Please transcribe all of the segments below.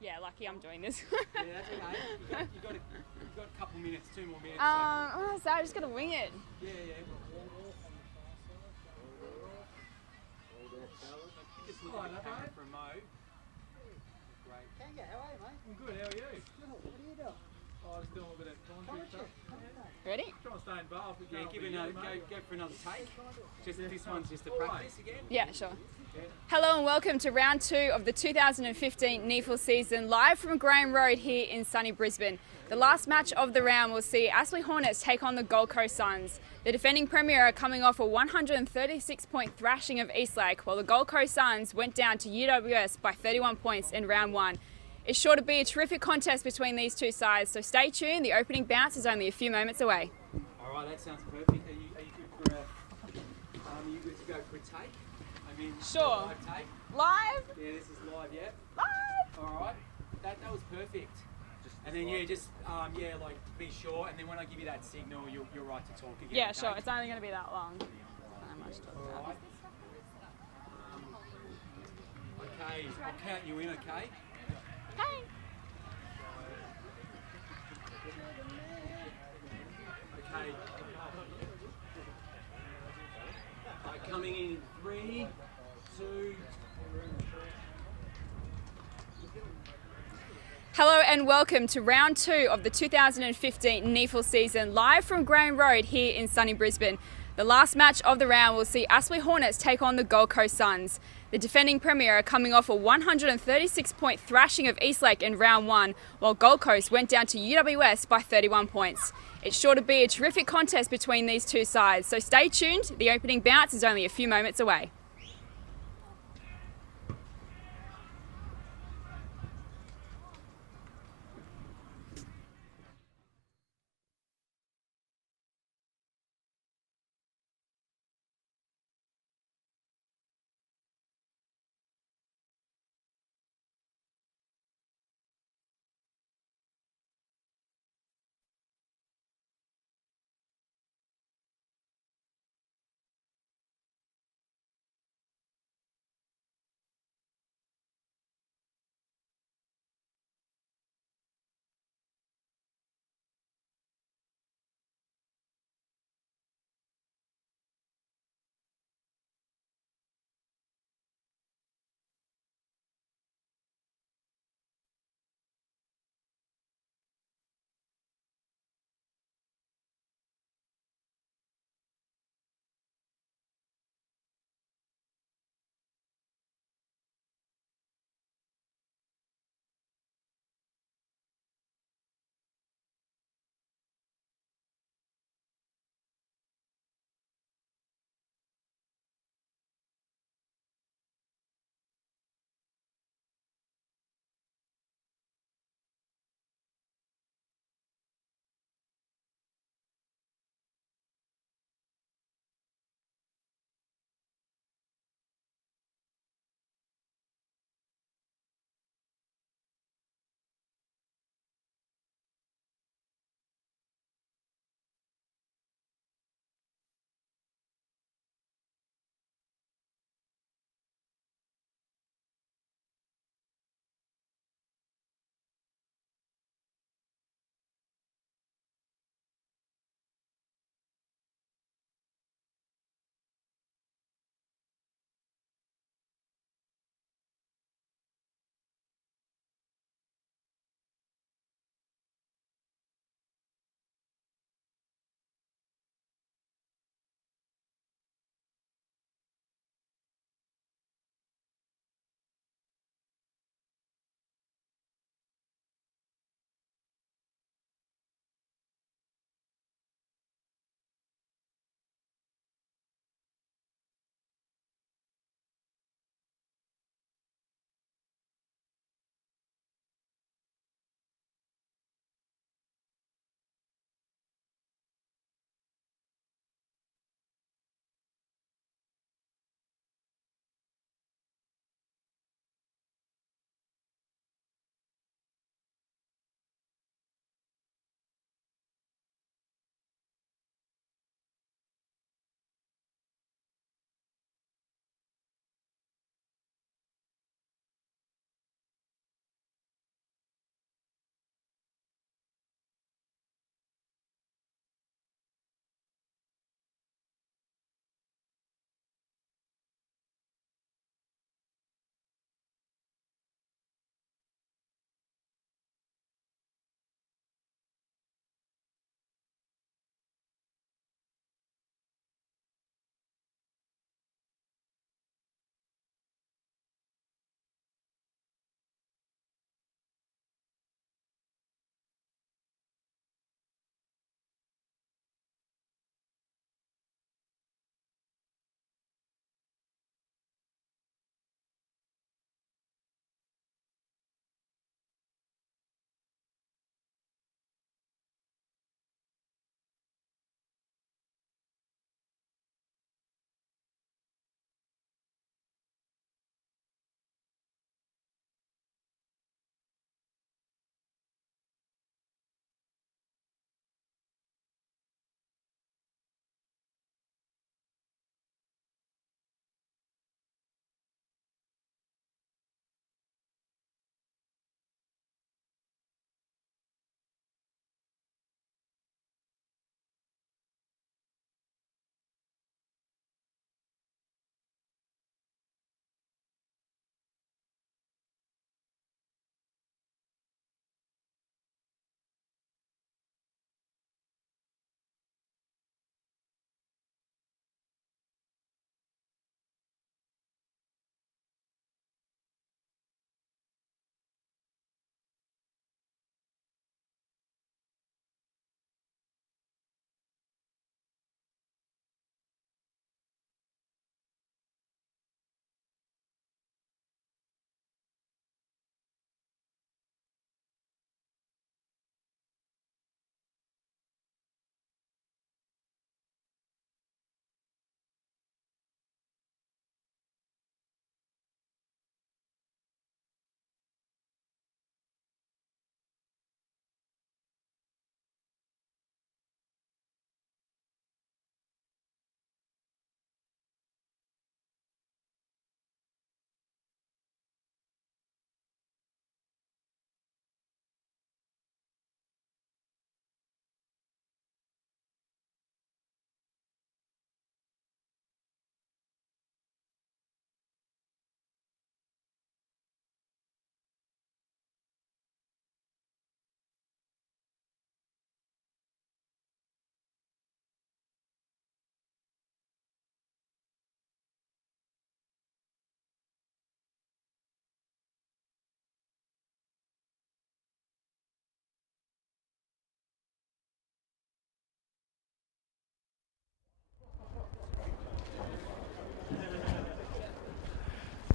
Yeah, lucky I'm doing this. Yeah, that's okay. You got a couple minutes, 2 more minutes. So I just gotta wing it. Yeah. Just look at the camera for a mo. Great. How are you, mate? I'm good, how are you? Good. What are you doing? Oh, just doing a bit of commentary stuff. Ready? Trying to stay involved. But Yeah, give it another go for another take. This one's just a practice again. Yeah, sure. Hello and welcome to round 2 of the 2015 NEAFl season, live from Graham Road here in sunny Brisbane. The last match of the round will see Aspley Hornets take on the Gold Coast Suns. The defending premier are coming off a 136-point thrashing of Eastlake, while the Gold Coast Suns went down to UWS by 31 points in round 1. It's sure to be a terrific contest between these two sides, so stay tuned. The opening bounce is only a few moments away. All right, that sounds perfect. Are you good to go for a take? I mean, Sure. Live take. Live? Yeah, this is live. Yeah. Live! All right. That was perfect. And then like be sure. And then when I give you that signal, you're right to talk again. Yeah, okay? sure. It's only going to be that long. Not much to talk All about. right. Okay, I'll count you in. Okay. Hey! Okay. Coming in 3, 2. Hello and welcome to round 2 of the 2015 NEAFl season, live from Graham Road here in sunny Brisbane. The last match of the round will see Aspley Hornets take on the Gold Coast Suns. The defending premier are coming off a 136-point thrashing of Eastlake in round 1, while Gold Coast went down to UWS by 31 points. It's sure to be a terrific contest between these two sides, so stay tuned. The opening bounce is only a few moments away.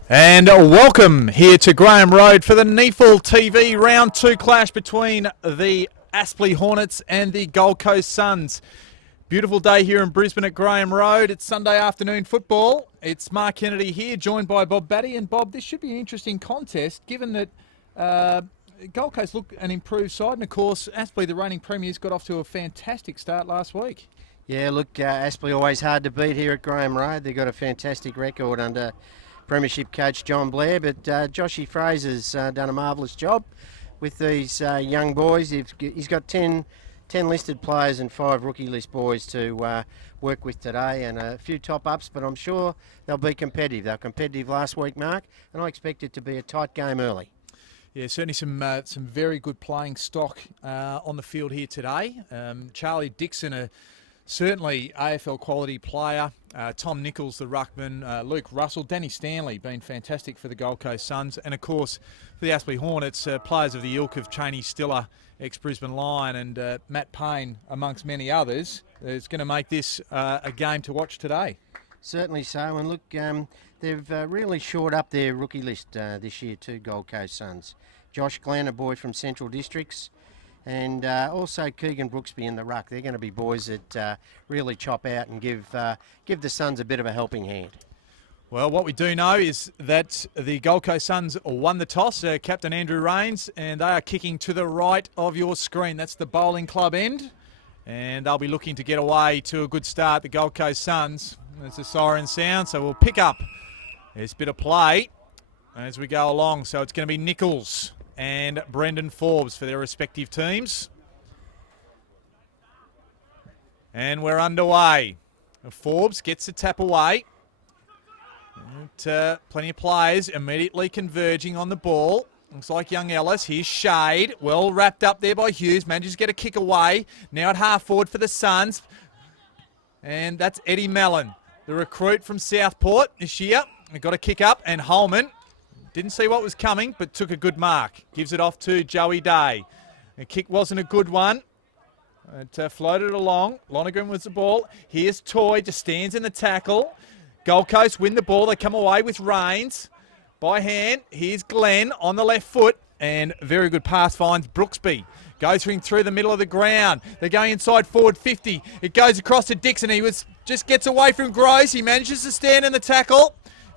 And welcome here to Graham Road for the NEAFl TV Round 2 clash between the Aspley Hornets and the Gold Coast Suns. Beautiful day here in Brisbane at Graham Road. It's Sunday afternoon football. It's Mark Kennedy here, joined by Bob Batty. And Bob, this should be an interesting contest, given that Gold Coast look an improved side. And of course, Aspley, the reigning premiers, got off to a fantastic start last week. Yeah, look, Aspley always hard to beat here at Graham Road. They've got a fantastic record under Premiership coach John Blair, but Joshy Fraser's done a marvellous job with these young boys. He's got 10 listed players and 5 rookie list boys to work with today, and a few top-ups, but I'm sure they'll be competitive. They were competitive last week, Mark, and I expect it to be a tight game early. Yeah, certainly some very good playing stock on the field here today. Charlie Dixon, certainly AFL quality player. Tom Nichols, the ruckman. Luke Russell. Danny Stanley, been fantastic for the Gold Coast Suns. And, of course, for the Aspley Hornets, players of the ilk of Cheney Stiller, ex-Brisbane Lion, and Matt Payne, amongst many others. It's going to make this a game to watch today. Certainly so. And, look, they've really shored up their rookie list this year too, Gold Coast Suns. Josh Glenn, a boy from Central Districts. And also Keegan Brooksby in the ruck. They're going to be boys that really chop out and give the Suns a bit of a helping hand. Well, what we do know is that the Gold Coast Suns won the toss, Captain Andrew Rains, and they are kicking to the right of your screen. That's the bowling club end, and they'll be looking to get away to a good start, the Gold Coast Suns. There's a siren sound, so we'll pick up this bit of play as we go along. So it's going to be Nichols and Brendan Forbes for their respective teams. And we're underway. Forbes gets the tap away. And, plenty of players immediately converging on the ball. Looks like young Ellis. Here's Shade. Well wrapped up there by Hughes. Manages to get a kick away. Now at half forward for the Suns. And that's Eddie Mellon, the recruit from Southport this year. He got a kick up, and Holman didn't see what was coming, but took a good mark. Gives it off to Joey Day. The kick wasn't a good one. It floated along. Lonergan with the ball. Here's Toy, just stands in the tackle. Gold Coast win the ball. They come away with Rains by hand. Here's Glenn on the left foot. And very good pass finds Brooksby. Goes through the middle of the ground. They're going inside forward 50. It goes across to Dixon. Just gets away from Gross. He manages to stand in the tackle.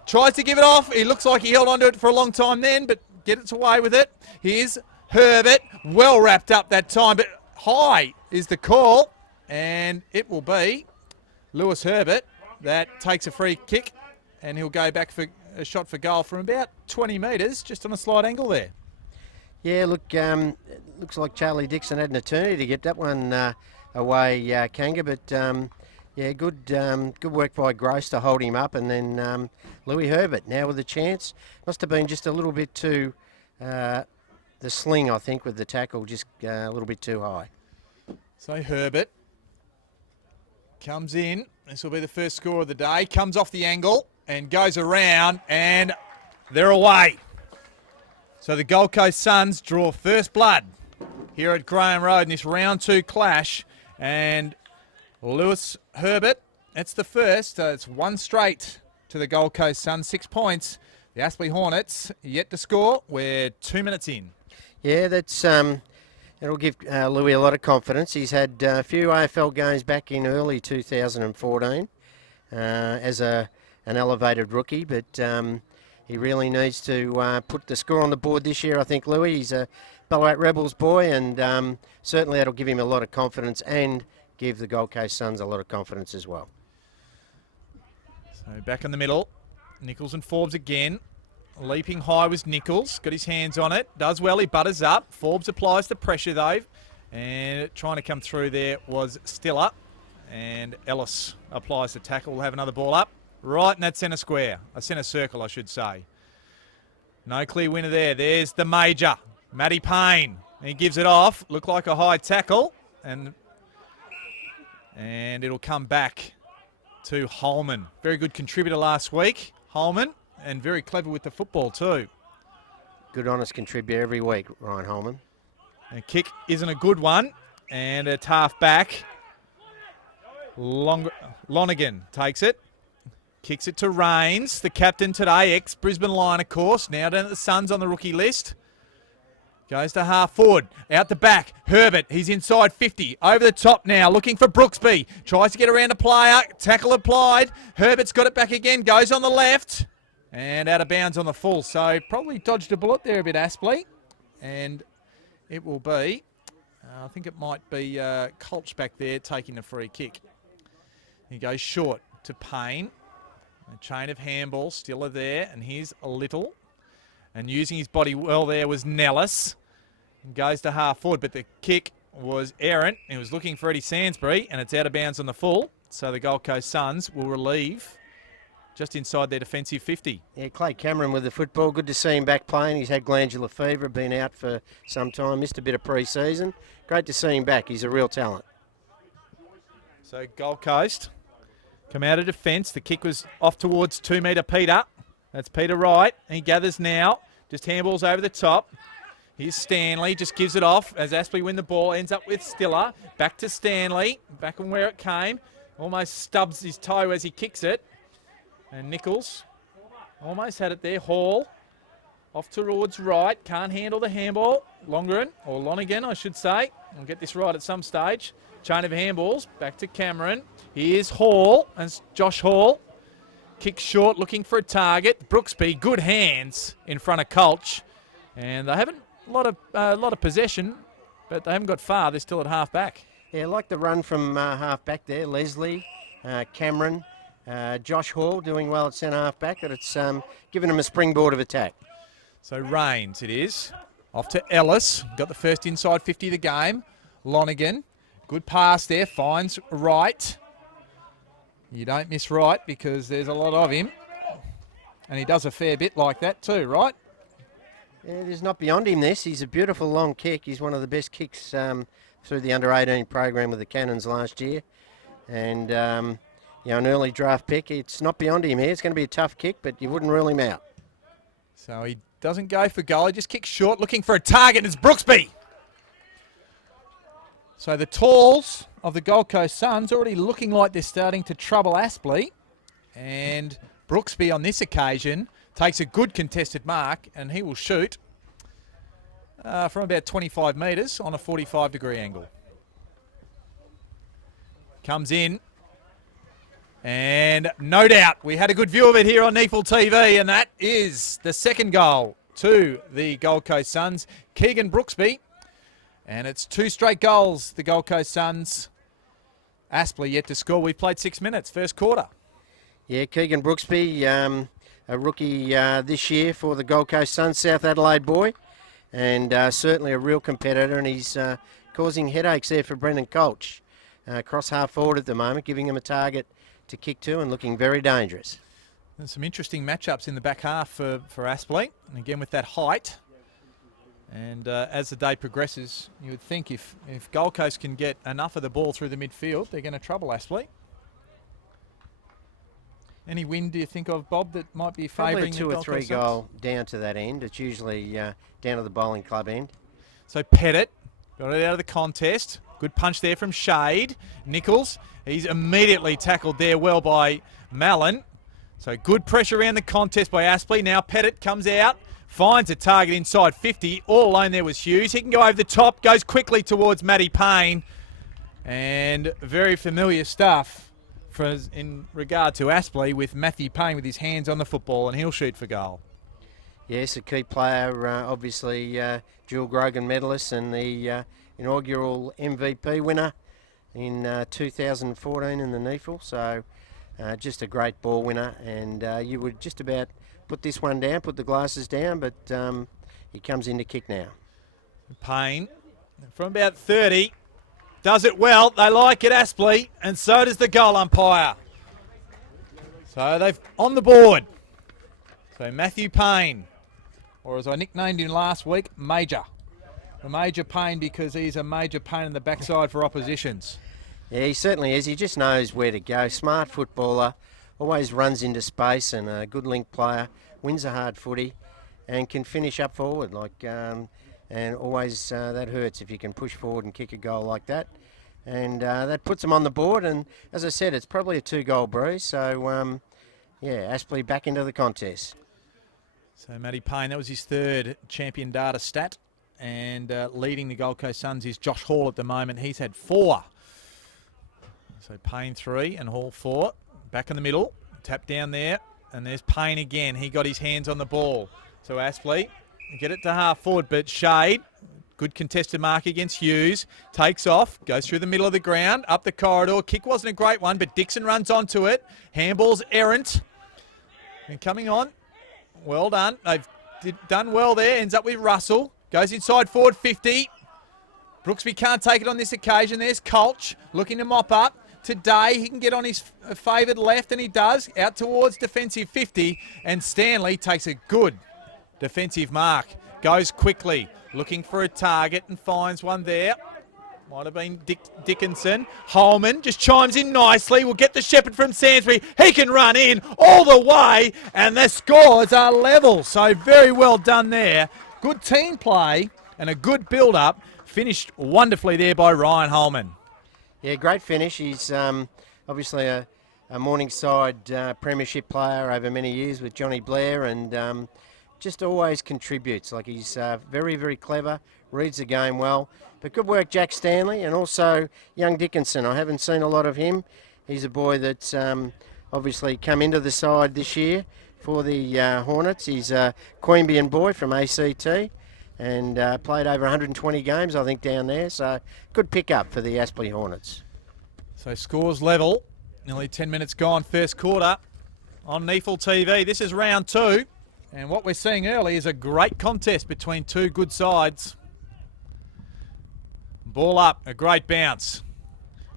Tries to give it off. He looks like he held on to it for a long time then, but gets away with it. Here's Herbert. Well wrapped up that time, but high is the call. And it will be Lewis Herbert that takes a free kick, and he'll go back for a shot for goal from about 20 metres, just on a slight angle there. Yeah, look, it looks like Charlie Dixon had an eternity to get that one away, Kanga, but yeah, good work by Gross to hold him up, and then Louis Herbert now with a chance. Must have been just a little bit too, the sling, I think, with the tackle, just a little bit too high. So Herbert comes in. This will be the first score of the day. Comes off the angle and goes around, and they're away. So the Gold Coast Suns draw first blood here at Graham Road in this round 2 clash, and Lewis Herbert, that's the first. It's one straight to the Gold Coast Suns, 6 points. The Aspley Hornets yet to score. We're 2 minutes in. Yeah, that's it'll give Louis a lot of confidence. He's had a few AFL games back in early 2014 as an elevated rookie, but he really needs to put the score on the board this year. I think Louis, he's a Ballarat Rebels boy, and certainly that'll give him a lot of confidence and give the Gold Coast Suns a lot of confidence as well. So back in the middle, Nichols and Forbes again. Leaping high was Nichols, got his hands on it, does well, he butters up. Forbes applies the pressure though, and trying to come through there was Stiller, and Ellis applies the tackle. We'll have another ball up, right in that centre square, a centre circle I should say. No clear winner there. There's the major, Matty Payne. He gives it off, looked like a high tackle, and it'll come back to Holman. Very good contributor last week, Holman, and very clever with the football too. Good honest contributor every week, Ryan Holman. And kick isn't a good one, and it's half back. Lonergan takes it. Kicks it to Rains, the captain today, ex-Brisbane Lion, of course. Now down at the Suns on the rookie list. Goes to half forward, out the back. Herbert, he's inside 50. Over the top now, looking for Brooksby. Tries to get around a player. Tackle applied. Herbert's got it back again. Goes on the left. And out of bounds on the full. So probably dodged a bullet there a bit, Aspley. And it will be, I think it might be Colch back there taking the free kick. He goes short to Payne. A chain of handballs still are there, and here's a little. And using his body well there was Nellis. And goes to half forward, but the kick was errant. He was looking for Eddie Sainsbury, and it's out of bounds on the full. So the Gold Coast Suns will relieve just inside their defensive 50. Yeah, Clay Cameron with the football. Good to see him back playing. He's had glandular fever, been out for some time, missed a bit of pre-season. Great to see him back. He's a real talent. So Gold Coast come out of defence. The kick was off towards 2 metre Peter. That's Peter Wright. He gathers now. Just handballs over the top. Here's Stanley. Just gives it off as Aspley win the ball. Ends up with Stiller. Back to Stanley. Back on where it came. Almost stubs his toe as he kicks it. And Nichols almost had it there. Hall off towards right. Can't handle the handball. Longren, or Lonigan, I should say. I'll get this right at some stage. Chain of handballs. Back to Cameron. Here's Hall. And Josh Hall. Kick short, looking for a target. Brooksby, good hands in front of Colch. And they haven't a lot of possession, but they haven't got far. They're still at half back. Yeah, I like the run from half back there. Leslie, Cameron, Josh Hall doing well at centre half back. But it's given them a springboard of attack. So Rains it is. Off to Ellis. Got the first inside 50 of the game. Lonigan. Good pass there. Finds Wright. You don't miss Wright because there's a lot of him. And he does a fair bit like that too, right? Yeah, it is not beyond him, this. He's a beautiful long kick. He's one of the best kicks through the under-18 program with the Cannons last year. And, an early draft pick. It's not beyond him here. It's going to be a tough kick, but you wouldn't rule him out. So he doesn't go for goal. He just kicks short, looking for a target. It's Brooksby. So the talls of the Gold Coast Suns already looking like they're starting to trouble Aspley. And Brooksby on this occasion takes a good contested mark, and he will shoot from about 25 metres on a 45-degree angle. Comes in. And no doubt, we had a good view of it here on NEAFl TV, and that is the second goal to the Gold Coast Suns. Keegan Brooksby. And it's 2 straight goals, the Gold Coast Suns. Aspley yet to score. We've played 6 minutes, first quarter. Yeah, Keegan Brooksby, a rookie this year for the Gold Coast Suns, South Adelaide boy. And certainly a real competitor, and he's causing headaches there for Brendan Colch. Cross half forward at the moment, giving him a target to kick to and looking very dangerous. There's some interesting matchups in the back half for Aspley. And again, with that height. And as the day progresses, you would think if Gold Coast can get enough of the ball through the midfield, they're going to trouble Aspley. Any win do you think of, Bob, that might be favouring the Gold Coast? Probably a 2 or 3 goal down to that end. It's usually down to the bowling club end. So Pettit got it out of the contest. Good punch there from Shade. Nichols, he's immediately tackled there well by Mallon. So good pressure around the contest by Aspley. Now Pettit comes out. Finds a target inside 50. All alone there was Hughes. He can go over the top. Goes quickly towards Matty Payne. And very familiar stuff in regard to Aspley with Matthew Payne with his hands on the football, and he'll shoot for goal. Yes, a key player, obviously dual Grogan medalist and the inaugural MVP winner in 2014 in the NEAFl. So just a great ball winner, and you would just about put this one down, put the glasses down, but he comes in to kick now. Payne from about 30 does it well. They like it, Aspley, and so does the goal umpire. So they've on the board. So Matthew Payne, or as I nicknamed him last week, Major. A major pain because he's a major pain in the backside for oppositions. Yeah, he certainly is. He just knows where to go. Smart footballer. Always runs into space, and a good link player, wins a hard footy and can finish up forward. And always that hurts if you can push forward and kick a goal like that. And that puts them on the board, and as I said, it's probably a 2-goal breeze, so Yeah, Aspley back into the contest. So Matty Payne, that was his third champion data stat. And leading the Gold Coast Suns is Josh Hall at the moment. He's had 4. So Payne 3 and Hall 4. Back in the middle. Tap down there. And there's Payne again. He got his hands on the ball. So Aspley, get it to half forward, but Shade, good contested mark against Hughes. Takes off, goes through the middle of the ground, up the corridor. Kick wasn't a great one, but Dixon runs onto it. Handball's errant. And coming on, well done. They've done well there. Ends up with Russell. Goes inside forward 50. Brooksby can't take it on this occasion. There's Colch looking to mop up. Today he can get on his favoured left, and he does. Out towards defensive 50. And Stanley takes a good defensive mark. Goes quickly, looking for a target and finds one there. Might have been Dickinson. Holman just chimes in nicely. We'll get the Shepherd from Sainsbury. He can run in all the way, and the scores are level. So very well done there. Good team play and a good build-up. Finished wonderfully there by Ryan Holman. Yeah, great finish. He's obviously a Morningside premiership player over many years with Johnny Blair, and just always contributes. Like, he's very, very clever, reads the game well. But good work, Jack Stanley, and also young Dickinson. I haven't seen a lot of him. He's a boy that's obviously come into the side this year for the Hornets. He's a Queanbeyan boy from ACT and played over 120 games, I think, down there. So good pick-up for the Aspley Hornets. So scores level. Nearly 10 minutes gone, first quarter on NEAFl TV. This is round 2. And what we're seeing early is a great contest between two good sides. Ball up, a great bounce.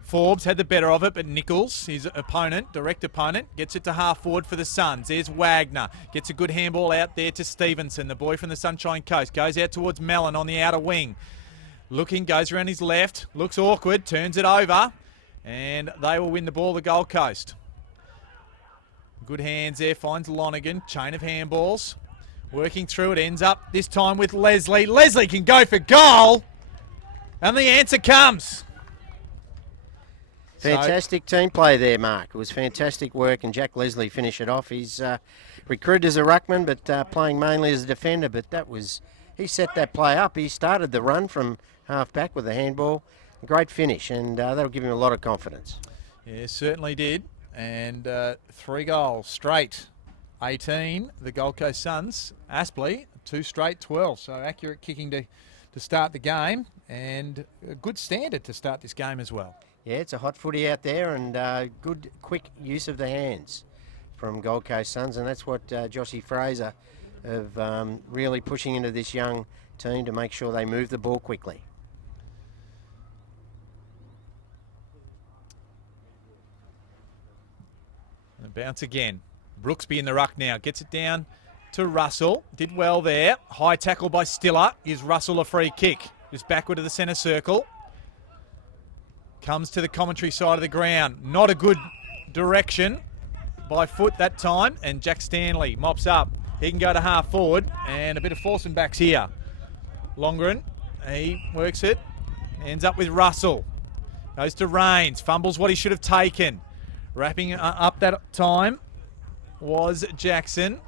Forbes had the better of it, but Nichols, his opponent, direct opponent, gets it to half forward for the Suns. There's Wagner. Gets a good handball out there to Stevenson, the boy from the Sunshine Coast. Goes out towards Mellon on the outer wing. Looking, goes around his left. Looks awkward, turns it over. And they will win the ball, the Gold Coast. Good hands there, finds Lonergan. Chain of handballs. Working through it, ends up this time with Leslie. Leslie can go for goal. And the answer comes. Fantastic team play there, Mark. It was fantastic work, and Jack Leslie finished it off. He's recruited as a ruckman, but playing mainly as a defender. But he set that play up. He started the run from half back with a handball. A great finish, and that'll give him a lot of confidence. Yeah, certainly did. And 3 goals straight. 18, the Gold Coast Suns. Aspley, 2 straight, 12. So accurate kicking to start the game, and a good standard to start this game as well. Yeah, it's a hot footy out there, and good, quick use of the hands from Gold Coast Suns, and that's what Joshy Fraser of really pushing into this young team to make sure they move the ball quickly. And bounce again. Brooksby in the ruck now. Gets it down to Russell. Did well there. High tackle by Stiller. Gives Russell a free kick. Just backward to the centre circle. Comes to the commentary side of the ground. Not a good direction by foot that time. And Jack Stanley mops up. He can go to half forward. And a bit of forcing backs here. Longren. He works it. Ends up with Russell. Goes to Rains. Fumbles what he should have taken. Wrapping up that time was Jackson.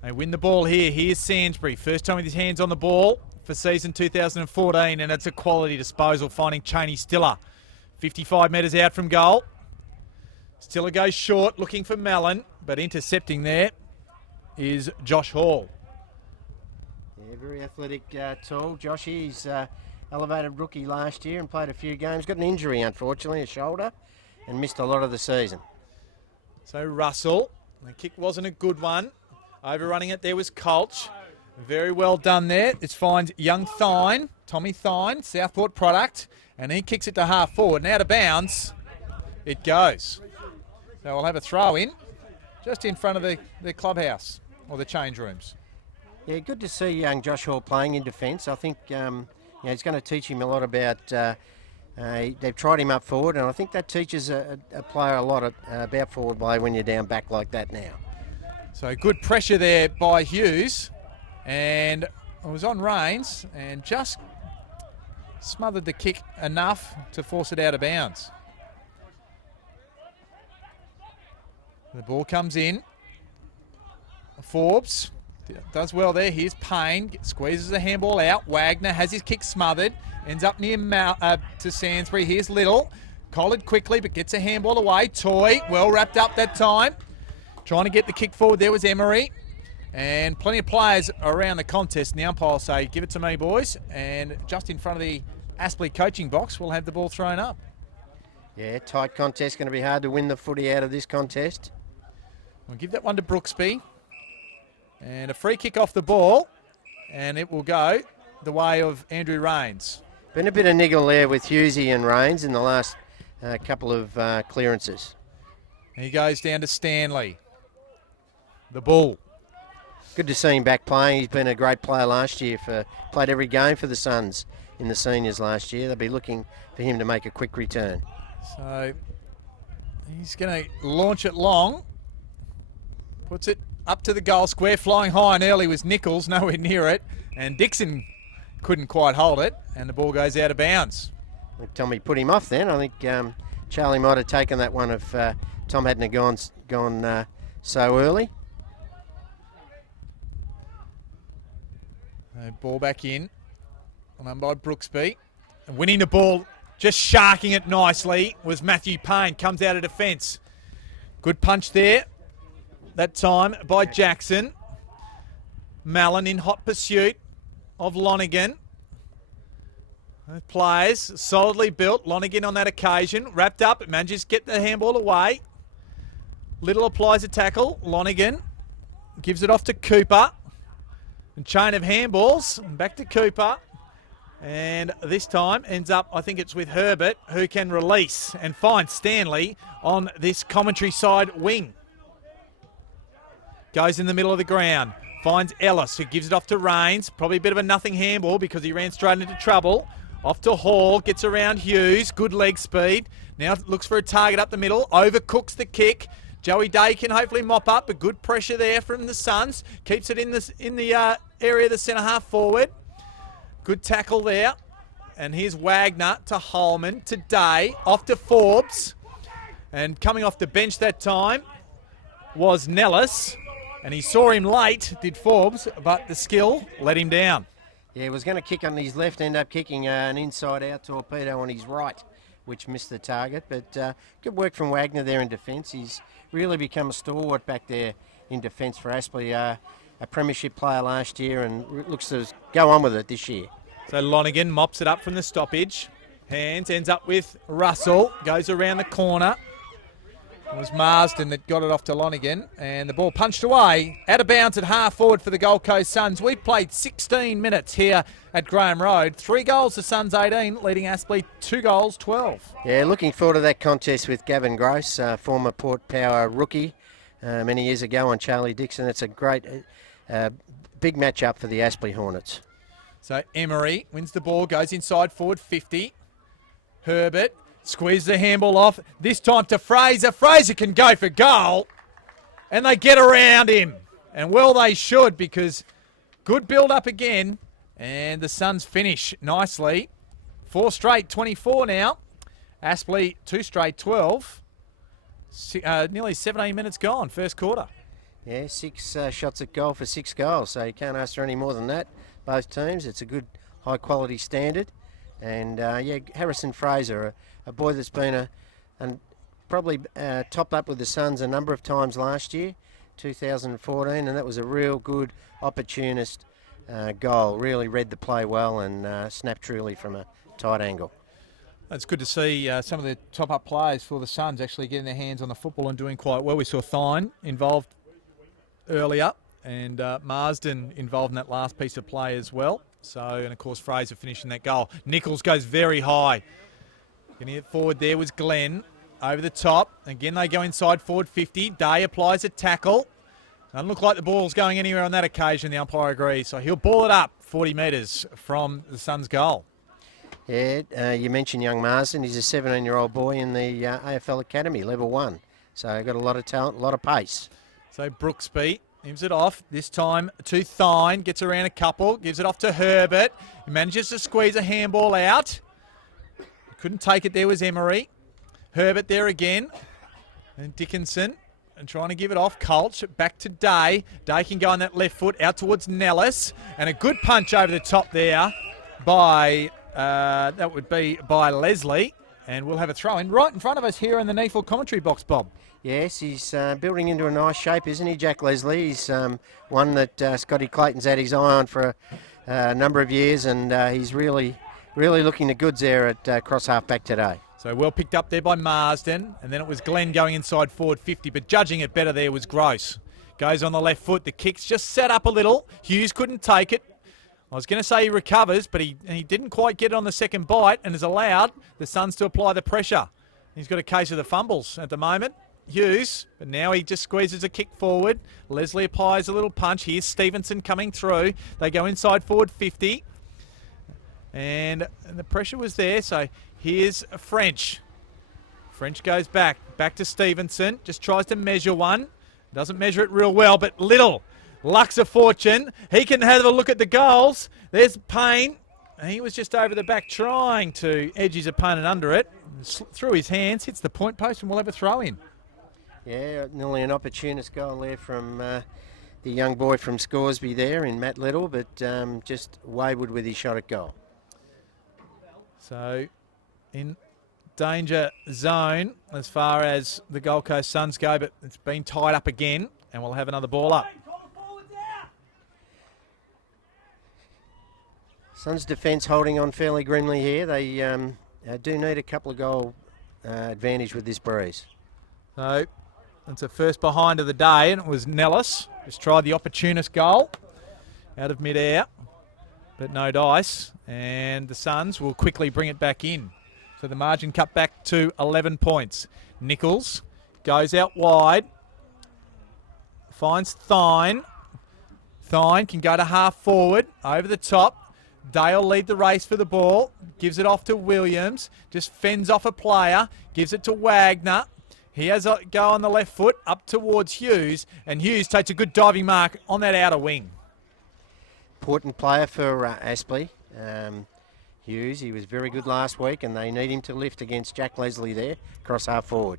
They win the ball here. Here's Sainsbury. First time with his hands on the ball for season 2014, and it's a quality disposal, finding Cheney Stiller. 55 metres out from goal. Stiller goes short, looking for Mellon, but intercepting there is Josh Hall. Yeah, very athletic, tall. Joshy, he's elevated rookie last year and played a few games. Got an injury, unfortunately, a shoulder, and missed a lot of the season. So Russell, the kick wasn't a good one. Overrunning it there was Colch. Very well done there. It finds young Thine, Tommy Thine, Southport product, and he kicks it to half forward. And out of bounds, it goes. So we'll have a throw in just in front of the clubhouse or the change rooms. Yeah, good to see young Josh Hall playing in defence. I think he's going to teach him a lot about... they've tried him up forward, and I think that teaches a player a lot about forward play when you're down back like that now. So good pressure there by Hughes, and it was on Rains, and just smothered the kick enough to force it out of bounds. The ball comes in. Forbes does well there. Here's Payne. Squeezes the handball out. Wagner has his kick smothered. Ends up near to Sainsbury. Here's Little. Collared quickly, but gets a handball away. Toy, well wrapped up that time. Trying to get the kick forward there was Emery. And plenty of players around the contest. And the umpire will say, give it to me, boys. And just in front of the Aspley coaching box, we'll have the ball thrown up. Yeah, tight contest. Going to be hard to win the footy out of this contest. We'll give that one to Brooksby. And a free kick off the ball. And it will go the way of Andrew Rains. Been a bit of niggle there with Hughesy and Rains in the last couple of clearances. He goes down to Stanley. The Bull. Good to see him back playing. He's been a great player last year. Played every game for the Suns in the seniors last year. They'll be looking for him to make a quick return. So he's going to launch it long. Puts it up to the goal square. Flying high and early was Nichols, nowhere near it. And Dixon couldn't quite hold it. And the ball goes out of bounds. I think Tommy put him off then. I think Charlie might have taken that one if Tom hadn't gone so early. Ball back in. Run by Brooksby. And winning the ball, just sharking it nicely, was Matthew Payne. Comes out of defence. Good punch there. That time by Jackson. Mallon in hot pursuit of Lonigan. Players solidly built. Lonigan on that occasion. Wrapped up. Manages to get the handball away. Little applies a tackle. Lonigan gives it off to Cooper. And chain of handballs. Back to Cooper. And this time ends up, I think it's with Herbert, who can release and find Stanley on this commentary side wing. Goes in the middle of the ground. Finds Ellis, who gives it off to Rains. Probably a bit of a nothing handball because he ran straight into trouble. Off to Hall. Gets around Hughes. Good leg speed. Now looks for a target up the middle. Overcooks the kick. Joey Day can hopefully mop up, but good pressure there from the Suns. Keeps it in the area of the centre half forward. Good tackle there. And here's Wagner to Holman to Day. Off to Forbes. And coming off the bench that time was Nellis. And he saw him late, did Forbes, but the skill let him down. Yeah, he was going to kick on his left, end up kicking an inside-out torpedo on his right, which missed the target. But good work from Wagner there in defence. He's really become a stalwart back there in defence for Aspley. A premiership player last year and looks to go on with it this year. So Lonigan mops it up from the stoppage. Hands, ends up with Russell. Goes around the corner. It was Marsden that got it off to Lonigan. And the ball punched away. Out of bounds at half forward for the Gold Coast Suns. We've played 16 minutes here at Graham Road. 3 goals to Suns 18, leading Aspley 2 goals 12. Yeah, looking forward to that contest with Gavin Gross, former Port Power rookie many years ago on Charlie Dixon. It's a great big match-up for the Aspley Hornets. So Emery wins the ball, goes inside forward 50. Herbert squeezes the handball off. This time to Fraser. Fraser can go for goal. And they get around him. And well they should, because good build-up again. And the Suns finish nicely. 4 straight 24 now. Aspley 2 straight 12. Nearly 17 minutes gone, first quarter. Yeah, 6 shots at goal for 6 goals, so you can't ask for any more than that, both teams. It's a good, high-quality standard. And, yeah, Harrison Fraser, a boy that's been probably topped up with the Suns a number of times last year, 2014, and that was a real good, opportunist goal. Really read the play well and snapped truly from a tight angle. It's good to see some of the top-up players for the Suns actually getting their hands on the football and doing quite well. We saw Thine involved earlier and Marsden involved in that last piece of play as well. So, and of course Fraser finishing that goal. Nichols goes very high. Getting it forward there was Glenn. Over the top. Again they go inside forward 50. Day applies a tackle. Doesn't look like the ball's going anywhere on that occasion, the umpire agrees. So he'll ball it up 40 metres from the Suns' goal. Yeah, you mentioned young Marsden. He's a 17-year-old boy in the AFL Academy, level 1. So got a lot of talent, a lot of pace. So Brooksby gives it off. This time to Thine. Gets around a couple. Gives it off to Herbert. He manages to squeeze a handball out. Couldn't take it. There was Emery. Herbert there again. And Dickinson and trying to give it off. Colch back to Day. Day can go on that left foot out towards Nellis. And a good punch over the top there by, that would be by Leslie. And we'll have a throw in right in front of us here in the NEAFl commentary box, Bob. Yes, he's building into a nice shape, isn't he, Jack Leslie? He's one that Scotty Clayton's had his eye on for a number of years, and he's really looking the goods there at cross half back today. So well picked up there by Marsden, and then it was Glenn going inside forward 50, but judging it better there was Gross. Goes on the left foot, the kick's just set up a little. Hughes couldn't take it. I was going to say he recovers, but he didn't quite get it on the second bite and has allowed the Suns to apply the pressure. He's got a case of the fumbles at the moment, Hughes, but now he just squeezes a kick forward. Leslie applies a little punch. Here's Stevenson coming through. They go inside forward 50. And the pressure was there, so here's French. French goes back to Stevenson. Just tries to measure one. Doesn't measure it real well, but Little. Luck's a fortune. He can have a look at the goals. There's Payne. He was just over the back trying to edge his opponent under it. Through his hands, hits the point post, and we'll have a throw in. Yeah, nearly an opportunist goal there from the young boy from Scoresby there in Matt Little, but just wayward with his shot at goal. So in danger zone as far as the Gold Coast Suns go, but it's been tied up again, and we'll have another ball up. Suns defence holding on fairly grimly here. They do need a couple of goal advantage with this breeze. So it's a first behind of the day, and it was Nellis. Just tried the opportunist goal out of mid-air, but no dice. And the Suns will quickly bring it back in. So the margin cut back to 11 points. Nichols goes out wide, finds Thine. Thine can go to half forward, over the top. Dale lead the race for the ball, gives it off to Williams, just fends off a player, gives it to Wagner. He has a go on the left foot up towards Hughes, and Hughes takes a good diving mark on that outer wing. Important player for Aspley. Hughes, he was very good last week, and they need him to lift against Jack Leslie there, cross half forward.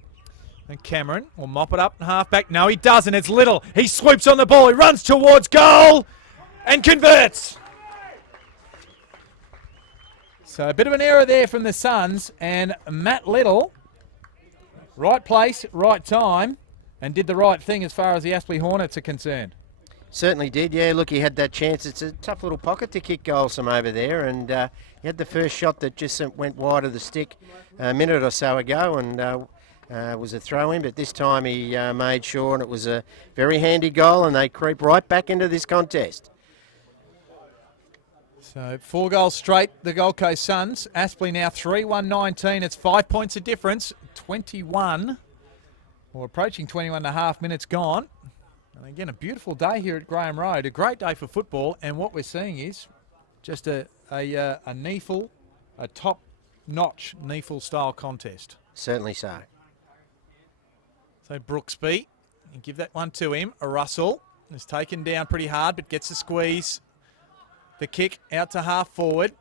And Cameron will mop it up and half back. No, he doesn't. It's Little. He swoops on the ball. He runs towards goal and converts. So a bit of an error there from the Suns, and Matt Little, right place, right time, and did the right thing as far as the Aspley Hornets are concerned. Certainly did, yeah. Look, he had that chance. It's a tough little pocket to kick goals from over there, and he had the first shot that just went wide of the stick a minute or so ago, and was a throw-in, but this time he made sure, and it was a very handy goal, and they creep right back into this contest. So 4 goals straight, the Gold Coast Suns. Aspley now 3-1-19. It's 5 points of difference. 21, or approaching 21 and a half minutes gone. And again, a beautiful day here at Graham Road. A great day for football. And what we're seeing is just a NEAFl, a top-notch NEAFl style contest. Certainly so. So Brooksby, and give that one to him. A Russell is taken down pretty hard, but gets the squeeze. The kick out to half forward.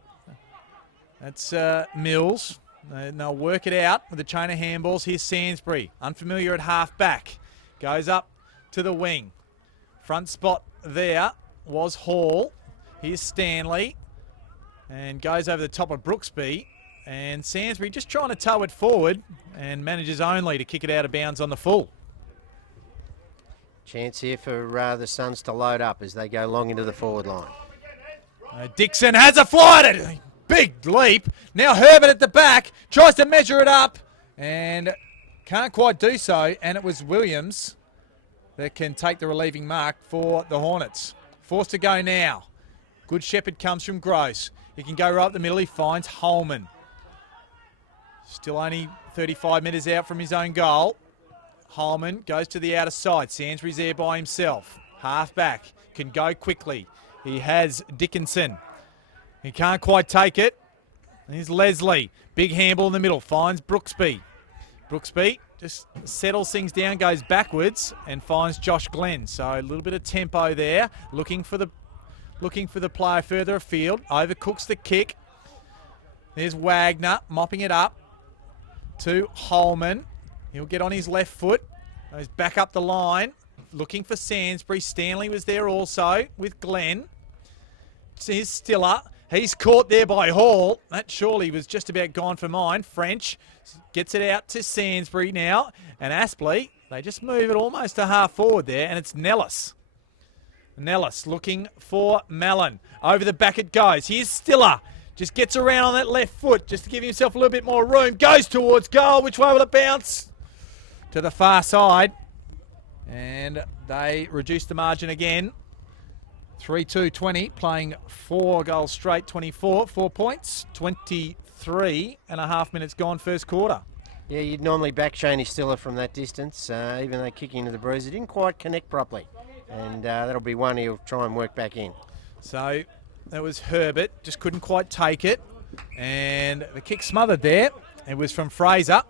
That's Mills. And they'll work it out with the chain of handballs. Here's Sainsbury, unfamiliar at half back. Goes up to the wing. Front spot there was Hall. Here's Stanley. And goes over the top of Brooksby. And Sainsbury just trying to tow it forward and manages only to kick it out of bounds on the full. Chance here for the Suns to load up as they go long into the forward line. Dixon has a fly at it. Big leap. Now Herbert at the back. Tries to measure it up and can't quite do so. And it was Williams that can take the relieving mark for the Hornets. Forced to go now. Good Shepherd comes from Gross. He can go right up the middle. He finds Holman. Still only 35 metres out from his own goal. Holman goes to the outer side. Sainsbury's there by himself. Half back. Can go quickly. He has Dickinson. He can't quite take it. Here's Leslie. Big handball in the middle. Finds Brooksby. Brooksby just settles things down, goes backwards, and finds Josh Glenn. So a little bit of tempo there. Looking for the player further afield. Overcooks the kick. There's Wagner mopping it up to Holman. He'll get on his left foot. Goes back up the line, looking for Sainsbury. Stanley was there also with Glenn. Here's Stiller. He's caught there by Hall. That surely was just about gone for mine. French gets it out to Sainsbury now. And Aspley, they just move it almost to half forward there. And it's Nellis. Nellis looking for Mallon. Over the back it goes. Here's Stiller. Just gets around on that left foot just to give himself a little bit more room. Goes towards goal. Which way will it bounce? To the far side. And they reduce the margin again. 3-2-20, playing 4 goals straight, 24, 4 points, 23 and a half minutes gone first quarter. Yeah, you'd normally back Shaney Stiller from that distance, even though kicking into the breeze, it didn't quite connect properly. And that'll be one he'll try and work back in. So that was Herbert, just couldn't quite take it. And the kick smothered there. It was from Fraser.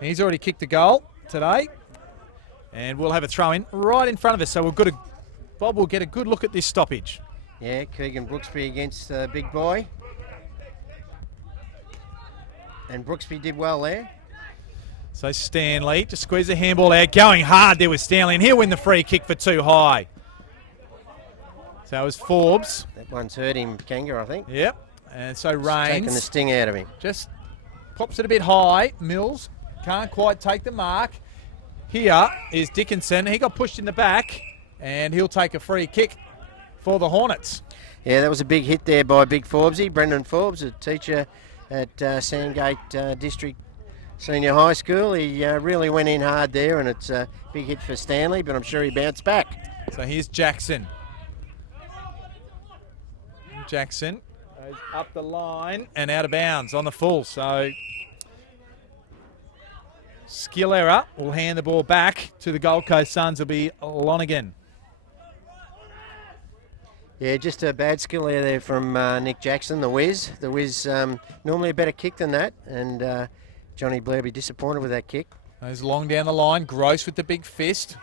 He's already kicked a goal today. And we'll have a throw in right in front of us. So Bob will get a good look at this stoppage. Yeah, Keegan Brooksby against the big boy. And Brooksby did well there. So Stanley just squeezed the handball out. Going hard there with Stanley. And he'll win the free kick for too high. So it was Forbes. That one's hurt him, Kanga, I think. Yep. And so Rains. Taking the sting out of him. Just pops it a bit high. Mills can't quite take the mark. Here is Dickinson. He got pushed in the back. And he'll take a free kick for the Hornets. Yeah, that was a big hit there by Big Forbesy. Brendan Forbes, a teacher at Sandgate District Senior High School. He really went in hard there, and it's a big hit for Stanley, but I'm sure he bounced back. So here's Jackson. Jackson goes up the line and out of bounds on the full. So skill error will hand the ball back to the Gold Coast Suns. It'll be Lonergan. Yeah, just a bad skill there from Nick Jackson, the whiz. The whiz, normally a better kick than that, and Johnny Blair be disappointed with that kick. Goes long down the line, Gross with the big fist.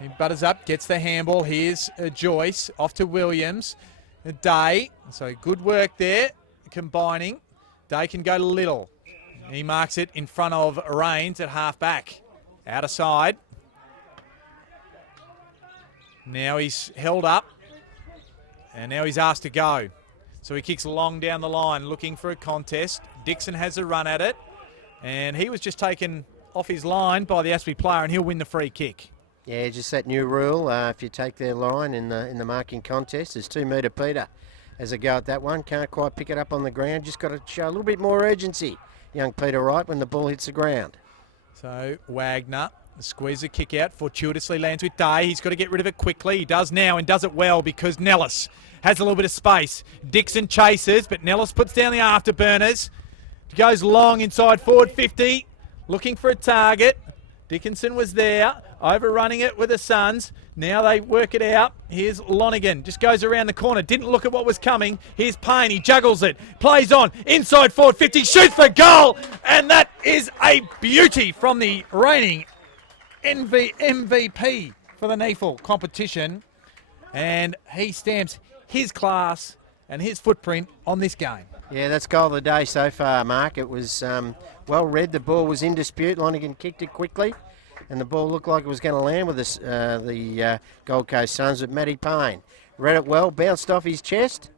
He butters up, gets the handball. Here's Joyce, off to Williams. Day, so good work there, combining. Day can go to Little. He marks it in front of Rains at half back. Out of side. Now he's held up. And now he's asked to go. So he kicks long down the line, looking for a contest. Dixon has a run at it. And he was just taken off his line by the Aspley player, and he'll win the free kick. Yeah, just that new rule. If you take their line in the marking contest, there's 2 metre Peter as a go at that one. Can't quite pick it up on the ground. Just got to show a little bit more urgency, young Peter Wright, when the ball hits the ground. So Wagner, the squeezer kick out, fortuitously lands with Day. He's got to get rid of it quickly. He does now and does it well because Nellis has a little bit of space. Dixon chases, but Nellis puts down the afterburners. Goes long inside forward 50, looking for a target. Dickinson was there, overrunning it with the Suns. Now they work it out. Here's Lonergan, just goes around the corner, didn't look at what was coming. Here's Payne, he juggles it, plays on, inside forward 50, shoots for goal, and that is a beauty from the reigning MVP for the NEAFl competition. And he stamps his class and his footprint on this game. Yeah, that's goal of the day so far, Mark. It was well read. The ball was in dispute. Lonergan kicked it quickly, and the ball looked like it was going to land with the Gold Coast Suns. But Matty Payne read it well, bounced off his chest,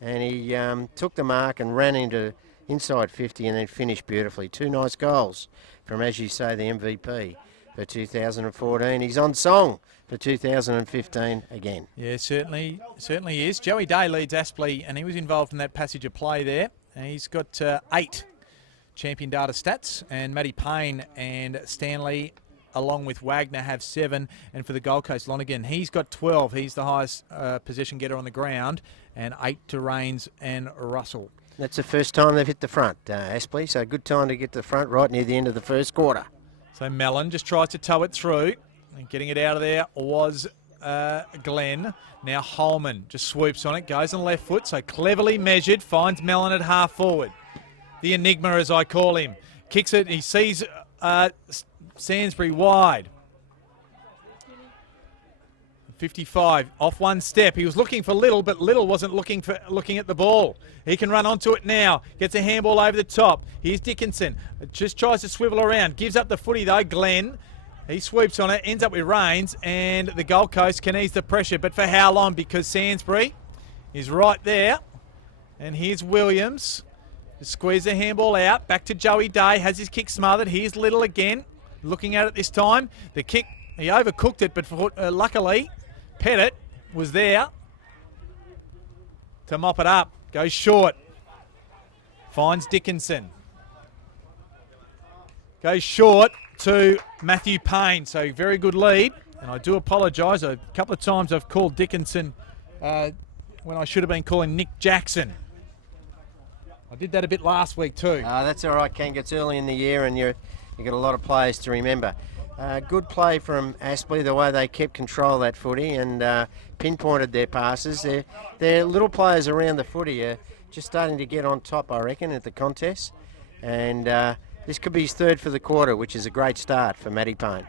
and he took the mark and ran into inside 50 and then finished beautifully. 2 nice goals from, as you say, the MVP for 2014. He's on song for 2015 again. Yeah, certainly is. Joey Day leads Aspley, and he was involved in that passage of play there. And he's got 8 champion data stats, and Matty Payne and Stanley, along with Wagner, have 7. And for the Gold Coast, Lonergan, he's got 12. He's the highest possession getter on the ground, and 8 to Rains and Russell. That's the first time they've hit the front, Aspley, so good time to get to the front right near the end of the first quarter. So Mellon just tries to tow it through. And getting it out of there was Glenn. Now Holman just swoops on it, goes on the left foot, so cleverly measured, finds Mellon at half forward. The enigma, as I call him. Kicks it, he sees Sainsbury wide. 55, off one step. He was looking for Little, but Little wasn't looking at the ball. He can run onto it now. Gets a handball over the top. Here's Dickinson. Just tries to swivel around. Gives up the footy though, Glenn. He swoops on it, ends up with Rains, and the Gold Coast can ease the pressure. But for how long? Because Sainsbury is right there. And here's Williams. Squeeze the handball out. Back to Joey Day. Has his kick smothered. Here's Little again. Looking at it this time. The kick, he overcooked it, but luckily Pettit was there to mop it up. Goes short. Finds Dickinson. Goes short to Matthew Payne. So very good lead. And I do apologise. A couple of times I've called Dickinson when I should have been calling Nick Jackson. I did that a bit last week too. That's all right, Ken. It's early in the year and you've got a lot of players to remember. Good play from Aspley, the way they kept control of that footy and pinpointed their passes. They're little players around the footy are just starting to get on top, I reckon, at the contest. And this could be his third for the quarter, which is a great start for Matty Payne.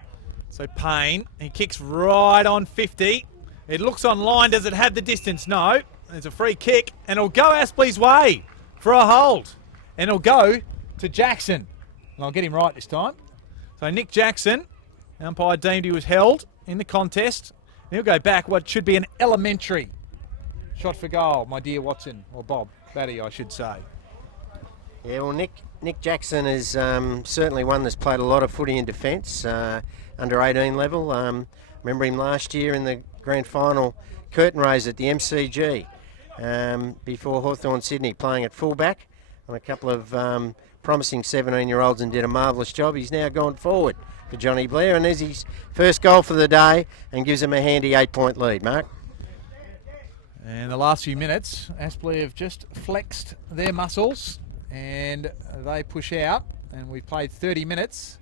So Payne, he kicks right on 50. It looks online. Does it have the distance? No. There's a free kick and it'll go Aspley's way for a hold. And it'll go to Jackson. And I'll get him right this time. So Nick Jackson, umpire deemed he was held in the contest. And he'll go back what should be an elementary shot for goal, my dear Watson, or Bob Batty, I should say. Yeah, well, Nick Jackson is certainly one that's played a lot of footy in defence, under 18 level. Remember him last year in the grand final curtain raise at the MCG before Hawthorn Sydney, playing at fullback on a couple of promising 17-year-olds and did a marvellous job. He's now gone forward for Johnny Blair, and there's his first goal for the day and gives him a handy 8-point lead, Mark. And the last few minutes, Aspley have just flexed their muscles and they push out, and we've played 30 minutes,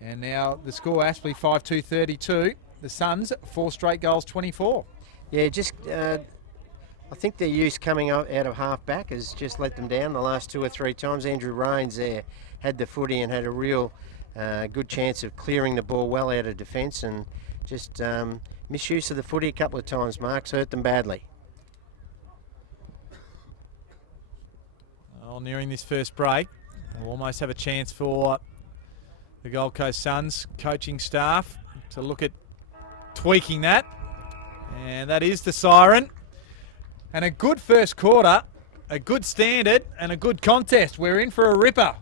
and now the score, Aspley 5-2-32, the Suns 4 straight goals, 24. Yeah, just I think their use coming out of half-back has just let them down the last 2 or 3 times. Andrew Rains there had the footy and had a real good chance of clearing the ball well out of defence, and just misuse of the footy a couple of times, Mark's hurt them badly. Well, nearing this first break, we'll almost have a chance for the Gold Coast Suns coaching staff to look at tweaking that. And that is the siren. And a good first quarter, a good standard, and a good contest. We're in for a ripper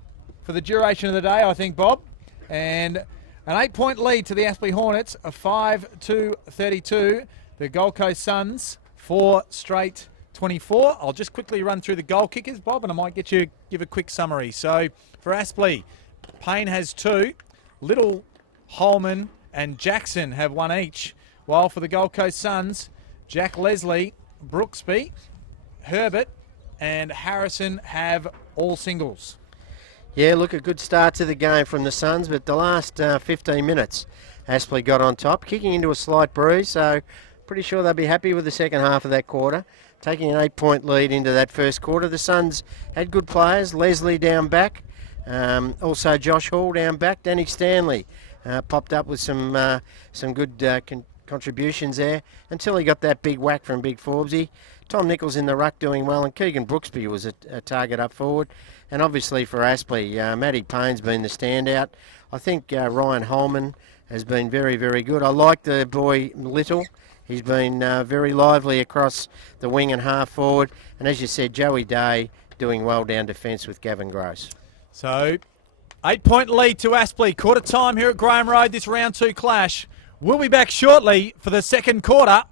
for the duration of the day, I think, Bob. And an 8-point lead to the Aspley Hornets, a 5-2-32. The Gold Coast Suns, 4 straight 24. I'll just quickly run through the goal kickers, Bob, and I might give a quick summary. So for Aspley, Payne has 2. Little, Holman and Jackson have 1 each. While for the Gold Coast Suns, Jack Leslie, Brooksby, Herbert and Harrison have all singles. Yeah, look, a good start to the game from the Suns, but the last 15 minutes, Aspley got on top, kicking into a slight breeze, so pretty sure they'll be happy with the second half of that quarter. Taking an 8-point lead into that first quarter. The Suns had good players, Leslie down back, also Josh Hall down back, Danny Stanley popped up with some good contributions there until he got that big whack from Big Forbesy. Tom Nichols in the ruck doing well, and Keegan Brooksby was a target up forward. And obviously for Aspley, Matty Payne's been the standout. I think Ryan Holman has been very, very good. I like the boy Little. He's been very lively across the wing and half forward. And as you said, Joey Day doing well down defence with Gavin Gross. So 8-point lead to Aspley. Quarter time here at Graham Road, this round 2 clash. We'll be back shortly for the second quarter.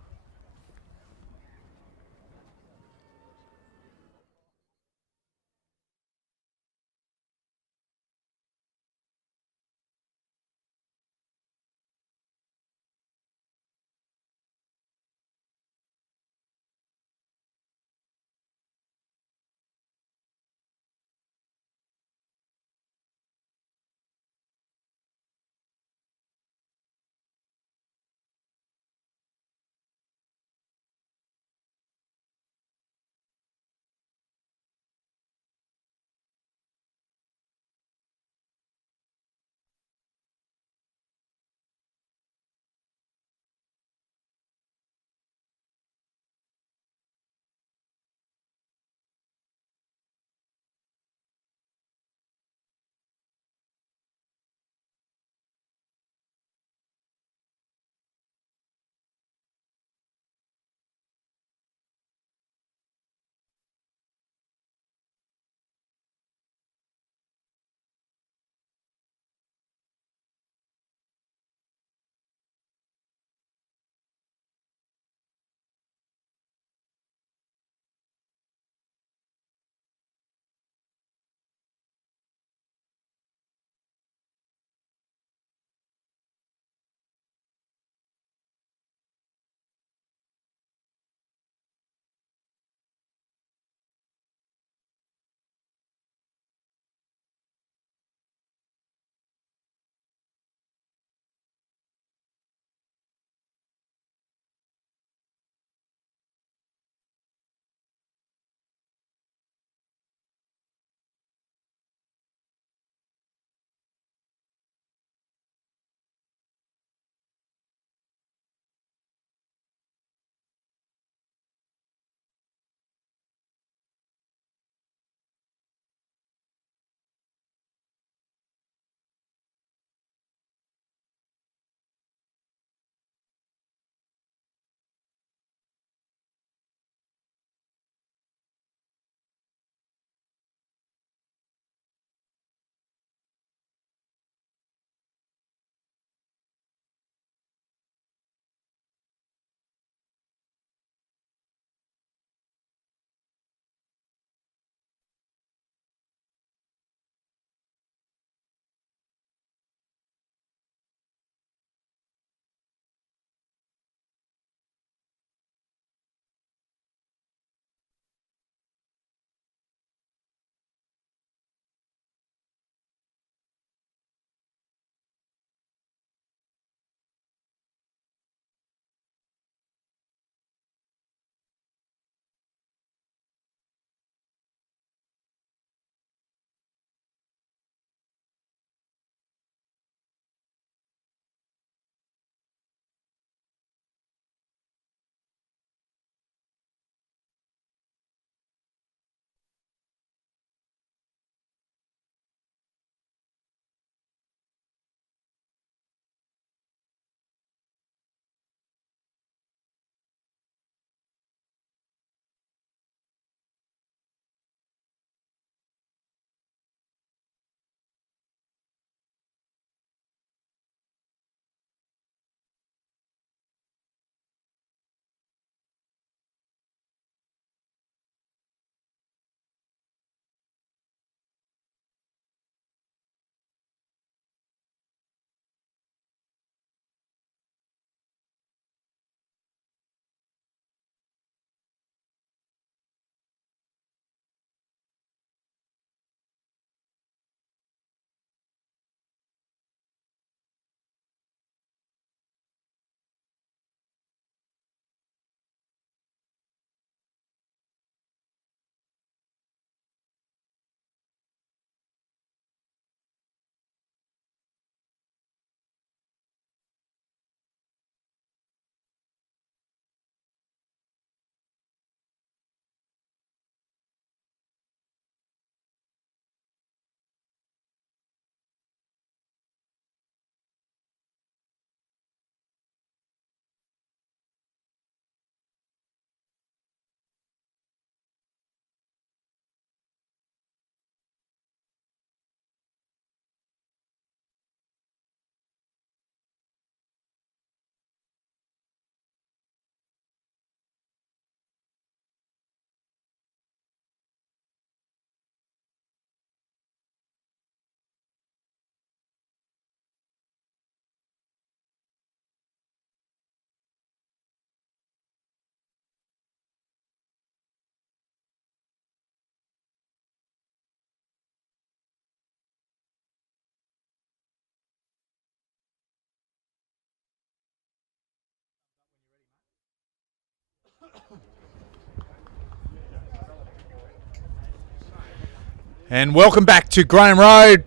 And welcome back to Graham Road.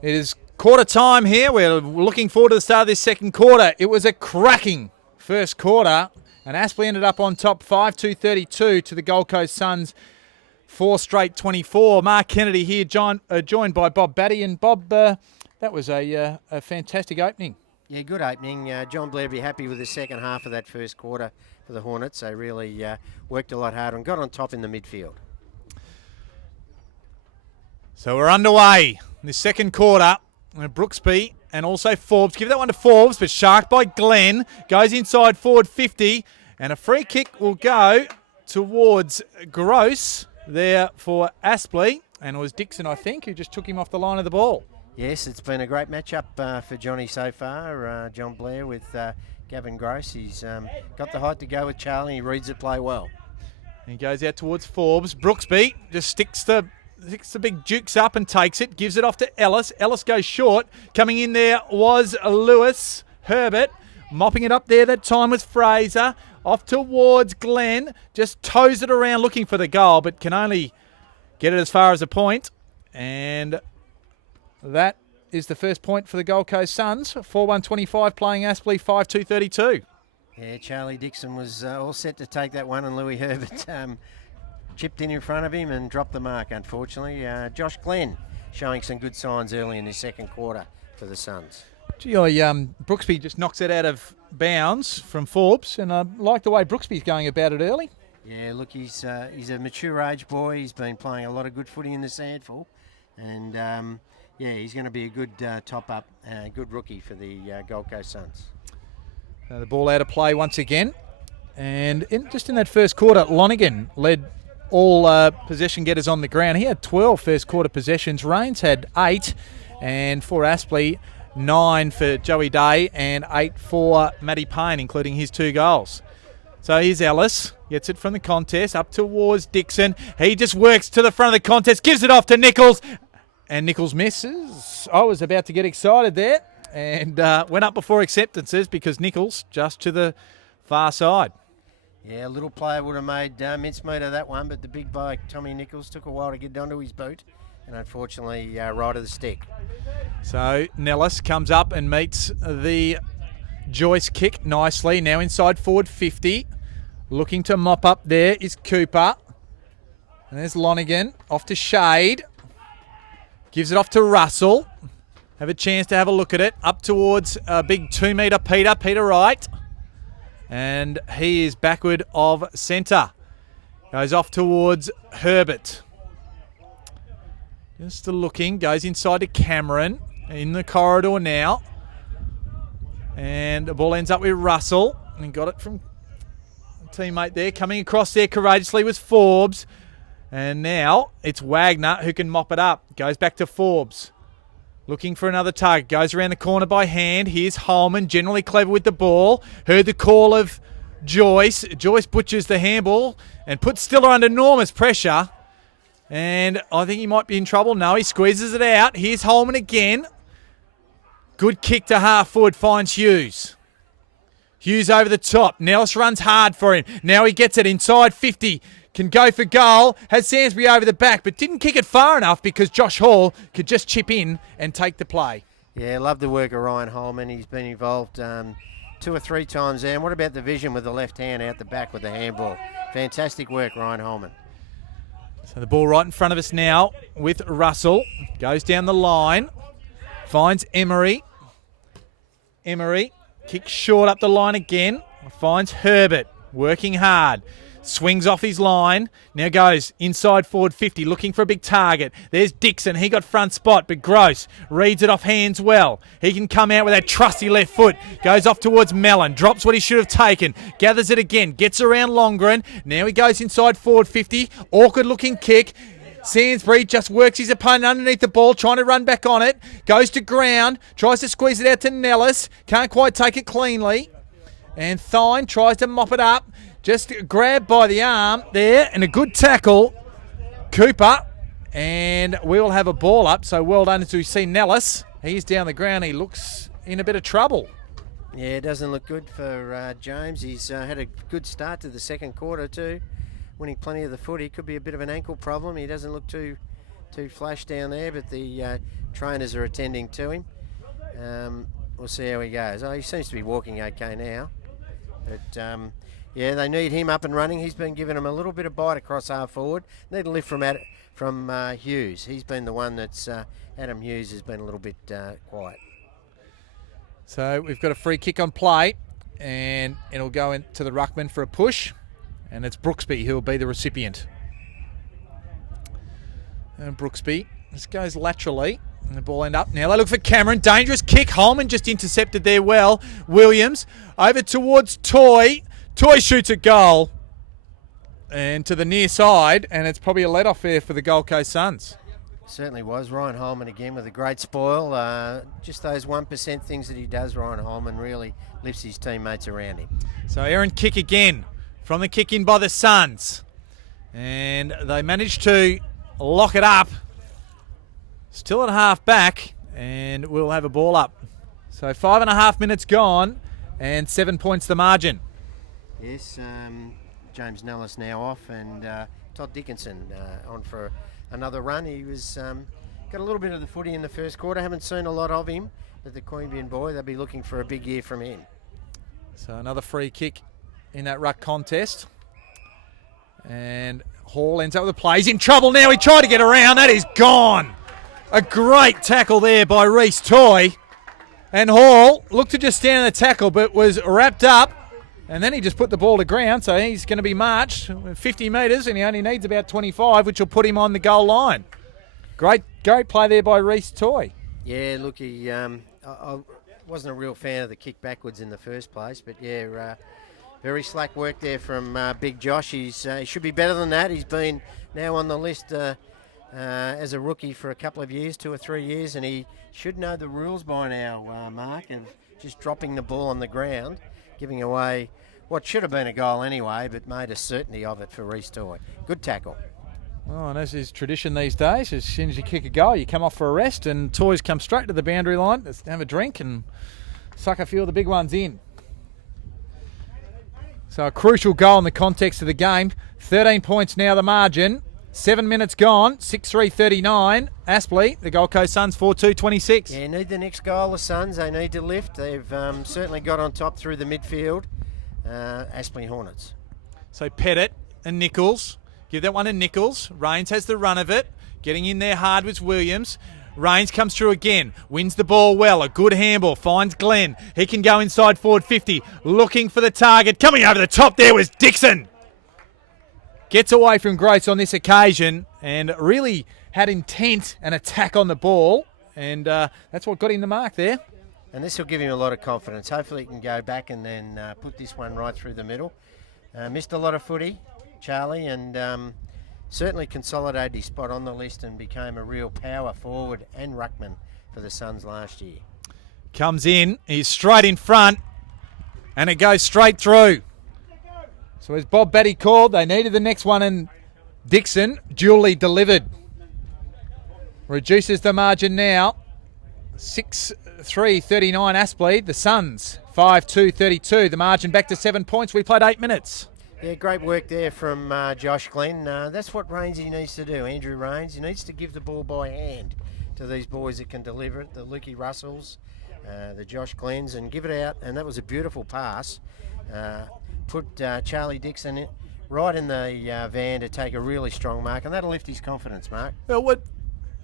It is quarter time here. We're looking forward to the start of this second quarter. It was a cracking first quarter, and Aspley ended up on top 5-2-32 to the Gold Coast Suns 4 straight 24. Mark Kennedy here, joined by Bob Batty. And Bob, that was a fantastic opening. Yeah, good opening. John Blair will be happy with the second half of that first quarter for the Hornets. They really worked a lot harder and got on top in the midfield. So we're underway in the second quarter. Brooksby and also Forbes. Give that one to Forbes, but sharked by Glenn. Goes inside forward 50. And a free kick will go towards Gross there for Aspley. And it was Dixon, I think, who just took him off the line of the ball. Yes, it's been a great matchup for Johnny so far. John Blair with Gavin Gross. He's got the height to go with Charlie. He reads the play well. He goes out towards Forbes. Brooksby just sticks the big jukes up and takes it. Gives it off to Ellis. Ellis goes short. Coming in there was Lewis. Herbert mopping it up there. That time was Fraser. Off towards Glenn. Just toes it around looking for the goal, but can only get it as far as a point. And that is the first point for the Gold Coast Suns. 4-1-25 playing Aspley 5-2-32. Yeah, Charlie Dixon was all set to take that one, and Louis Herbert chipped in front of him and dropped the mark, unfortunately. Josh Glenn showing some good signs early in the second quarter for the Suns. Gee, Brooksby just knocks it out of bounds from Forbes, and I like the way Brooksby's going about it early. Yeah, look, he's a mature age boy. He's been playing a lot of good footy in the SANFL, and yeah, he's going to be a good top-up, good rookie for the Gold Coast Suns. The ball out of play once again, and just in that first quarter, Lonigan led all possession getters on the ground. He had 12 first quarter possessions. Rains had 8, and for Aspley, 9 for Joey Day and 8 for Matty Payne, including his 2 goals. So here's Ellis, gets it from the contest up towards Dixon. He just works to the front of the contest, gives it off to Nichols, and Nichols misses. I was about to get excited there, and went up before acceptances because Nichols just to the far side. Yeah, a little player would have made mincemeat of that one, but the big bloke, Tommy Nichols, took a while to get onto his boot, and unfortunately right of the stick. So Nellis comes up and meets the Joyce kick nicely. Now inside forward 50. Looking to mop up there is Cooper. And there's Lonigan off to Shade. Gives it off to Russell. Have a chance to have a look at it. Up towards a big 2-metre Peter Wright. And he is backward of centre. Goes off towards Herbert. Just looking. Goes inside to Cameron. In the corridor now. And the ball ends up with Russell. And got it from a teammate there. Coming across there courageously was Forbes. And now it's Wagner who can mop it up. Goes back to Forbes. Looking for another target. Goes around the corner by hand. Here's Holman, generally clever with the ball. Heard the call of Joyce. Joyce butchers the handball and puts Stiller under enormous pressure. And I think he might be in trouble. No, he squeezes it out. Here's Holman again. Good kick to half forward, finds Hughes. Hughes over the top. Nellis runs hard for him. Now he gets it inside 50. Can go for goal. Has Sansbury over the back, but didn't kick it far enough because Josh Hall could just chip in and take the play. Yeah, love the work of Ryan Holman. He's been involved 2 or 3 times there. And what about the vision with the left hand out the back with the handball? Fantastic work, Ryan Holman. So the ball right in front of us now with Russell. Goes down the line. Finds Emery. Emery kicks short up the line again. Finds Herbert. Working hard. Swings off his line. Now goes inside forward 50, looking for a big target. There's Dixon. He got front spot, but Gross reads it off hands well. He can come out with that trusty left foot. Goes off towards Mellon. Drops what he should have taken. Gathers it again. Gets around Longren. Now he goes inside forward 50. Awkward looking kick. Sansbury just works his opponent underneath the ball, trying to run back on it. Goes to ground. Tries to squeeze it out to Nellis. Can't quite take it cleanly. And Thine tries to mop it up. Just grabbed by the arm there, and a good tackle. Cooper, and we'll have a ball up, so well done to see Nellis. He's down the ground. He looks in a bit of trouble. Yeah, it doesn't look good for James. He's had a good start to the second quarter too, winning plenty of the footy. Could be a bit of an ankle problem. He doesn't look too flash down there, but the trainers are attending to him. We'll see how he goes. Oh, he seems to be walking okay now. But yeah, they need him up and running. He's been giving them a little bit of bite across half forward. Need a lift from Hughes. He's been the one that's Adam Hughes has been a little bit quiet. So we've got a free kick on play, and it'll go into the ruckman for a push, and it's Brooksby who will be the recipient. And Brooksby, this goes laterally, and the ball end up. Now they look for Cameron. Dangerous kick. Holman just intercepted there well. Williams over towards Toy. Toy shoots a goal, and to the near side, and it's probably a let-off there for the Gold Coast Suns. Certainly was. Ryan Holman again with a great spoil. Just those 1% things that he does, Ryan Holman really lifts his teammates around him. So Aaron kick again from the kick in by the Suns. And they managed to lock it up. Still at half back, and we'll have a ball up. So 5.5 minutes gone, and 7 points the margin. Yes, James Nellis now off, and Todd Dickinson on for another run. He was got a little bit of the footy in the first quarter. Haven't seen a lot of him, but the Queanbeyan boy, they'll be looking for a big year from him. So another free kick in that ruck contest. And Hall ends up with the play. He's in trouble now. He tried to get around. That is gone. A great tackle there by Reece Toy. And Hall looked to just stand in the tackle, but was wrapped up. And then he just put the ball to ground, so he's going to be marched 50 metres, and he only needs about 25, which will put him on the goal line. Great play there by Reece Toy. Yeah, look, I wasn't a real fan of the kick backwards in the first place, but yeah, very slack work there from Big Josh. He should be better than that. He's been now on the list as a rookie for a couple of years, 2 or 3 years, and he should know the rules by now, Mark, of just dropping the ball on the ground, giving away what should have been a goal anyway, but made a certainty of it for Reece Toy. Good tackle. Oh, and as is tradition these days, as soon as you kick a goal, you come off for a rest, and Toys come straight to the boundary line, just have a drink and suck a few of the big ones in. So a crucial goal in the context of the game. 13 points now the margin. 7 minutes gone. 6-3-39. Aspley, the Gold Coast Suns 4-2-26. Yeah, need the next goal, the Suns. They need to lift. They've certainly got on top through the midfield. Aspley Hornets. So Pettit and Nichols. Give that one to Nichols. Rains has the run of it. Getting in there hard was Williams. Rains comes through again. Wins the ball well. A good handball. Finds Glenn. He can go inside forward 50. Looking for the target. Coming over the top there was Dixon. Gets away from Gross on this occasion and really had intent and attack on the ball. And that's what got him the mark there. And this will give him a lot of confidence. Hopefully he can go back and then put this one right through the middle. Missed a lot of footy, Charlie, and certainly consolidated his spot on the list and became a real power forward and ruckman for the Suns last year. Comes in, he's straight in front, and it goes straight through. So as Bob Batty called, they needed the next one, and Dixon duly delivered. Reduces the margin now. 6-3-39 Aspley. The Suns 5-2-32. The margin back to 7 points. We played 8 minutes. Yeah, great work there from Josh Glenn. That's what Rainsy needs to do, Andrew Rains. He needs to give the ball by hand to these boys that can deliver it, the Lukey Russells, the Josh Glens, and give it out. And that was a beautiful pass. Put Charlie Dixon right in the van to take a really strong mark, and that'll lift his confidence, Mark. Well,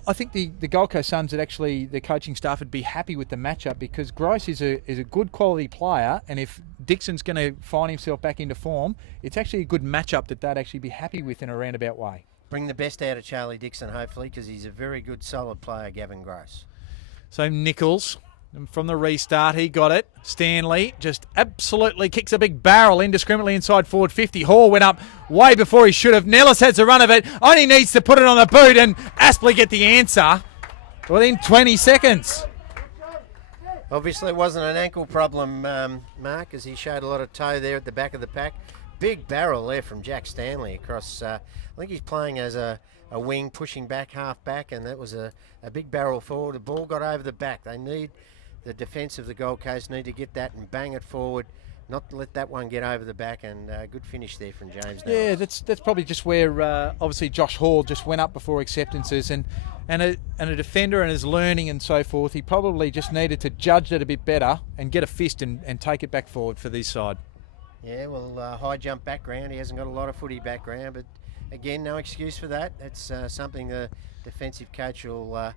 I think the Gold Coast Suns would actually, the coaching staff would be happy with the matchup because Grice is a good quality player, and if Dixon's going to find himself back into form, it's actually a good matchup that they'd actually be happy with in a roundabout way. Bring the best out of Charlie Dixon, hopefully, because he's a very good, solid player, Gavin Grice. So Nichols, from the restart, he got it. Stanley just absolutely kicks a big barrel indiscriminately inside forward 50. Hall went up way before he should have. Nellis has a run of it. Only needs to put it on the boot, and Aspley get the answer within 20 seconds. Obviously, it wasn't an ankle problem, Mark, as he showed a lot of toe there at the back of the pack. Big barrel there from Jack Stanley across. I think he's playing as a wing, pushing back, half back, and that was a big barrel forward. The ball got over the back. They need the defence of the Gold Coast need to get that and bang it forward, not let that one get over the back, and good finish there from James. Yeah, Norris. that's probably just where obviously Josh Hall just went up before acceptances, and a defender and his learning and so forth. He probably just needed to judge it a bit better and get a fist and take it back forward for this side. Yeah, well, high jump background. He hasn't got a lot of footy background, but again, no excuse for that. That's something the defensive coach will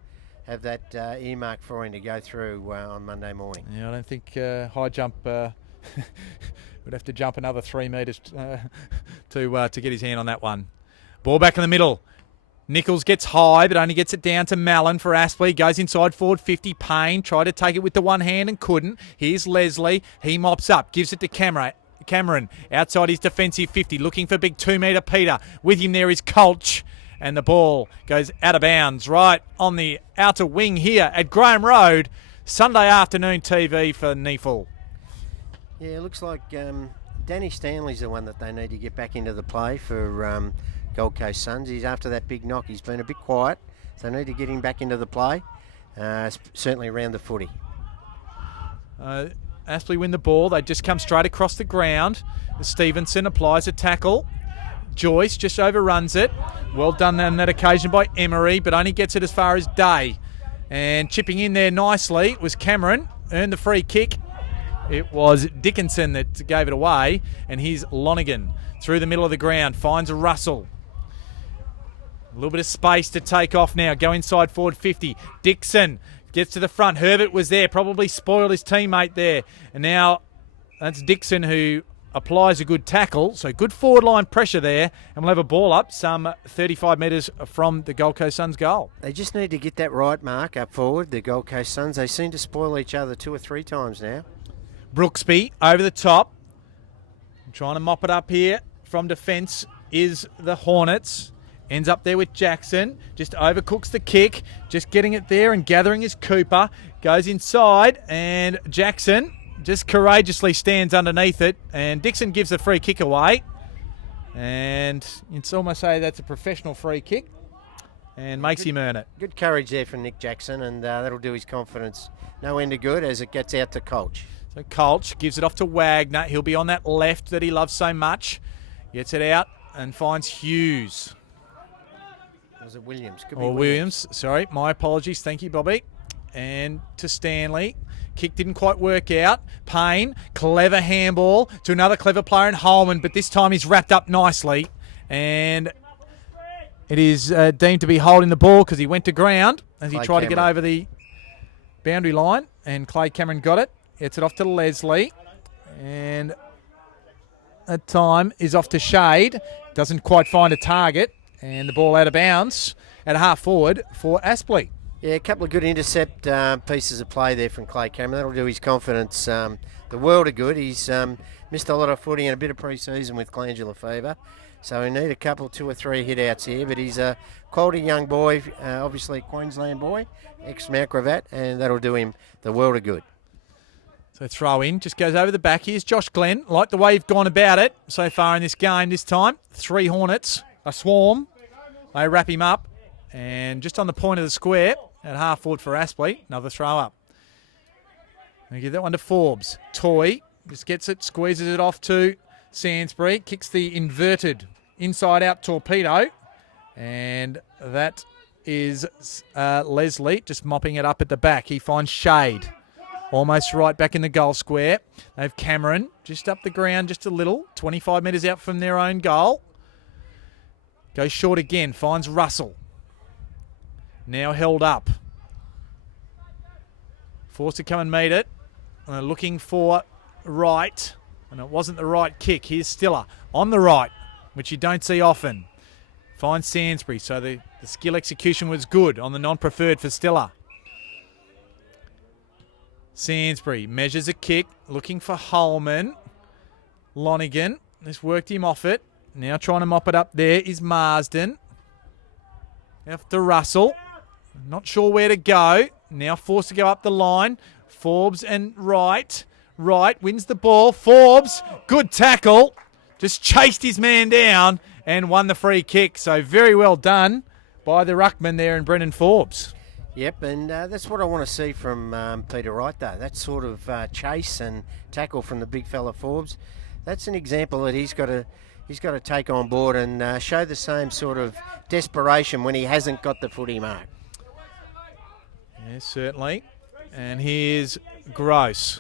have that earmark for him to go through on Monday morning. Yeah, I don't think high jump would have to jump another 3 metres to get his hand on that one. Ball back in the middle. Nichols gets high, but only gets it down to Mallon for Aspley. Goes inside forward 50. Payne tried to take it with the one hand and couldn't. Here's Leslie. He mops up, gives it to Cameron outside his defensive 50, looking for big 2 metre Peter. With him there is Colch, and the ball goes out of bounds right on the outer wing here at Graham Road. Sunday afternoon TV for NEAFl. Yeah, it looks like Danny Stanley's the one that they need to get back into the play for Gold Coast Suns. He's after that big knock. He's been a bit quiet, so they need to get him back into the play, certainly around the footy. Aspley win the ball. They just come straight across the ground. Stevenson applies a tackle. Joyce just overruns it. Well done on that occasion by Emery, but only gets it as far as Day. And chipping in there nicely was Cameron. Earned the free kick. It was Dickinson that gave it away. And here's Lonigan through the middle of the ground. Finds Russell. A little bit of space to take off now. Go inside forward 50. Dixon gets to the front. Herbert was there. Probably spoiled his teammate there. And now that's Dixon who applies a good tackle. So good forward line pressure there. And we'll have a ball up some 35 metres from the Gold Coast Suns goal. They just need to get that right mark up forward, the Gold Coast Suns. They seem to spoil each other 2 or 3 times now. Brooksby over the top. Trying to mop it up here from defence is the Hornets. Ends up there with Jackson. Just overcooks the kick. Just getting it there and gathering his Cooper. Goes inside and Jackson just courageously stands underneath it. And Dixon gives the free kick away. And it's almost say that's a professional free kick. And makes him earn it. Good courage there from Nick Jackson, and that'll do his confidence no end of good as it gets out to Colch. So Colch gives it off to Wagner. He'll be on that left that he loves so much. Gets it out and finds Hughes. Was it Williams? Could be Or Williams. Sorry, my apologies. Thank you, Bobby. And to Stanley. Kick didn't quite work out. Payne, clever handball to another clever player in Holman, but this time he's wrapped up nicely. And it is deemed to be holding the ball because he went to ground as he tried to get over the boundary line. And Clay Cameron got it. Gets it off to Leslie. And that time is off to Shade. Doesn't quite find a target. And the ball out of bounds at half forward for Aspley. Yeah, a couple of good intercept pieces of play there from Clay Cameron. That'll do his confidence the world of good. He's missed a lot of footy and a bit of pre-season with glandular fever. So we need a couple, 2 or 3 hit-outs here. But he's a quality young boy, obviously a Queensland boy, ex-Mount Gravatt, and that'll do him the world of good. So throw in, just goes over the back. Here's Josh Glenn. Like the way you've gone about it so far in this game this time. 3 Hornets, a swarm. They wrap him up. And just on the point of the square at half forward for Aspley. Another throw up. They give that one to Forbes. Toy just gets it, squeezes it off to Sansbury. Kicks the inverted inside-out torpedo. And that is Leslie just mopping it up at the back. He finds Shade. Almost right back in the goal square. They have Cameron just up the ground just a little. 25 metres out from their own goal. Goes short again. Finds Russell. Now held up. Forced to come and meet it. And they're looking for right. And it wasn't the right kick. Here's Stiller on the right, which you don't see often. Finds Sansbury. So the skill execution was good on the non-preferred for Stiller. Sansbury measures a kick, looking for Holman. Lonigan, just worked him off it. Now trying to mop it up there is Marsden. After Russell. Not sure where to go. Now forced to go up the line. Forbes and Wright. Wright wins the ball. Forbes, good tackle. Just chased his man down and won the free kick. So very well done by the ruckman there in Brendan Forbes. Yep, and that's what I want to see from Peter Wright, though. That sort of chase and tackle from the big fella Forbes. That's an example that he's got to take on board and show the same sort of desperation when he hasn't got the footy mark. Yeah, certainly. And here's Gross.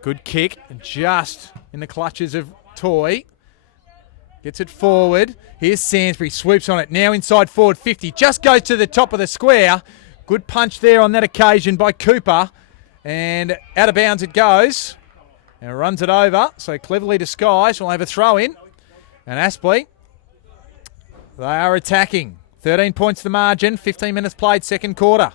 Good kick, just in the clutches of Toy. Gets it forward. Here's Sainsbury, swoops on it. Now inside forward 50. Just goes to the top of the square. Good punch there on that occasion by Cooper. And out of bounds it goes. And runs it over. So cleverly disguised. We'll have a throw in. And Aspley, they are attacking. 13 points the margin. 15 minutes played, second quarter.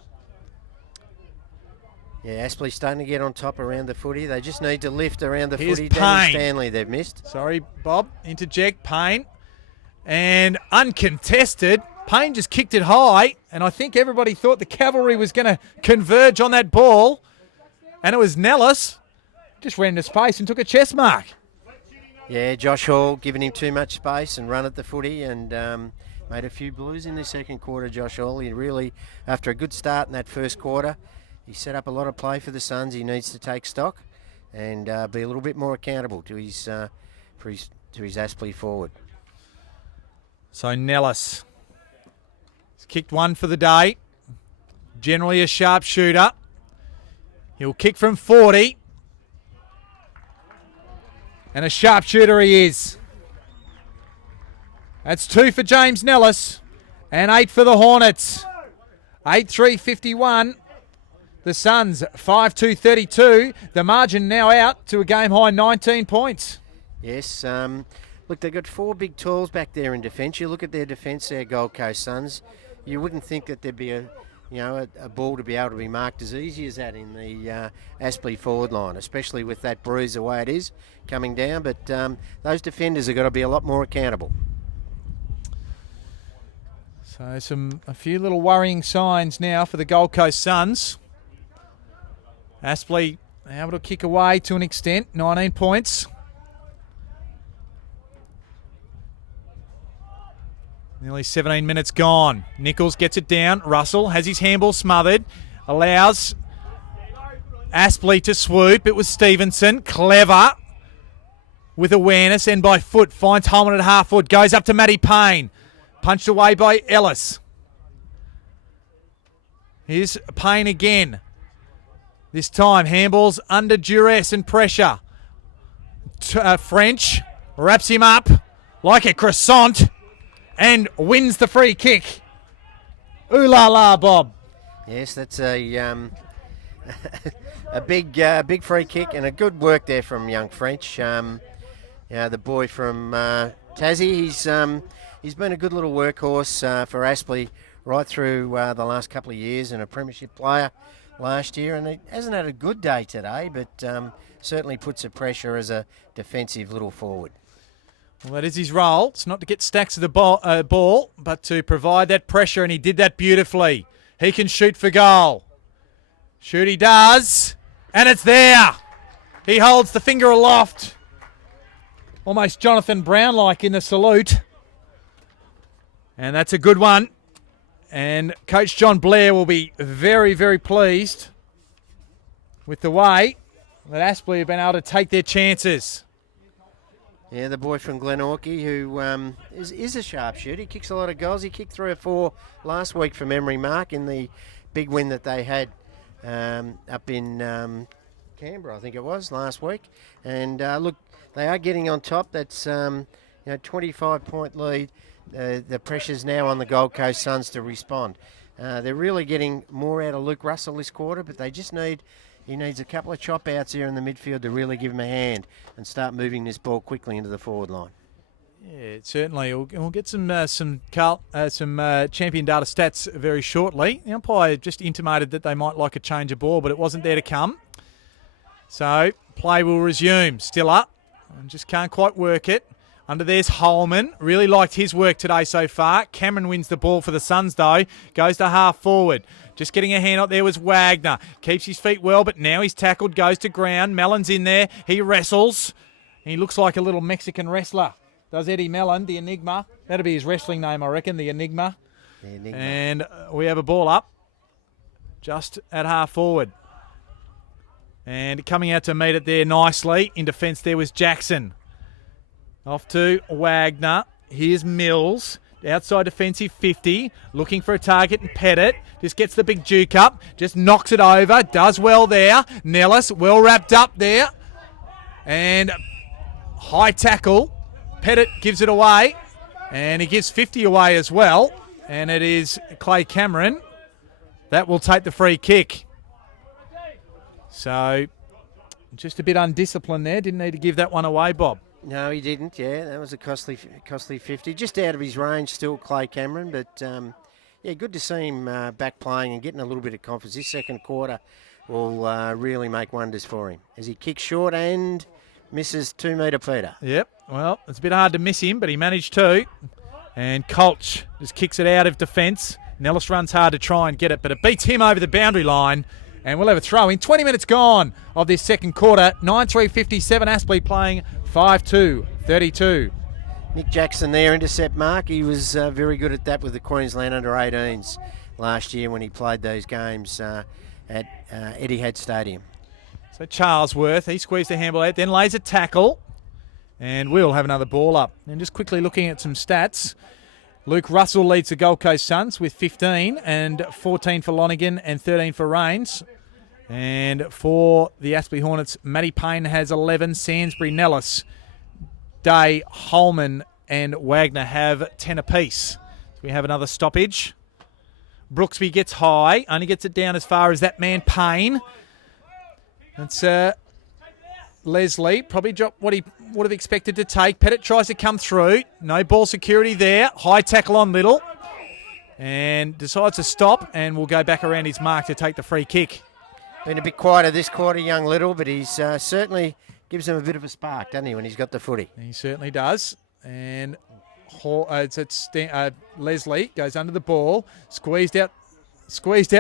Yeah, Aspley starting to get on top around the footy. They just need to lift around the Here's footy. Payne. Danny Stanley they've missed. Sorry, Bob. Interject. Payne. And uncontested. Payne just kicked it high. And I think everybody thought the cavalry was going to converge on that ball. And it was Nellis. Just ran into space and took a chest mark. Yeah, Josh Hall giving him too much space and run at the footy and made a few blues in the second quarter, Josh Hall. He really, after a good start in that first quarter, he set up a lot of play for the Suns. He needs to take stock and be a little bit more accountable to his Aspley forward. So Nellis has kicked one for the day. Generally a sharp shooter. He'll kick from 40. And a sharpshooter he is. That's 2 for James Nellis and 8 for the Hornets. 8-3-51. The Suns 5-2-32. The margin now out to a game high 19 points. Yes, look, they've got 4 big tools back there in defence. You look at their defence there, Gold Coast Suns. You wouldn't think that there'd be a ball to be able to be marked as easy as that in the Aspley forward line, especially with that bruise the way it is coming down. But those defenders have got to be a lot more accountable. So a few little worrying signs now for the Gold Coast Suns. Aspley able to kick away to an extent, 19 points. Nearly 17 minutes gone. Nichols gets it down. Russell has his handball smothered. Allows Aspley to swoop. It was Stevenson. Clever with awareness and by foot. Finds Holman at half foot. Goes up to Matty Payne. Punched away by Ellis. Here's Payne again. This time, handballs under duress and pressure. French wraps him up like a croissant and wins the free kick. Ooh la la, Bob. Yes, that's a big free kick and a good work there from young French. The boy from Tassie, he's been a good little workhorse for Aspley right through the last couple of years and a premiership player last year, and he hasn't had a good day today, but certainly puts a pressure as a defensive little forward. Well, that is his role. It's not to get stacks of the ball, but to provide that pressure, and he did that beautifully. He can shoot for goal. Shoot he does, and it's there. He holds the finger aloft. Almost Jonathan Brown-like in the salute. And that's a good one. And Coach John Blair will be very, very pleased with the way that Aspley have been able to take their chances. Yeah, the boy from Glenorchy who is a sharpshooter. He kicks a lot of goals. He kicked 3 or 4 last week from memory, Mark, in the big win that they had up in Canberra, I think it was, last week. And look, they are getting on top. That's 25-point lead. The pressure's now on the Gold Coast Suns to respond. They're really getting more out of Luke Russell this quarter, but they just he needs a couple of chop outs here in the midfield to really give him a hand and start moving this ball quickly into the forward line. Yeah, certainly. We'll get some champion data stats very shortly. The umpire just intimated that they might like a change of ball, but it wasn't there to come. So play will resume. Still up. And just can't quite work it. Under there's Holman. Really liked his work today so far. Cameron wins the ball for the Suns, though. Goes to half forward. Just getting a hand up there was Wagner. Keeps his feet well, but now he's tackled. Goes to ground. Mellon's in there. He wrestles. He looks like a little Mexican wrestler. Does Eddie Mellon, the Enigma. That'll be his wrestling name, I reckon, the Enigma. The Enigma. And we have a ball up. just at half forward. And coming out to meet it there nicely. In defence there was Jackson. Off to Wagner. Here's Mills. Outside defensive 50. Looking for a target and Pettit. Just gets the big juke up. Just knocks it over. Does well there. Nellis well wrapped up there. And high tackle. Pettit gives it away. And he gives 50 away as well. And it is Clay Cameron that will take the free kick. So, just a bit undisciplined there. Didn't need to give that one away, Bob. No, he didn't. Yeah, that was a costly 50. Just out of his range still, Clay Cameron. But, yeah, good to see him back playing and getting a little bit of confidence. This second quarter will really make wonders for him. As he kicks short and misses 2 metre Peter. Yep, well, it's a bit hard to miss him, but he managed to. And Colch just kicks it out of defence. Nellis runs hard to try and get it, but it beats him over the boundary line. And we'll have a throw in. 20 minutes gone of this second quarter. 9-3-57. Aspley playing 5-2-32. Nick Jackson there, intercept mark. He was very good at that with the Queensland under-18s last year when he played those games at Etihad Stadium. So Charlesworth, he squeezed the handball out, then lays a tackle. And we'll have another ball up. And just quickly looking at some stats. Luke Russell leads the Gold Coast Suns with 15 and 14 for Lonigan and 13 for Rains. And for the Aspley Hornets, Matty Payne has 11, Sansbury, Nellis, Day, Holman and Wagner have 10 apiece. So we have another stoppage. Brooksby gets high, only gets it down as far as that man Payne. It's Leslie, probably dropped what he would have expected to take. Pettit tries to come through. No ball security there. High tackle on Little. And decides to stop and will go back around his mark to take the free kick. Been a bit quieter this quarter, young Little, but he's certainly gives him a bit of a spark, doesn't he, when he's got the footy? He certainly does. And Leslie goes under the ball. Squeezed out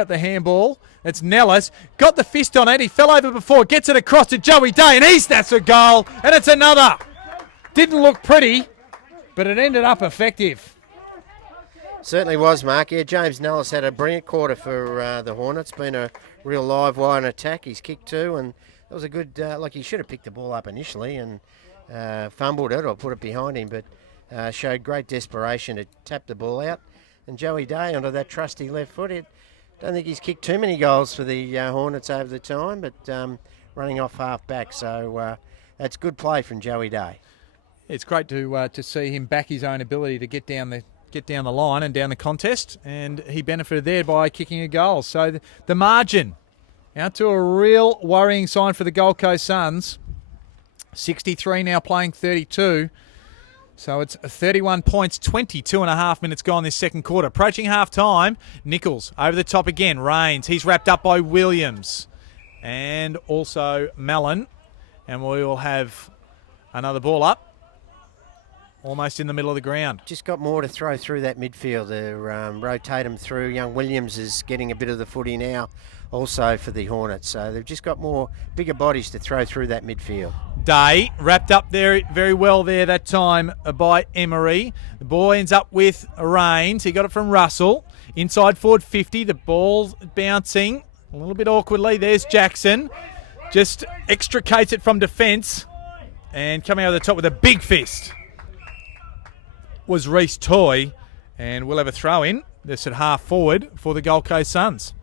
the handball. It's Nellis. Got the fist on it. He fell over before. Gets it across to Joey Day. And he snaps a goal. And it's another. Didn't look pretty, but it ended up effective. Certainly was, Mark. Yeah, James Nellis had a brilliant quarter for the Hornets. Been a real live wire and attack. He's kicked 2, and that was a good, he should have picked the ball up initially and fumbled it or put it behind him, but showed great desperation to tap the ball out. And Joey Day onto that trusty left foot. I don't think he's kicked too many goals for the Hornets over the time, but running off half back. So that's good play from Joey Day. It's great to see him back his own ability to get down the line and down the contest, and he benefited there by kicking a goal. So the margin out to a real worrying sign for the Gold Coast Suns. 63 now playing 32. So it's 31 points, 22 and a half minutes gone this second quarter. Approaching half time, Nichols over the top again. Rains, he's wrapped up by Williams and also Mellon. And we will have another ball up, almost in the middle of the ground. Just got more to throw through that midfield. Rotate them through. Young Williams is getting a bit of the footy now also for the Hornets. So they've just got bigger bodies to throw through that midfield. Day wrapped up there very well there that time by Emery. The ball ends up with Rains. He got it from Russell. Inside forward 50. The ball's bouncing a little bit awkwardly. There's Jackson. Just extricates it from defence. And coming over the top with a big fist was Reece Toy. And we'll have a throw in. This at half forward for the Gold Coast Suns.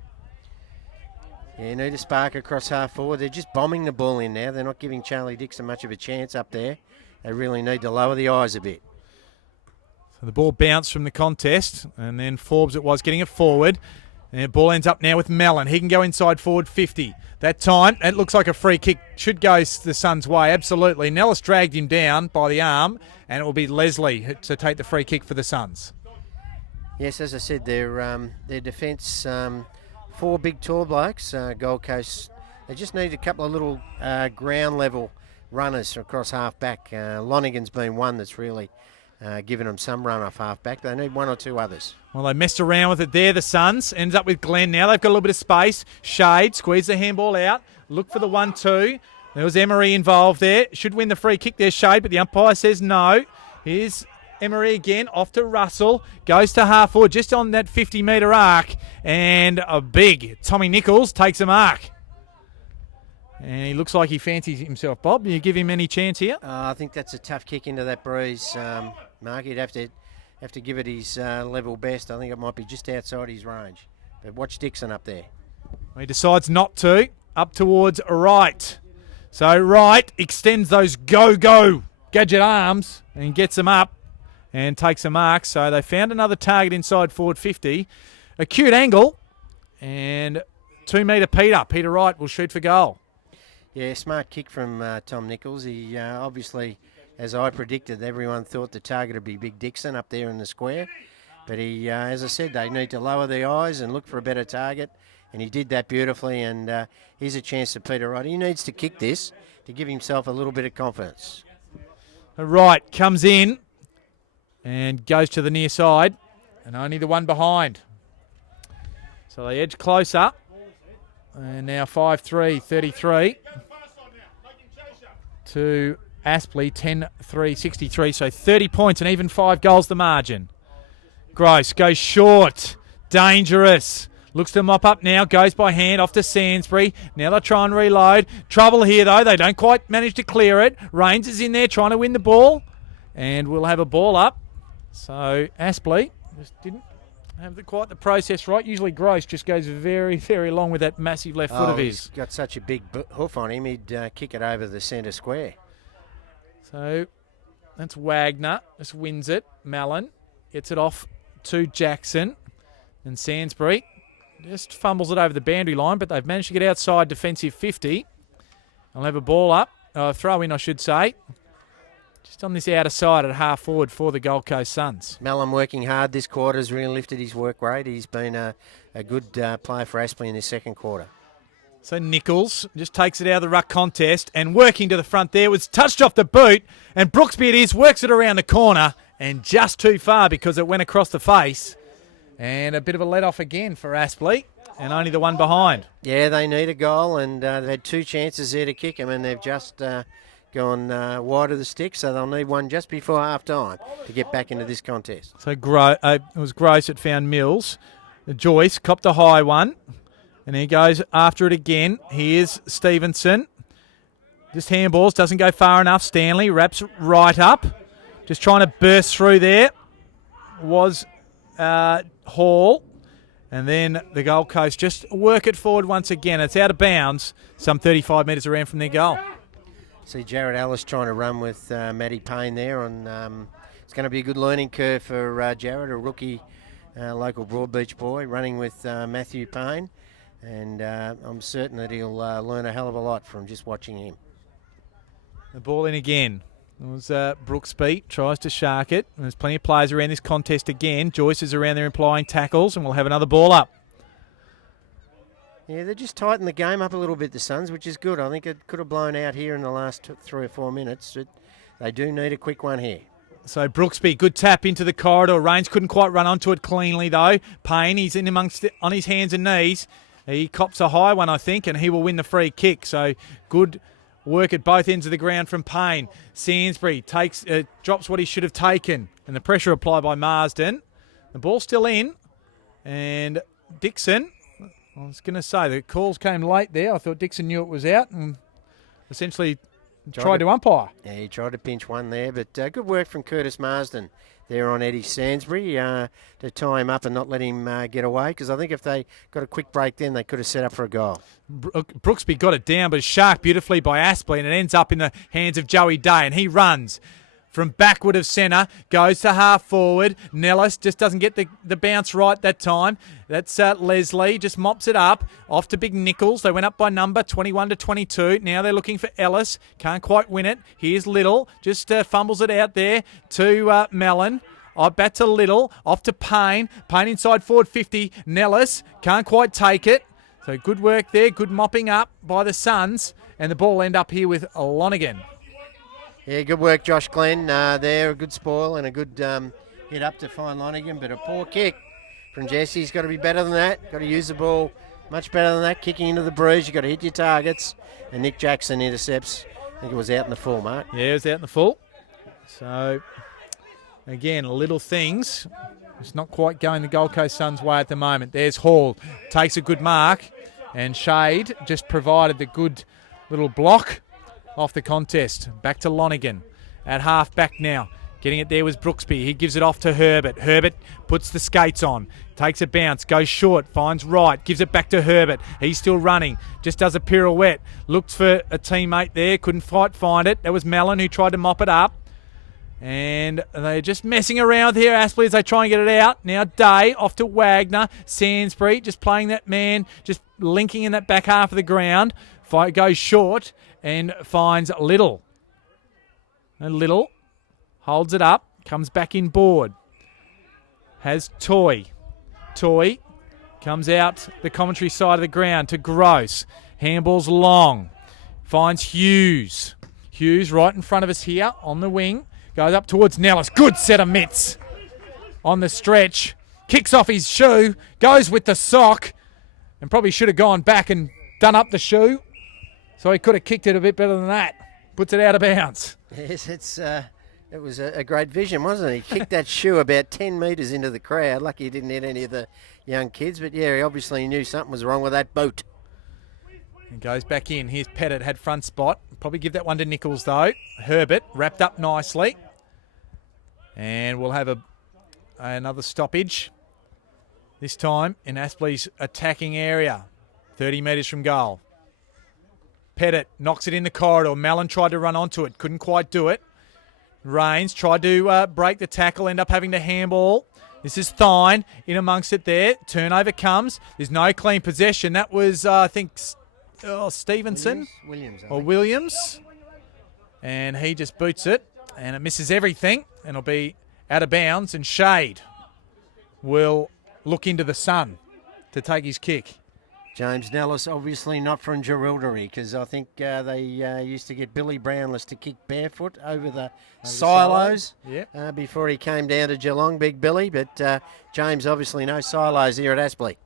Yeah, need a spark across half forward. They're just bombing the ball in now. They're not giving Charlie Dixon much of a chance up there. They really need to lower the eyes a bit. So the ball bounced from the contest, and then Forbes it was getting it forward. And the ball ends up now with Mellon. He can go inside forward 50. That time, it looks like a free kick. Should go the Suns' way, absolutely. Nellis dragged him down by the arm, and it will be Leslie to take the free kick for the Suns. Yes, as I said, their defence... 4 big tall blokes, Gold Coast. They just need a couple of little ground level runners across half back. Lonigan's been one that's really given them some run off half back. They need 1 or 2 others. Well, they messed around with it there, the Suns. Ends up with Glenn now. They've got a little bit of space. Shade, squeeze the handball out. Look for the 1-2. There was Emery involved there. Should win the free kick there, Shade, but the umpire says no. Here's Emery again, off to Russell, goes to half forward, just on that 50-metre arc, and a big Tommy Nichols takes a mark. And he looks like he fancies himself. Bob, you give him any chance here? I think that's a tough kick into that breeze, Mark. He'd have to give it his level best. I think it might be just outside his range. But watch Dixon up there. He decides not to, up towards right. So right extends those go gadget arms and gets them up and takes a mark. So they found another target inside forward 50. Acute angle and 2 metre Peter Wright will shoot for goal. Yeah, smart kick from Tom Nichols. He obviously, as I predicted, everyone thought the target would be Big Dixon up there in the square. But he, as I said, they need to lower their eyes and look for a better target. And he did that beautifully. And here's a chance to Peter Wright. He needs to kick this to give himself a little bit of confidence. Wright comes in and goes to the near side. And only the one behind. So they edge closer. And now 5-3, 33 to Aspley, 10-3, 63. So 30 points and even 5 goals the margin. Gross goes short. Dangerous. Looks to mop up now. Goes by hand off to Sainsbury. Now they'll try and reload. Trouble here though. They don't quite manage to clear it. Rains is in there trying to win the ball. And we'll have a ball up. So Aspley just didn't have quite the process right. Usually Gross just goes very, very long with that massive left foot of his. He's got such a big hoof on him, he'd kick it over the centre square. So that's Wagner. Just wins it. Mallon gets it off to Jackson. And Sainsbury just fumbles it over the boundary line, but they've managed to get outside defensive 50. I'll have a ball up. Throw in, I should say. Just on this outer side at half forward for the Gold Coast Suns. Mallon working hard this quarter, has really lifted his work rate. He's been a good player for Aspley in this second quarter. So Nichols just takes it out of the ruck contest and working to the front there. Was touched off the boot, and Brooksby it is, works it around the corner and just too far because it went across the face. And a bit of a let-off again for Aspley and only the one behind. Yeah, they need a goal, and they've had 2 chances there to kick them, and they've just gone wide of the stick, so they'll need one just before half-time to get back into this contest. So it was Gross that found Mills. Joyce copped a high one, and he goes after it again. Here's Stevenson. Just handballs, doesn't go far enough. Stanley wraps right up. Just trying to burst through there was Hall. And then the Gold Coast just work it forward once again. It's out of bounds, some 35 metres around from their goal. See Jared Ellis trying to run with Matty Payne there. It's going to be a good learning curve for Jared, a rookie local Broadbeach boy, running with Matthew Payne. And I'm certain that he'll learn a hell of a lot from just watching him. The ball in again. It was Brooksby, tries to shark it. There's plenty of players around this contest again. Joyce is around there implying tackles, and we'll have another ball up. Yeah, they just tightened the game up a little bit, the Suns, which is good. I think it could have blown out here in the last 3 or 4 minutes. They do need a quick one here. So Brooksby, good tap into the corridor. Rains couldn't quite run onto it cleanly, though. Payne, he's in amongst it, on his hands and knees. He cops a high one, I think, and he will win the free kick. So good work at both ends of the ground from Payne. Sainsbury drops what he should have taken, and the pressure applied by Marsden. The ball's still in, and Dixon, I was going to say, the calls came late there. I thought Dixon knew it was out and essentially tried to umpire. Yeah, he tried to pinch one there, but good work from Curtis Marsden there on Eddie Sainsbury to tie him up and not let him get away, because I think if they got a quick break then, they could have set up for a goal. Brooksby got it down, but it's sharked beautifully by Aspley, and it ends up in the hands of Joey Day, and he runs from backward of centre, goes to half forward. Nellis just doesn't get the bounce right that time. That's Leslie, just mops it up. Off to Big Nichols. They went up by number, 21-22. Now they're looking for Ellis. Can't quite win it. Here's Little, just fumbles it out there to Mellon. Back to Little, off to Payne. Payne inside forward 50. Nellis can't quite take it. So good work there, good mopping up by the Suns. And the ball end up here with Lonigan. Yeah, good work, Josh Glenn. There, a good spoil and a good hit up to find Lonigan, but a poor kick from Jesse. He's got to be better than that. Got to use the ball much better than that. Kicking into the breeze, you've got to hit your targets. And Nick Jackson intercepts. I think it was out in the full, Mark. Yeah, it was out in the full. So Again, little things. It's not quite going the Gold Coast Suns' way at the moment. There's Hall. Takes a good mark. And Shade just provided the good little block off the contest. Back to Lonigan at half back now. Getting it there was Brooksby. He gives it off to Herbert. Herbert puts the skates on. Takes a bounce. Goes short. Finds right. Gives it back to Herbert. He's still running. Just does a pirouette. Looks for a teammate there. Couldn't find it. That was Mellon who tried to mop it up. And they're just messing around here, Aspley, as they try and get it out. Now Day off to Wagner. Sansbury just playing that man, just linking in that back half of the ground. Goes short and finds Little. And Little holds it up, comes back in board. Has Toy. Toy comes out the commentary side of the ground to Gross. Handball's long. Finds Hughes. Hughes right in front of us here on the wing. Goes up towards Nellis. Good set of mitts on the stretch. Kicks off his shoe. Goes with the sock. And probably should have gone back and done up the shoe. So he could have kicked it a bit better than that. Puts it out of bounds. Yes, it was a great vision, wasn't it? He kicked that shoe about 10 metres into the crowd. Lucky he didn't hit any of the young kids. But, yeah, he obviously knew something was wrong with that boot. And goes back in. Here's Pettit, had front spot. Probably give that one to Nichols, though. Herbert, wrapped up nicely. And we'll have another stoppage. This time in Aspley's attacking area. 30 metres from goal. Pettit knocks it in the corridor. Mallon tried to run onto it. Couldn't quite do it. Rains tried to break the tackle. End up having to handball. This is Thine in amongst it there. Turnover comes. There's no clean possession. That was, I think... Stevenson Williams, and he just boots it, and it misses everything, and it'll be out of bounds. And Shade will look into the sun to take his kick. James Nellis obviously not from Jerilderie, because I think they used to get Billy Brownless to kick barefoot over the silos before he came down to Geelong, Big Billy. But James obviously no silos here at Aspley.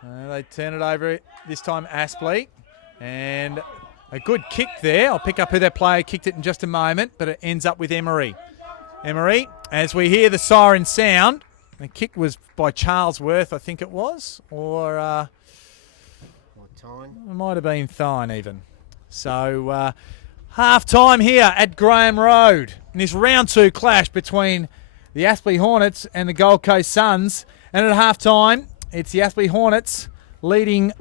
They turn it over this time, Aspley. And a good kick there. I'll pick up who that player kicked it in just a moment, but it ends up with Emery. Emery, as we hear the siren sound, the kick was by Charles Worth, I think it was, or it might have been Thine even. So half-time here at Graham Road in this round 2 clash between the Aspley Hornets and the Gold Coast Suns. And at half-time, it's the Aspley Hornets leading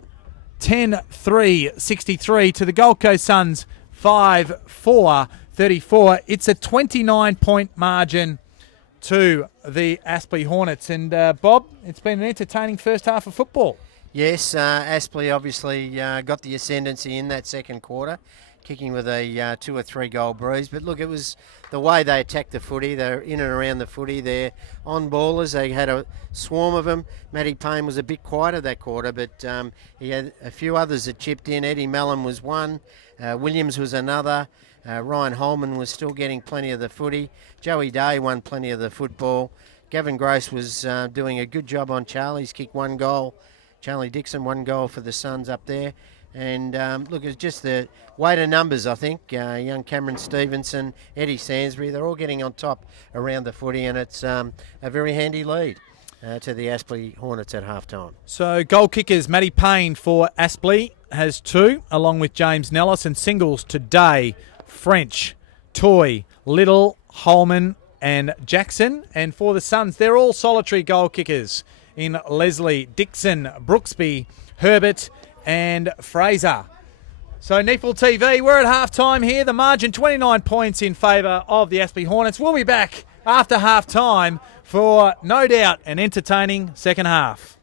10-3-63 to the Gold Coast Suns 5-4-34. It's a 29-point margin to the Aspley Hornets. And Bob, it's been an entertaining first half of football. Yes, Aspley obviously got the ascendancy in that second quarter, kicking with a 2 or 3 goal breeze. But look, it was the way they attacked the footy. They're in and around the footy. They're on ballers. They had a swarm of them. Matty Payne was a bit quieter that quarter, but he had a few others that chipped in. Eddie Mellon was one. Williams was another. Ryan Holman was still getting plenty of the footy. Joey Day won plenty of the football. Gavin Gross was doing a good job on Charlie's kick, 1 goal. Charlie Dixon, 1 goal for the Suns up there. And look, it's just the weight of numbers, I think. Young Cameron Stevenson, Eddie Sansbury, they're all getting on top around the footy, and it's a very handy lead to the Aspley Hornets at half-time. So goal kickers, Matty Payne for Aspley has 2, along with James Nellis, and singles today, French, Toy, Little, Holman and Jackson. And for the Suns, they're all solitary goal kickers in Leslie, Dixon, Brooksby, Herbert and Fraser. So NEAFl TV, we're at half-time here. The margin 29 points in favour of the Aspley Hornets. We'll be back after half-time for no doubt an entertaining second half.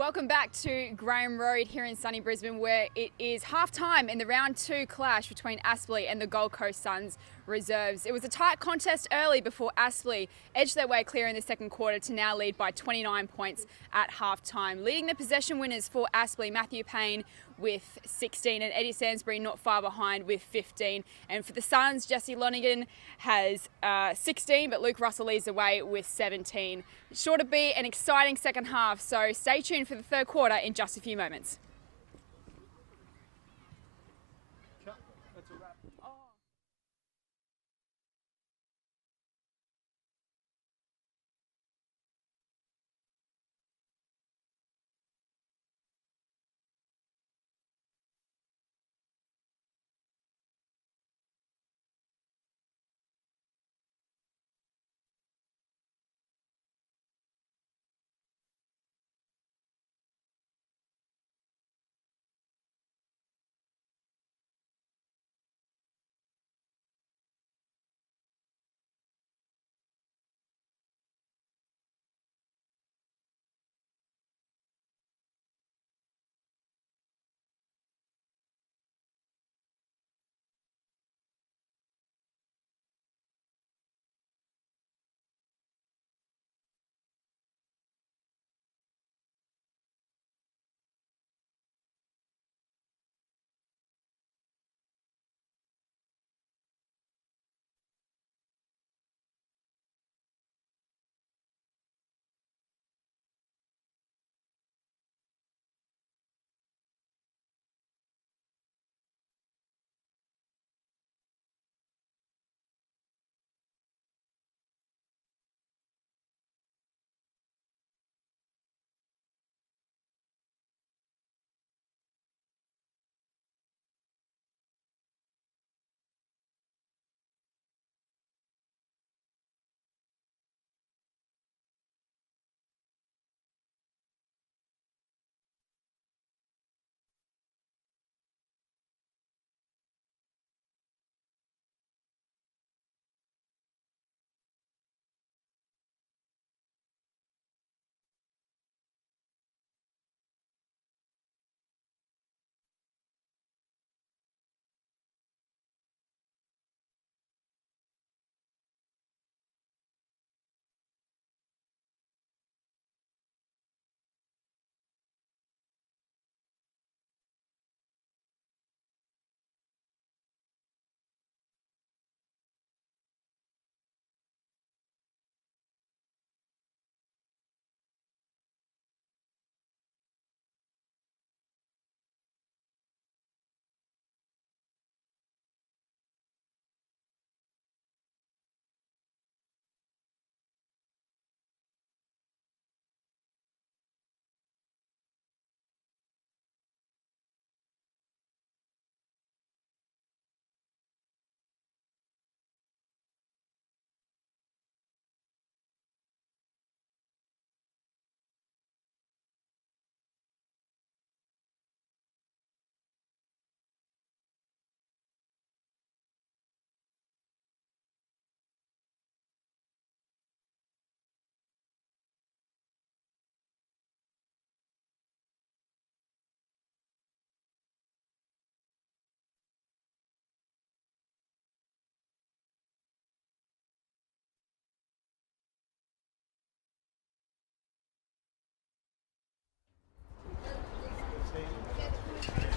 Welcome back to Graham Road here in sunny Brisbane, where it is half-time in the round 2 clash between Aspley and the Gold Coast Suns reserves. It was a tight contest early before Aspley edged their way clear in the second quarter to now lead by 29 points at half-time. Leading the possession winners for Aspley, Matthew Payne with 16 and Eddie Sainsbury not far behind with 15. And for the Suns, Jesse Lonigan has 16, but Luke Russell leads the way with 17. Sure to be an exciting second half, so stay tuned for the third quarter in just a few moments.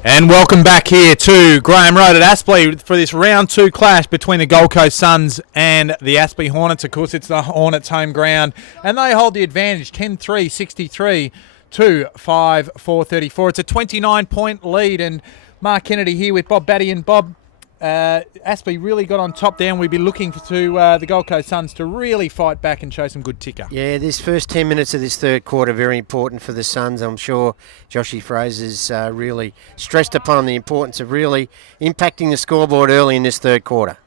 And welcome back here to Graham Road at Aspley for this round 2 clash between the Gold Coast Suns and the Aspley Hornets. Of course, it's the Hornets' home ground, and they hold the advantage 10-3, 63 to 5-4-34. It's a 29-point lead, and Mark Kennedy here with Bob Batty. And Bob, Aspley really got on top there, and we'd be looking to the Gold Coast Suns to really fight back and show some good ticker. Yeah, this first 10 minutes of this third quarter, very important for the Suns. I'm sure Joshy Fraser's really stressed upon the importance of really impacting the scoreboard early in this third quarter.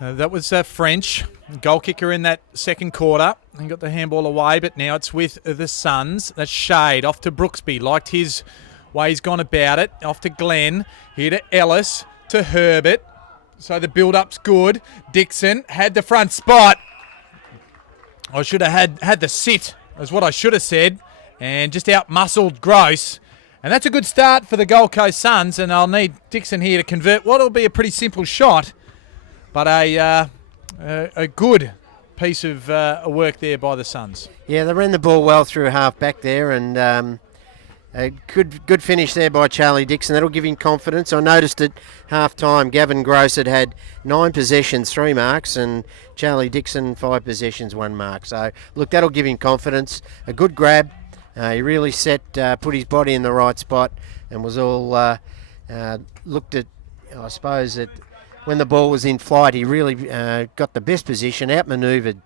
That was French, goal kicker in that second quarter. He got the handball away, but now it's with the Suns. That's Shade, off to Brooksby. Liked his way he's gone about it. Off to Glenn, here to Ellis, to Herbert. So the build-up's good. Dixon had the front spot. I should have had the sit, is what I should have said. and just out-muscled Gross. And that's a good start for the Gold Coast Suns, and I'll need Dixon here to convert what will be a pretty simple shot, but a good piece of work there by the Suns. Yeah, they ran the ball well through half back there, and a good finish there by Charlie Dixon. That'll give him confidence. I noticed at half-time Gavin Gross had 9 possessions, 3 marks, and Charlie Dixon 5 possessions, 1 mark. So, look, that'll give him confidence. A good grab. He really put his body in the right spot, and was all looked at, I suppose, that when the ball was in flight, he really got the best position, outmanoeuvred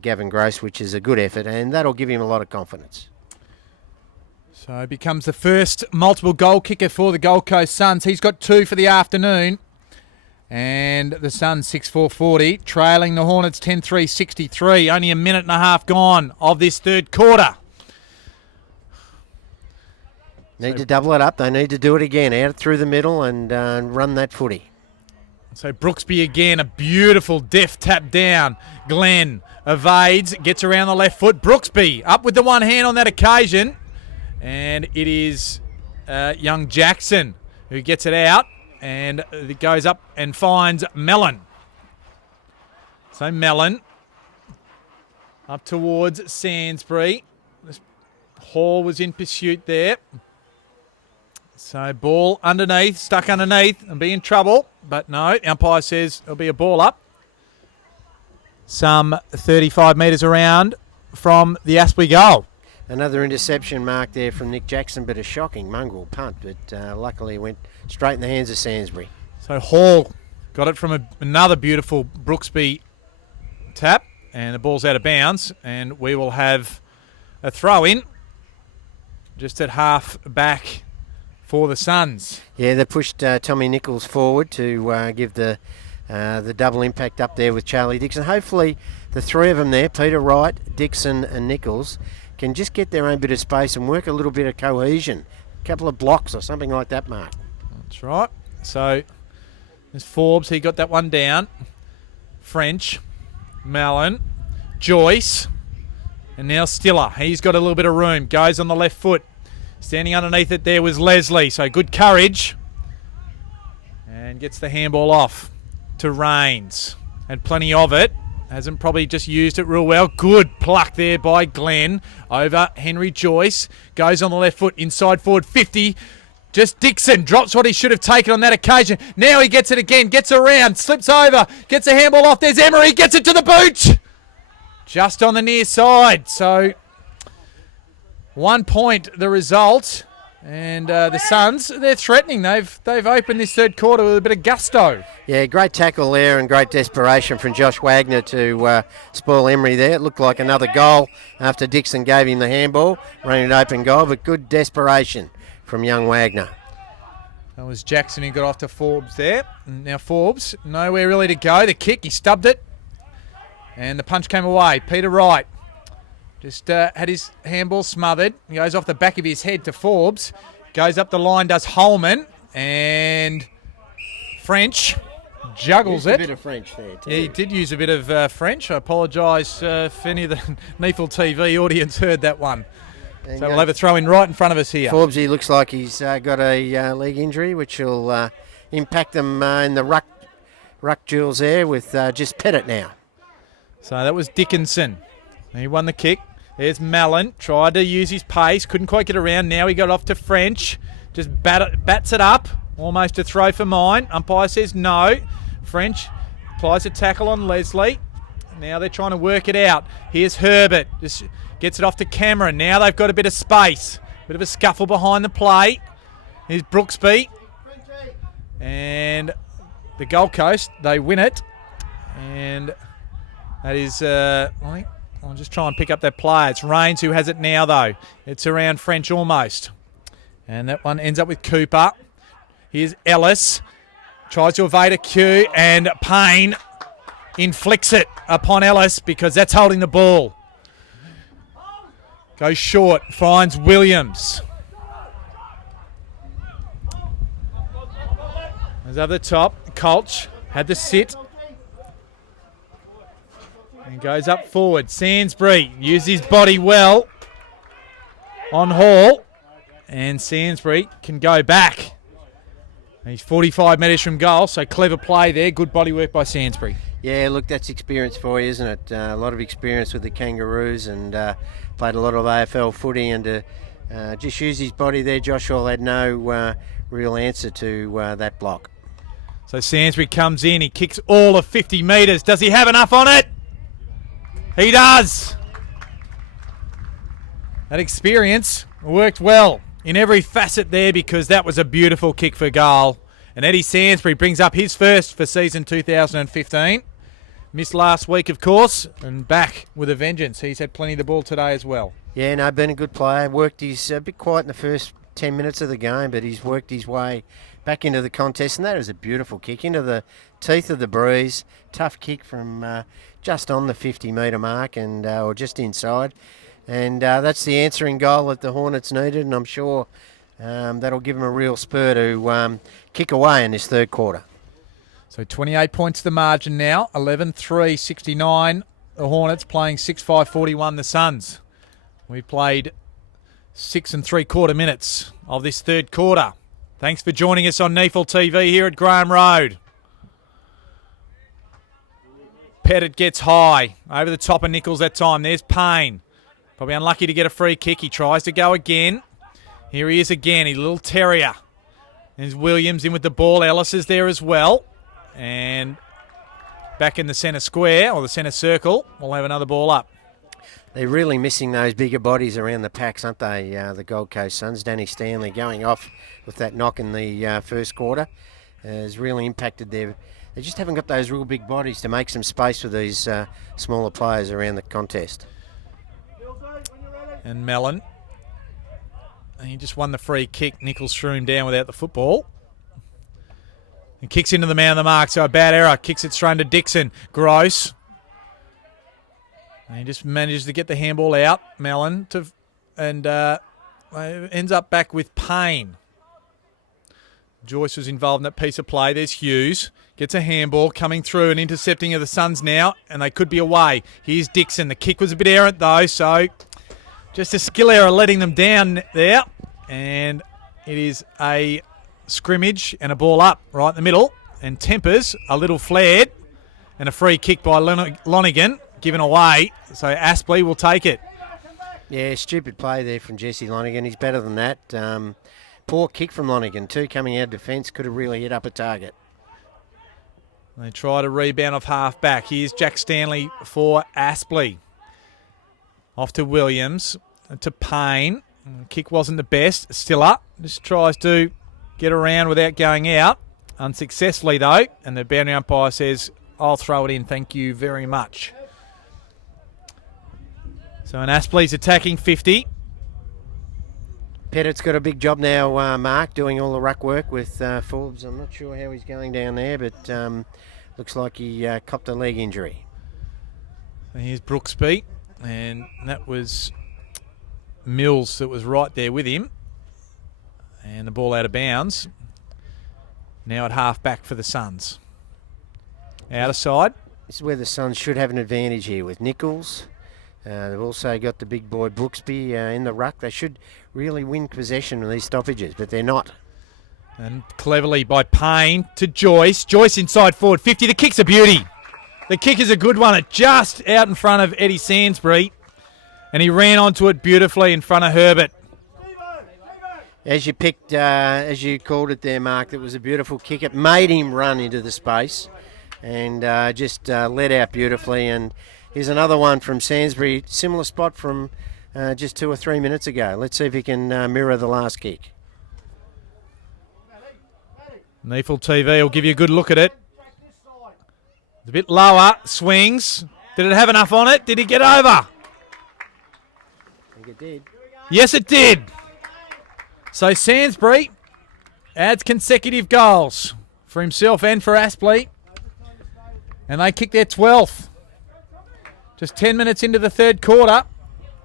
Gavin Gross, which is a good effort, and that'll give him a lot of confidence. So he becomes the first multiple goal kicker for the Gold Coast Suns. He's got 2 for the afternoon. And the Suns 6-4-40, trailing the Hornets 10-3-63. Only a minute and a half gone of this third quarter. Need to double it up. They need to do it again. Out through the middle and run that footy. So Brooksby again, a beautiful deft tap down. Glenn evades, gets around the left foot. Brooksby up with the one hand on that occasion. And it is young Jackson who gets it out, and it goes up and finds Mellon. So Mellon up towards Sainsbury. Hall was in pursuit there. So ball underneath, stuck underneath and be in trouble. But no, umpire says it'll be a ball up. Some 35 metres around from the Aspley goal. Another interception mark there from Nick Jackson, but a shocking mongrel punt, but luckily went straight in the hands of Sainsbury. So Hall got it from another beautiful Brooksby tap, and the ball's out of bounds, and we will have a throw-in just at half back for the Suns. Yeah, they pushed Tommy Nichols forward to give the double impact up there with Charlie Dixon. Hopefully the 3 of them there, Peter Wright, Dixon and Nichols, can just get their own bit of space and work a little bit of cohesion. A couple of blocks or something like that, Mark. That's right. So there's Forbes, he got that one down. French, Mellon, Joyce, and now Stiller. He's got a little bit of room. Goes on the left foot. Standing underneath it there was Leslie. So good courage. And gets the handball off to Rains. And plenty of it. Hasn't probably just used it real well. Good pluck there by Glenn over Henry Joyce. Goes on the left foot, inside forward 50. Just Dixon drops what he should have taken on that occasion. Now he gets it again, gets around, slips over, gets a handball off. There's Emery, gets it to the boot. Just on the near side. So 1 point the result. And the Suns, they're threatening. They've opened this third quarter with a bit of gusto. Yeah, great tackle there and great desperation from Josh Wagner to spoil Emery there. It looked like another goal after Dixon gave him the handball, running an open goal, but good desperation from young Wagner. That was Jackson who got off to Forbes there. Now Forbes, nowhere really to go. The kick, he stubbed it. And the punch came away. Peter Wright just had his handball smothered. He goes off the back of his head to Forbes. Goes up the line, does Holman. And French juggles it. A bit of French there too. Yeah, he did use a bit of French. I apologise if any of the NEAFl TV audience heard that one. And so we'll have a throw in right in front of us here. Forbes, he looks like he's got a leg injury, which will impact them in the ruck duels there with just Pettit now. So that was Dickinson. He won the kick. There's Mellon. Tried to use his pace. Couldn't quite get around. Now he got off to French. Just bats it up. Almost a throw for mine. Umpire says no. French applies a tackle on Leslie. Now they're trying to work it out. Here's Herbert. Just gets it off to Cameron. Now they've got a bit of space. Bit of a scuffle behind the play. Here's Brooksby. And the Gold Coast, they win it. And that is, I'll just try and pick up that play. It's Rains who has it now, though. It's around French almost. And that one ends up with Cooper. Here's Ellis. Tries to evade a cue, and Payne inflicts it upon Ellis because that's holding the ball. Goes short, finds Williams. There's over the top. Colch had the sit. And goes up forward. Sainsbury uses his body well. on Hall. And Sainsbury can go back. He's 45 metres from goal, so clever play there. Good body work by Sainsbury. Yeah, look, that's experience for you, isn't it? A lot of experience with the Kangaroos and played a lot of AFL footy, and to just use his body there, Josh Hall had no real answer to that block. So Sainsbury comes in, he kicks all of 50 metres. Does he have enough on it? He does. That experience worked well in every facet there, because that was a beautiful kick for goal. And Eddie Sainsbury brings up his first for season 2015. Missed last week, of course, and back with a vengeance. He's had plenty of the ball today as well. Yeah, no, been a good player. Worked his a bit quiet in the first 10 minutes of the game, but he's worked his way back into the contest, and that is a beautiful kick into the teeth of the breeze. Tough kick from just on the 50-metre mark, and or just inside. And that's the answering goal that the Hornets needed, and I'm sure that'll give them a real spur to kick away in this third quarter. So 28 points the margin now, 11-3, 69. The Hornets playing 6-5, 41 the Suns. We've played 6 3/4 minutes of this third quarter. Thanks for joining us on NEAFl TV here at Graham Road. Pettit gets high, over the top of Nichols that time. There's Payne. Probably unlucky to get a free kick. He tries to go again. Here he is again, his little terrier. There's Williams in with the ball. Ellis is there as well. And back in the centre square, or the centre circle, we'll have another ball up. They're really missing those bigger bodies around the packs, aren't they, the Gold Coast Suns? Danny Stanley going off with that knock in the first quarter has really impacted their... They just haven't got those real big bodies to make some space for these smaller players around the contest. And Mellon. And he just won the free kick. Nichols threw him down without the football. And kicks into the man of the mark, so a bad error. Kicks it straight to Dixon. Gross. And he just manages to get the handball out, Mellon, and ends up back with Payne. Joyce was involved in that piece of play. There's Hughes. Gets a handball coming through and intercepting of the Suns now, and they could be away. Here's Dixon. The kick was a bit errant, though, so just a skill error letting them down there. And it is a scrimmage and a ball up right in the middle. And Tempers, a little flared, and a free kick by Lonigan given away. So Aspley will take it. Yeah, stupid play there from Jesse Lonigan. He's better than that. Poor kick from Lonigan too, coming out of defence. Could have really hit up a target. They try to rebound off half back. Here's Jack Stanley for Aspley. Off to Williams, to Payne. Kick wasn't the best. Still up. Just tries to get around without going out. Unsuccessfully though. And the boundary umpire says, I'll throw it in, thank you very much. So an Aspley's attacking 50. Pettit's got a big job now, Mark, doing all the ruck work with Forbes. I'm not sure how he's going down there, but looks like he copped a leg injury. And here's Brooksby, and that was Mills that was right there with him. And the ball out of bounds. Now at half back for the Suns. Out of side. This is where the Suns should have an advantage here with Nichols. They've also got the big boy Brooksby in the ruck. They should really win possession of these stoppages, but they're not. And cleverly by Payne to Joyce. Joyce inside forward 50. The kick's a beauty. The kick is a good one. It just out in front of Eddie Sainsbury. And he ran onto it beautifully in front of Herbert. As you called it there, Mark, that was a beautiful kick. It made him run into the space and just let out beautifully. And here's another one from Sainsbury, similar spot from just 2 or 3 minutes ago. Let's see if he can mirror the last kick. NEAFl TV will give you a good look at it. It's a bit lower, swings. Did it have enough on it? Did he get over? I think it did. Yes, it did. So Sainsbury adds consecutive goals for himself and for Aspley. And they kick their 12th. Just 10 minutes into the third quarter.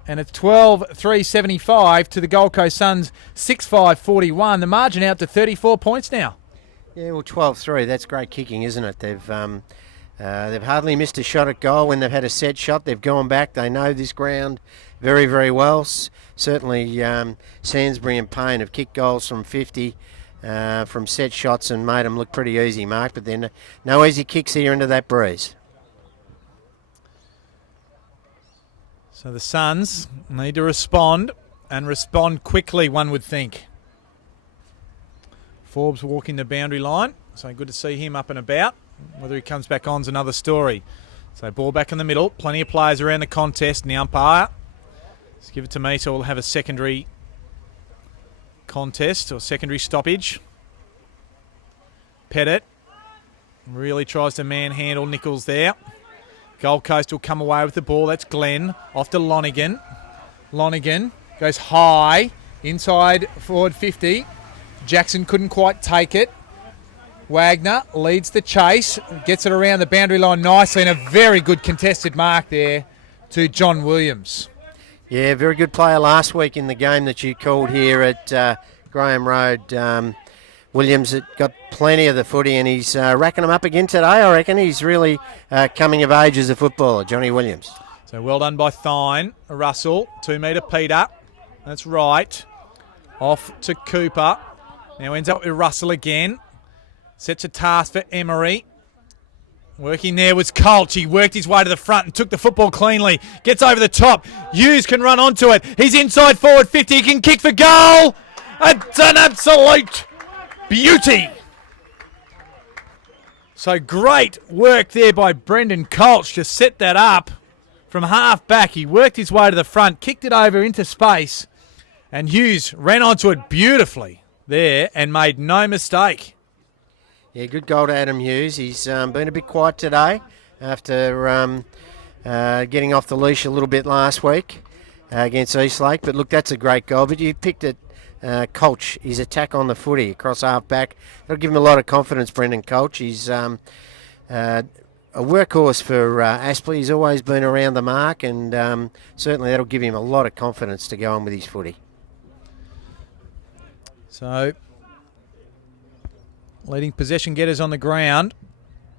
And it's 12-3-75 to the Gold Coast Suns, 6-5-41. The margin out to 34 points now. Yeah, well, 12-3, that's great kicking, isn't it? They've They've hardly missed a shot at goal when they've had a set shot. They've gone back. They know this ground very, very well. Certainly Sainsbury and Payne have kicked goals from 50 from set shots and made them look pretty easy, Mark. But then no easy kicks here into that breeze. So the Suns need to respond, and respond quickly, one would think. Forbes walking the boundary line, so good to see him up and about. Whether he comes back on's another story. So ball back in the middle, plenty of players around the contest, and the umpire. Let's give it to me, so we'll have a secondary contest or secondary stoppage. Pettit really tries to manhandle Nichols there. Gold Coast will come away with the ball. That's Glenn. Off to Lonigan. Lonigan goes high. Inside forward 50. Jackson couldn't quite take it. Wagner leads the chase. Gets it around the boundary line nicely. And a very good contested mark there to John Williams. Yeah, very good player last week in the game that you called here at Graham Road. Williams got plenty of the footy, and he's racking them up again today. I reckon he's really coming of age as a footballer, Johnny Williams. So well done by Thine. Russell, 2 metre Peter. That's right. Off to Cooper. Now ends up with Russell again. Sets a task for Emery. Working there was Colch. He worked his way to the front and took the football cleanly. Gets over the top. Hughes can run onto it. He's inside forward 50. He can kick for goal. It's an absolute beauty. So great work there by Brendan Colch to set that up from half back. He worked his way to the front, kicked it over into space, and Hughes ran onto it beautifully there and made no mistake. Yeah, good goal to Adam Hughes. He's been a bit quiet today after getting off the leash a little bit last week against Eastlake. But look, that's a great goal. But you picked it, Colch, his attack on the footy across half back. That'll give him a lot of confidence, Brendan Colch. He's a workhorse for Aspley. He's always been around the mark, and certainly that'll give him a lot of confidence to go on with his footy. So, leading possession getters on the ground.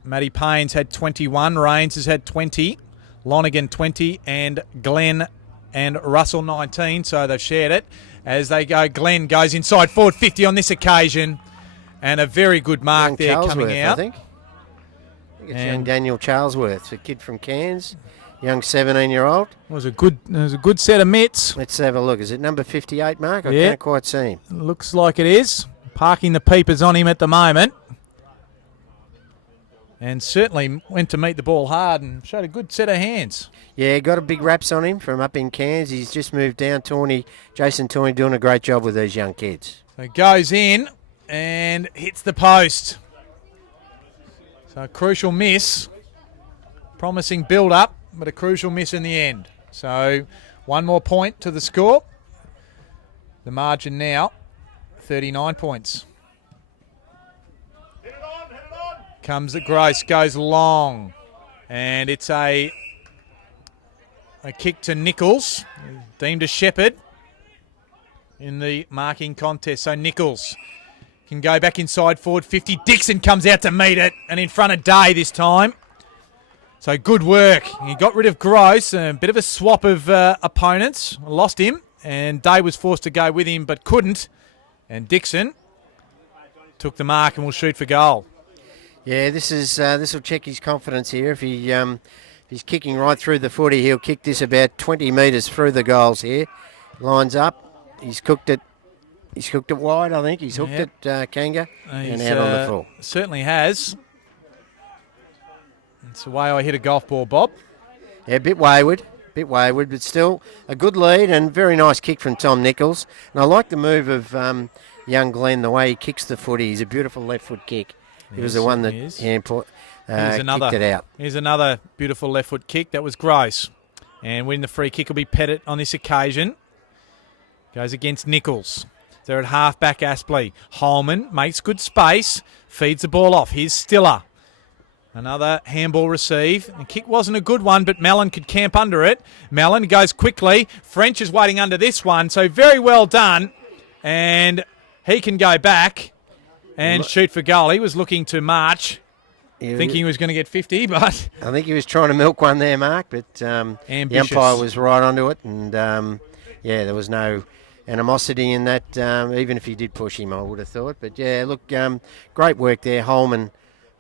Matty Payne's had 21, Rains has had 20, Lonigan 20, and Glenn and Russell 19, so they've shared it. As they go, Glenn goes inside forward 50 on this occasion, and a very good mark young there coming Charlesworth, out. I think it's young Daniel Charlesworth, a kid from Cairns, young 17-year-old. It was a good set of mitts. Let's have a look. Is it number 58, Mark? I Yeah. can't quite see him. Looks like it is. Parking the peepers on him at the moment. And certainly went to meet the ball hard and showed a good set of hands. Yeah, got a big raps on him from up in Cairns. He's just moved down. Jason Tawney doing a great job with these young kids. So goes in and hits the post. So a crucial miss. Promising build-up, but a crucial miss in the end. So one more point to the score. The margin now, 39 points. Comes at Grace, goes long. And it's a kick to Nichols, deemed a shepherd in the marking contest. So Nichols can go back inside forward 50. Dixon comes out to meet it, and in front of Day this time. So good work. He got rid of Gross, a bit of a swap of opponents. Lost him, and Day was forced to go with him but couldn't. And Dixon took the mark and will shoot for goal. Yeah, this will check his confidence here. If he's kicking right through the footy, he'll kick this about 20 metres through the goals here. Lines up. He's cooked it wide, I think. He's hooked it, Kanga, and out on the full. Certainly has. It's the way I hit a golf ball, Bob. Yeah, a bit wayward, but still a good lead and very nice kick from Tom Nichols. And I like the move of young Glenn, the way he kicks the footy. He's a beautiful left foot kick. He was the one that kicked it out. Here's another beautiful left foot kick. That was Gross. And winning the free kick will be Pettit on this occasion. Goes against Nichols. They're at half-back Aspley. Holman makes good space. Feeds the ball off. Here's Stiller. Another handball receive. The kick wasn't a good one, but Mellon could camp under it. Mellon goes quickly. French is waiting under this one. So very well done. And he can go back and shoot for goal. He was looking to march thinking he was going to get 50, but I think he was trying to milk one there, Mark, but the ambitious. umpire was right onto it, and there was no animosity in that. Even if he did push him, I would have thought. But yeah, look, great work there. Holman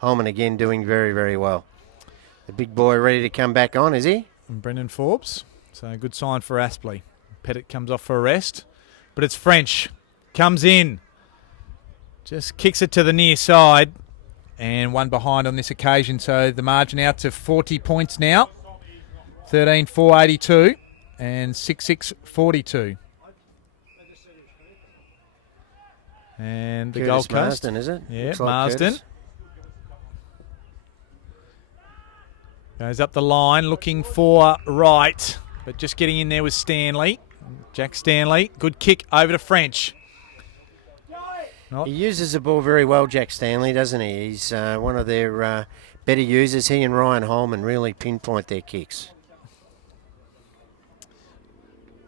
again doing very, very well. The big boy ready to come back on, is he? And Brendan Forbes. So a good sign for Aspley. Pettit comes off for a rest, but it's French. Comes in. Just kicks it to the near side. And one behind on this occasion. So the margin out to 40 points now. 13-4-82 and 6-6-42. And the Curtis Gold Coast. Marsden, is it? Yeah, Looks like Marsden. Curtis. Goes up the line looking for right. But just getting in there was Stanley. Jack Stanley. Good kick over to French. He uses the ball very well, Jack Stanley, doesn't he? He's one of their better users. He and Ryan Holman really pinpoint their kicks.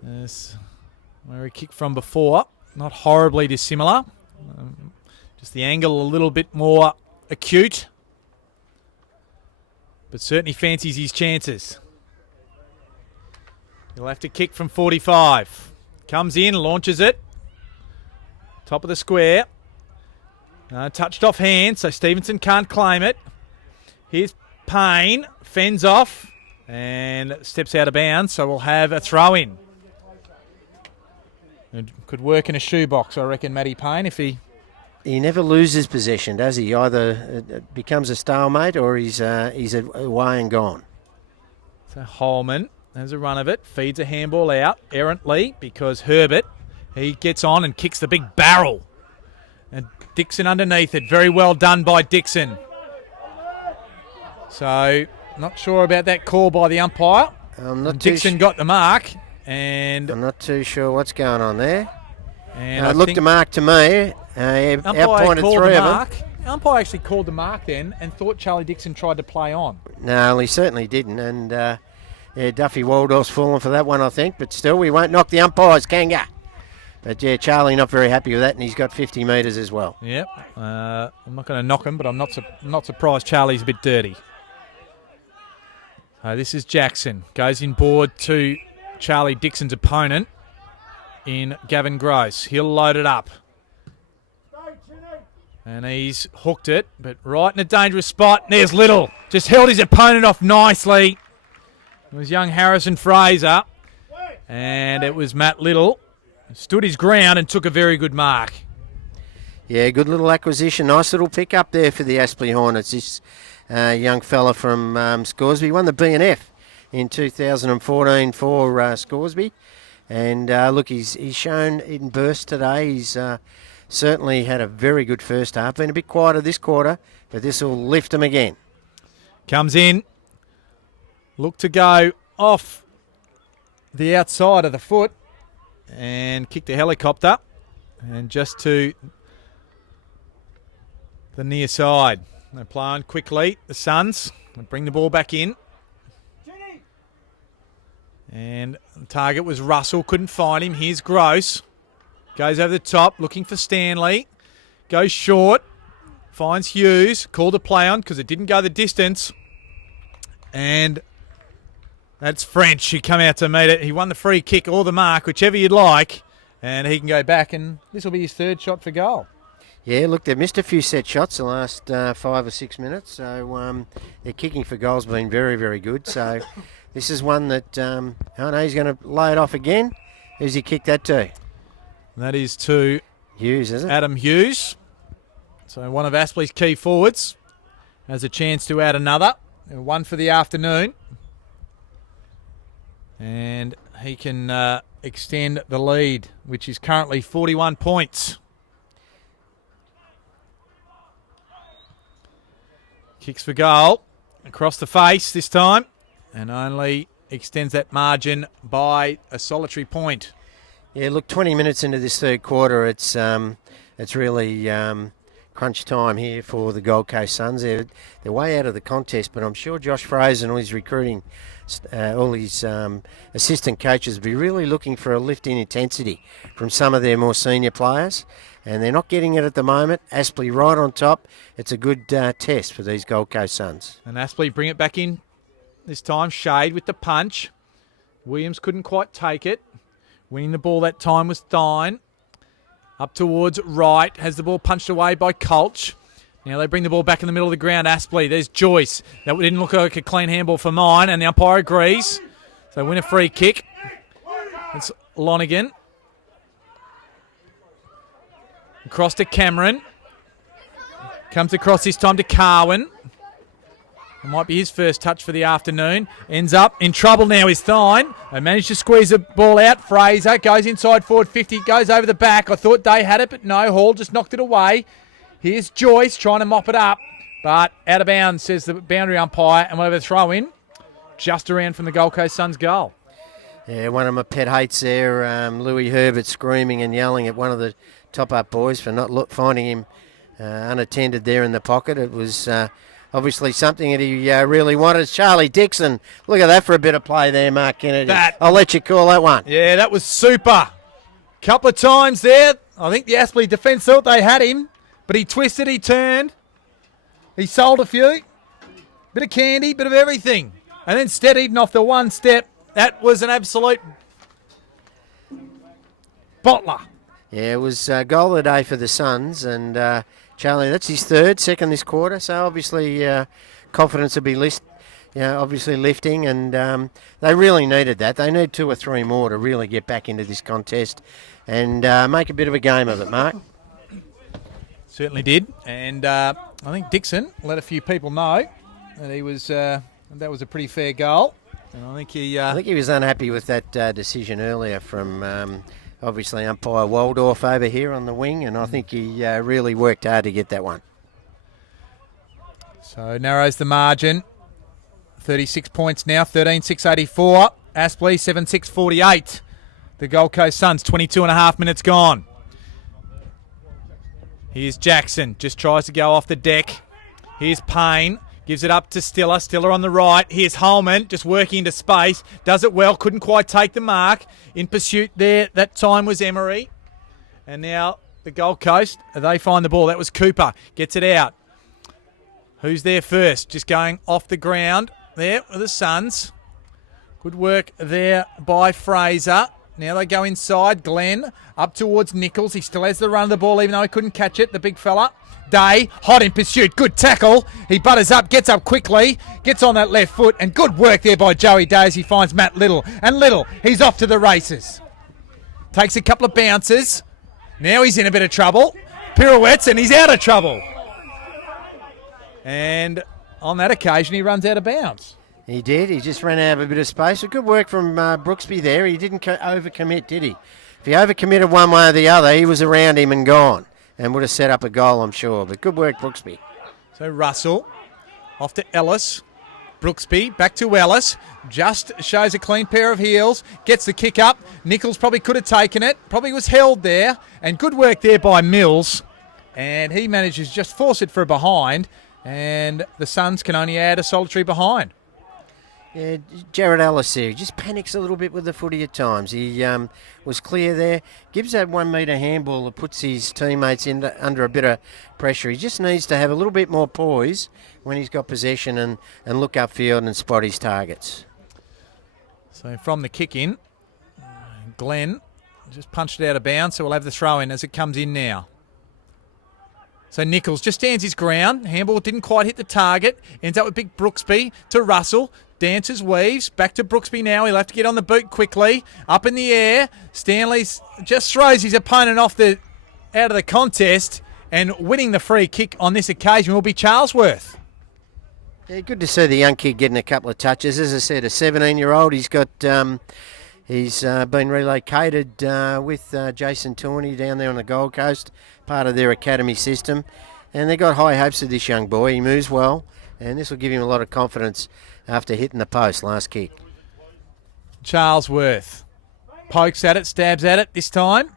Yes, where he kicked from before. Not horribly dissimilar. Just the angle a little bit more acute. But certainly fancies his chances. He'll have to kick from 45. Comes in, launches it. Top of the square. Touched off hand, so Stevenson can't claim it. Here's Payne. Fends off and steps out of bounds, so we'll have a throw-in. It could work in a shoebox, I reckon, Matty Payne, if he... He never loses possession, does he? Either it becomes a stalemate or he's away and gone. So Holman has a run of it, feeds a handball out errantly because Herbert, he gets on and kicks the big barrel. And Dixon underneath it. Very well done by Dixon. So, not sure about that call by the umpire. Dixon got the mark. And I'm not too sure what's going on there. And it looked a mark to me. Outpointed three of them. The umpire actually called the mark then and thought Charlie Dixon tried to play on. No, he certainly didn't. And Duffy Waldorf's fallen for that one, I think. But still, we won't knock the umpires, Kanga. But yeah, Charlie not very happy with that, and he's got 50 metres as well. Yep. I'm not going to knock him, but I'm not surprised Charlie's a bit dirty. So this is Jackson. Goes in board to Charlie Dixon's opponent in Gavin Gross. He'll load it up. And he's hooked it, but right in a dangerous spot. There's Little. Just held his opponent off nicely. It was young Harrison Fraser. And it was Matt Little. Stood his ground and took a very good mark. Yeah, good little acquisition. Nice little pick up there for the Aspley Hornets. This young fella from Scoresby won the B&F in 2014 for Scoresby. And look, he's shown in bursts today. He's certainly had a very good first half. Been a bit quieter this quarter, but this will lift him again. Comes in. Look to go off the outside of the foot. And kicked a helicopter. And just to the near side. They play on quickly. The Suns bring the ball back in. And the target was Russell. Couldn't find him. Here's Gross. Goes over the top. Looking for Stanley. Goes short. Finds Hughes. Called a play on because it didn't go the distance. And... that's French who come out to meet it. He won the free kick or the mark, whichever you'd like. And he can go back, and this will be his third shot for goal. Yeah, look, they've missed a few set shots the last 5 or 6 minutes. So their kicking for goal's been very, very good. So this is one that, I know he's going to lay it off again. Who's he kicked that to? That is to Hughes, is it? Adam Hughes. So one of Aspley's key forwards has a chance to add another. One for the afternoon. And he can extend the lead, which is currently 41 points. Kicks for goal. Across the face this time. And only extends that margin by a solitary point. Yeah, look, 20 minutes into this third quarter, it's really crunch time here for the Gold Coast Suns. They're way out of the contest, but I'm sure Josh Fraser and all his recruiting, all his assistant coaches will be really looking for a lift in intensity from some of their more senior players, and they're not getting it at the moment. Aspley right on top. It's a good test for these Gold Coast Suns. And Aspley bring it back in this time. Shade with the punch. Williams couldn't quite take it. Winning the ball that time was Thine. Up towards right. Has the ball punched away by Colch. Now they bring the ball back in the middle of the ground. Aspley. There's Joyce. That didn't look like a clean handball for mine. And the umpire agrees. So win a free kick. It's Lonigan. Across to Cameron. Comes across this time to Carwin. It might be his first touch for the afternoon. Ends up in trouble now is Thine. They managed to squeeze the ball out. Fraser goes inside forward 50, goes over the back. I thought Day had it, but no. Hall just knocked it away. Here's Joyce trying to mop it up, but out of bounds, says the boundary umpire, and we'll have a throw in just around from the Gold Coast Suns goal. Yeah, one of my pet hates there, Louis Herbert screaming and yelling at one of the top-up boys for not finding him unattended there in the pocket. It was obviously something that he really wanted. Charlie Dixon, look at that for a bit of play there, Mark Kennedy. I'll let you call that one. Yeah, that was super. Couple of times there. I think the Aspley defence thought they had him, but he twisted, he turned, he sold a few. Bit of candy, bit of everything. And then steadied off the one step. That was an absolute bottler. Yeah, it was a goal of the day for the Suns, and Charlie, that's his second this quarter, so obviously confidence will be obviously lifting, and they really needed that. They need 2 or 3 more to really get back into this contest and make a bit of a game of it, Mark. Certainly did, and I think Dixon let a few people know that he was that was a pretty fair goal. And I think he was unhappy with that decision earlier from obviously umpire Waldorf over here on the wing, and I think he really worked hard to get that one. So narrows the margin. 36 points now, 13,684. Aspley 7,648. The Gold Coast Suns, 22 and a half minutes gone. Here's Jackson, just tries to go off the deck. Here's Payne, gives it up to Stiller. Stiller on the right. Here's Holman, just working into space. Does it well, couldn't quite take the mark. In pursuit there, that time was Emery. And now the Gold Coast, they find the ball. That was Cooper, gets it out. Who's there first? Just going off the ground there with the Suns. Good work there by Fraser. Now they go inside. Glenn up towards Nichols. He still has the run of the ball even though he couldn't catch it, the big fella. Day, hot in pursuit. Good tackle. He butters up, gets up quickly, gets on that left foot, and good work there by Joey Day as he finds Matt Little. And Little, he's off to the races. Takes a couple of bounces. Now he's in a bit of trouble. Pirouettes, and he's out of trouble. And on that occasion, he runs out of bounds. He did. He just ran out of a bit of space. A good work from Brooksby there. He didn't overcommit, did he? If he overcommitted one way or the other, he was around him and gone, and would have set up a goal, I'm sure. But good work, Brooksby. So Russell off to Ellis. Brooksby back to Ellis. Just shows a clean pair of heels. Gets the kick up. Nichols probably could have taken it. Probably was held there. And good work there by Mills. And he manages to just force it for a behind. And the Suns can only add a solitary behind. Yeah, Jared Ellis there. He just panics a little bit with the footy at times. He was clear there. Gives that 1 metre handball that puts his teammates under a bit of pressure. He just needs to have a little bit more poise when he's got possession and look upfield and spot his targets. So from the kick in, Glenn just punched it out of bounds, so we'll have the throw in as it comes in now. So Nichols just stands his ground. Handball didn't quite hit the target. Ends up with big Brooksby to Russell. Dances, weaves. Back to Brooksby now. He'll have to get on the boot quickly. Up in the air. Stanley just throws his opponent out of the contest. And winning the free kick on this occasion will be Charlesworth. Yeah, good to see the young kid getting a couple of touches. As I said, a 17-year-old. He's got... He's been relocated with Jason Tawney down there on the Gold Coast, part of their academy system. And they've got high hopes of this young boy. He moves well, and this will give him a lot of confidence after hitting the post last kick. Charlesworth pokes at it, stabs at it this time.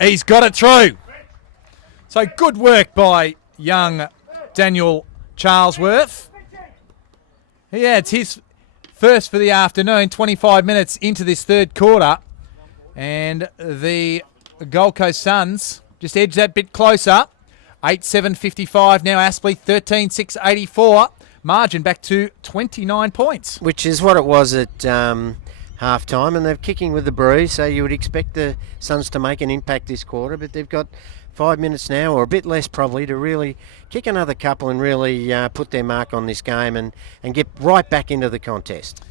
He's got it through. So good work by young Daniel Charlesworth. Yeah, it's his first for the afternoon, 25 minutes into this third quarter. And the Gold Coast Suns just edge that bit closer. 8-7-55 now, Aspley 13-6-84. Margin back to 29 points. Which is what it was at half-time, and they're kicking with the breeze, so you would expect the Suns to make an impact this quarter, but they've got 5 minutes now, or a bit less probably, to really kick another couple and really put their mark on this game and get right back into the contest.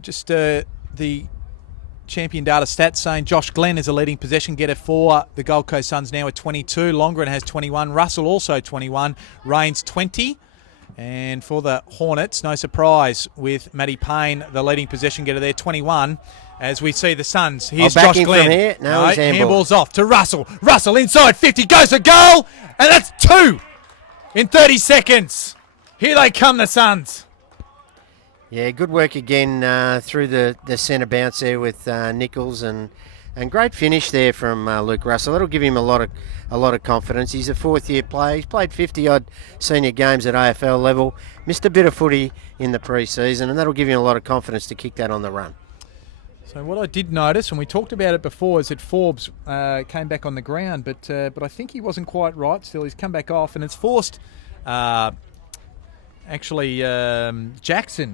Just the champion data stats saying Josh Glenn is a leading possession getter for the Gold Coast Suns now at 22. Longren has 21. Russell also 21. Rains 20. And for the Hornets, no surprise with Matty Payne, the leading possession getter there, 21. As we see the Suns, here's Josh Glenn. From here. No, he's handball's off to Russell. Russell inside 50, goes for goal, and that's 2 in 30 seconds. Here they come, the Suns. Yeah, good work again through the centre bounce there with Nichols, and great finish there from Luke Russell. That'll give him a lot of confidence. He's a fourth-year player. He's played 50-odd senior games at AFL level. Missed a bit of footy in the pre-season, and that'll give him a lot of confidence to kick that on the run. So what I did notice, and we talked about it before, is that Forbes came back on the ground, but I think he wasn't quite right still. He's come back off, and it's forced Jackson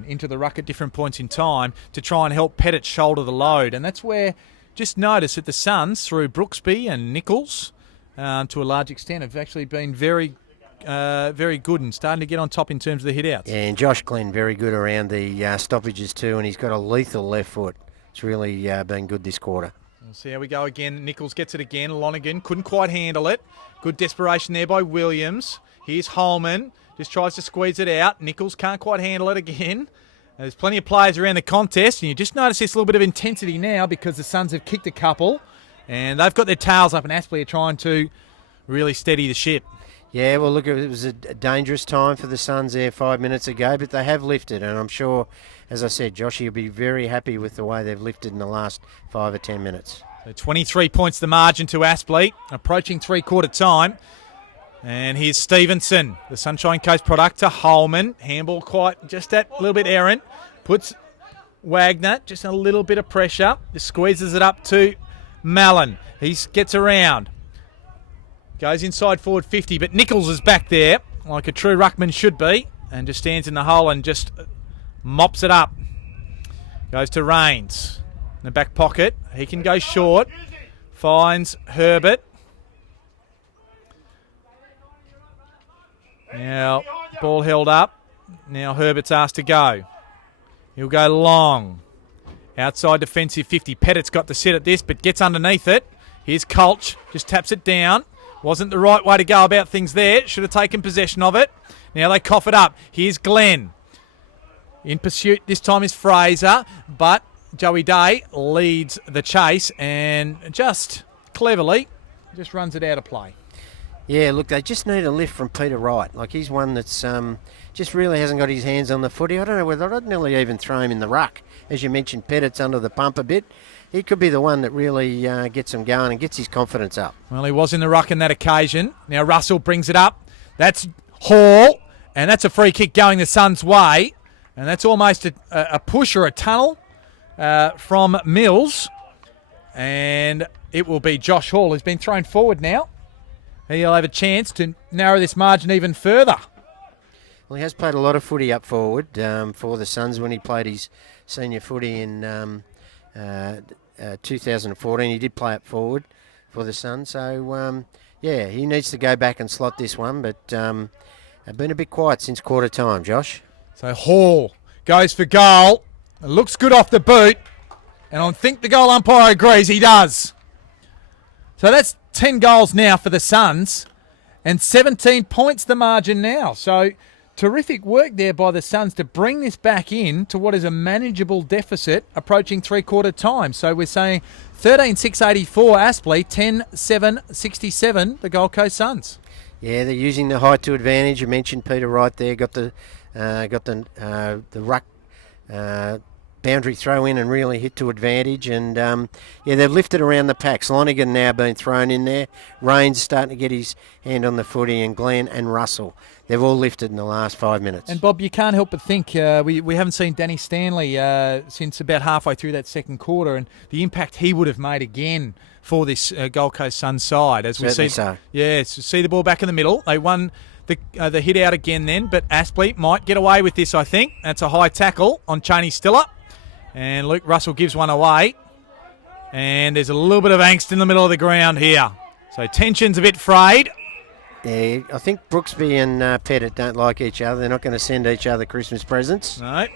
into the ruck at different points in time to try and help Pettit shoulder the load. And that's where, just notice that the Suns, through Brooksby and Nichols, to a large extent, have actually been very good and starting to get on top in terms of the hit-outs. Yeah, and Josh Glenn very good around the stoppages too, and he's got a lethal left foot. It's really been good this quarter. We'll see how we go again. Nichols gets it again. Lonergan couldn't quite handle it. Good desperation there by Williams. Here's Holman. Just tries to squeeze it out. Nichols can't quite handle it again. There's plenty of players around the contest, and you just notice this little bit of intensity now because the Suns have kicked a couple, and they've got their tails up, and Aspley are trying to really steady the ship. Yeah, well, look, it was a dangerous time for the Suns there 5 minutes ago, but they have lifted, and I'm sure, as I said, Joshy will be very happy with the way they've lifted in the last 5 or 10 minutes. So 23 points the margin to Aspley, approaching three-quarter time. And here's Stevenson, the Sunshine Coast product, to Holman. Handball quite just that little bit errant. Puts Wagner, just a little bit of pressure. Just squeezes it up to Mallon. He gets around. Goes inside forward 50, but Nichols is back there, like a true ruckman should be, and just stands in the hole and just mops it up. Goes to Rains. In the back pocket. He can go short. Finds Herbert. Now, ball held up. Now Herbert's asked to go. He'll go long. Outside defensive 50. Pettit's got to sit at this, but gets underneath it. Here's Colch. Just taps it down. Wasn't the right way to go about things there. Should have taken possession of it. Now they cough it up. Here's Glenn. In pursuit this time is Fraser, but Joey Day leads the chase and just cleverly just runs it out of play. Yeah, look, they just need a lift from Peter Wright. Like, he's one that's just really hasn't got his hands on the footy. I don't know whether I'd nearly even throw him in the ruck. As you mentioned, Pettit's under the pump a bit. He could be the one that really gets him going and gets his confidence up. Well, he was in the ruck in that occasion. Now Russell brings it up. That's Hall, and that's a free kick going the Suns' way. And that's almost a push or a tunnel from Mills. And it will be Josh Hall, who's been thrown forward now. He'll have a chance to narrow this margin even further. Well, he has played a lot of footy up forward for the Suns when he played his senior footy in 2014. He did play up forward for the Suns. So, yeah, he needs to go back and slot this one. But I've been a bit quiet since quarter time, Josh. So Hall goes for goal. It looks good off the boot. And I think the goal umpire agrees he does. So that's 10 goals now for the Suns and 17 points the margin now. So terrific work there by the Suns to bring this back in to what is a manageable deficit approaching three-quarter time. So we're saying 13-6-84 Aspley, 10-7-67 the Gold Coast Suns. Yeah, they're using the height to advantage. You mentioned Peter Wright there, got the ruck boundary throw in and really hit to advantage. And they've lifted around the pack. Slonigan now been thrown in there. Rain's starting to get his hand on the footy, and Glenn and Russell. They've all lifted in the last 5 minutes. And Bob, you can't help but think we haven't seen Danny Stanley since about halfway through that second quarter, and the impact he would have made again for this Gold Coast Suns side. As we Certainly see, so. Yeah, see the ball back in the middle. They won the hit out again then, but Aspley might get away with this, I think. That's a high tackle on Cheney Stiller. And Luke Russell gives one away. And there's a little bit of angst in the middle of the ground here. So tension's a bit frayed. Yeah, I think Brooksby and Pettit don't like each other. They're not going to send each other Christmas presents. No.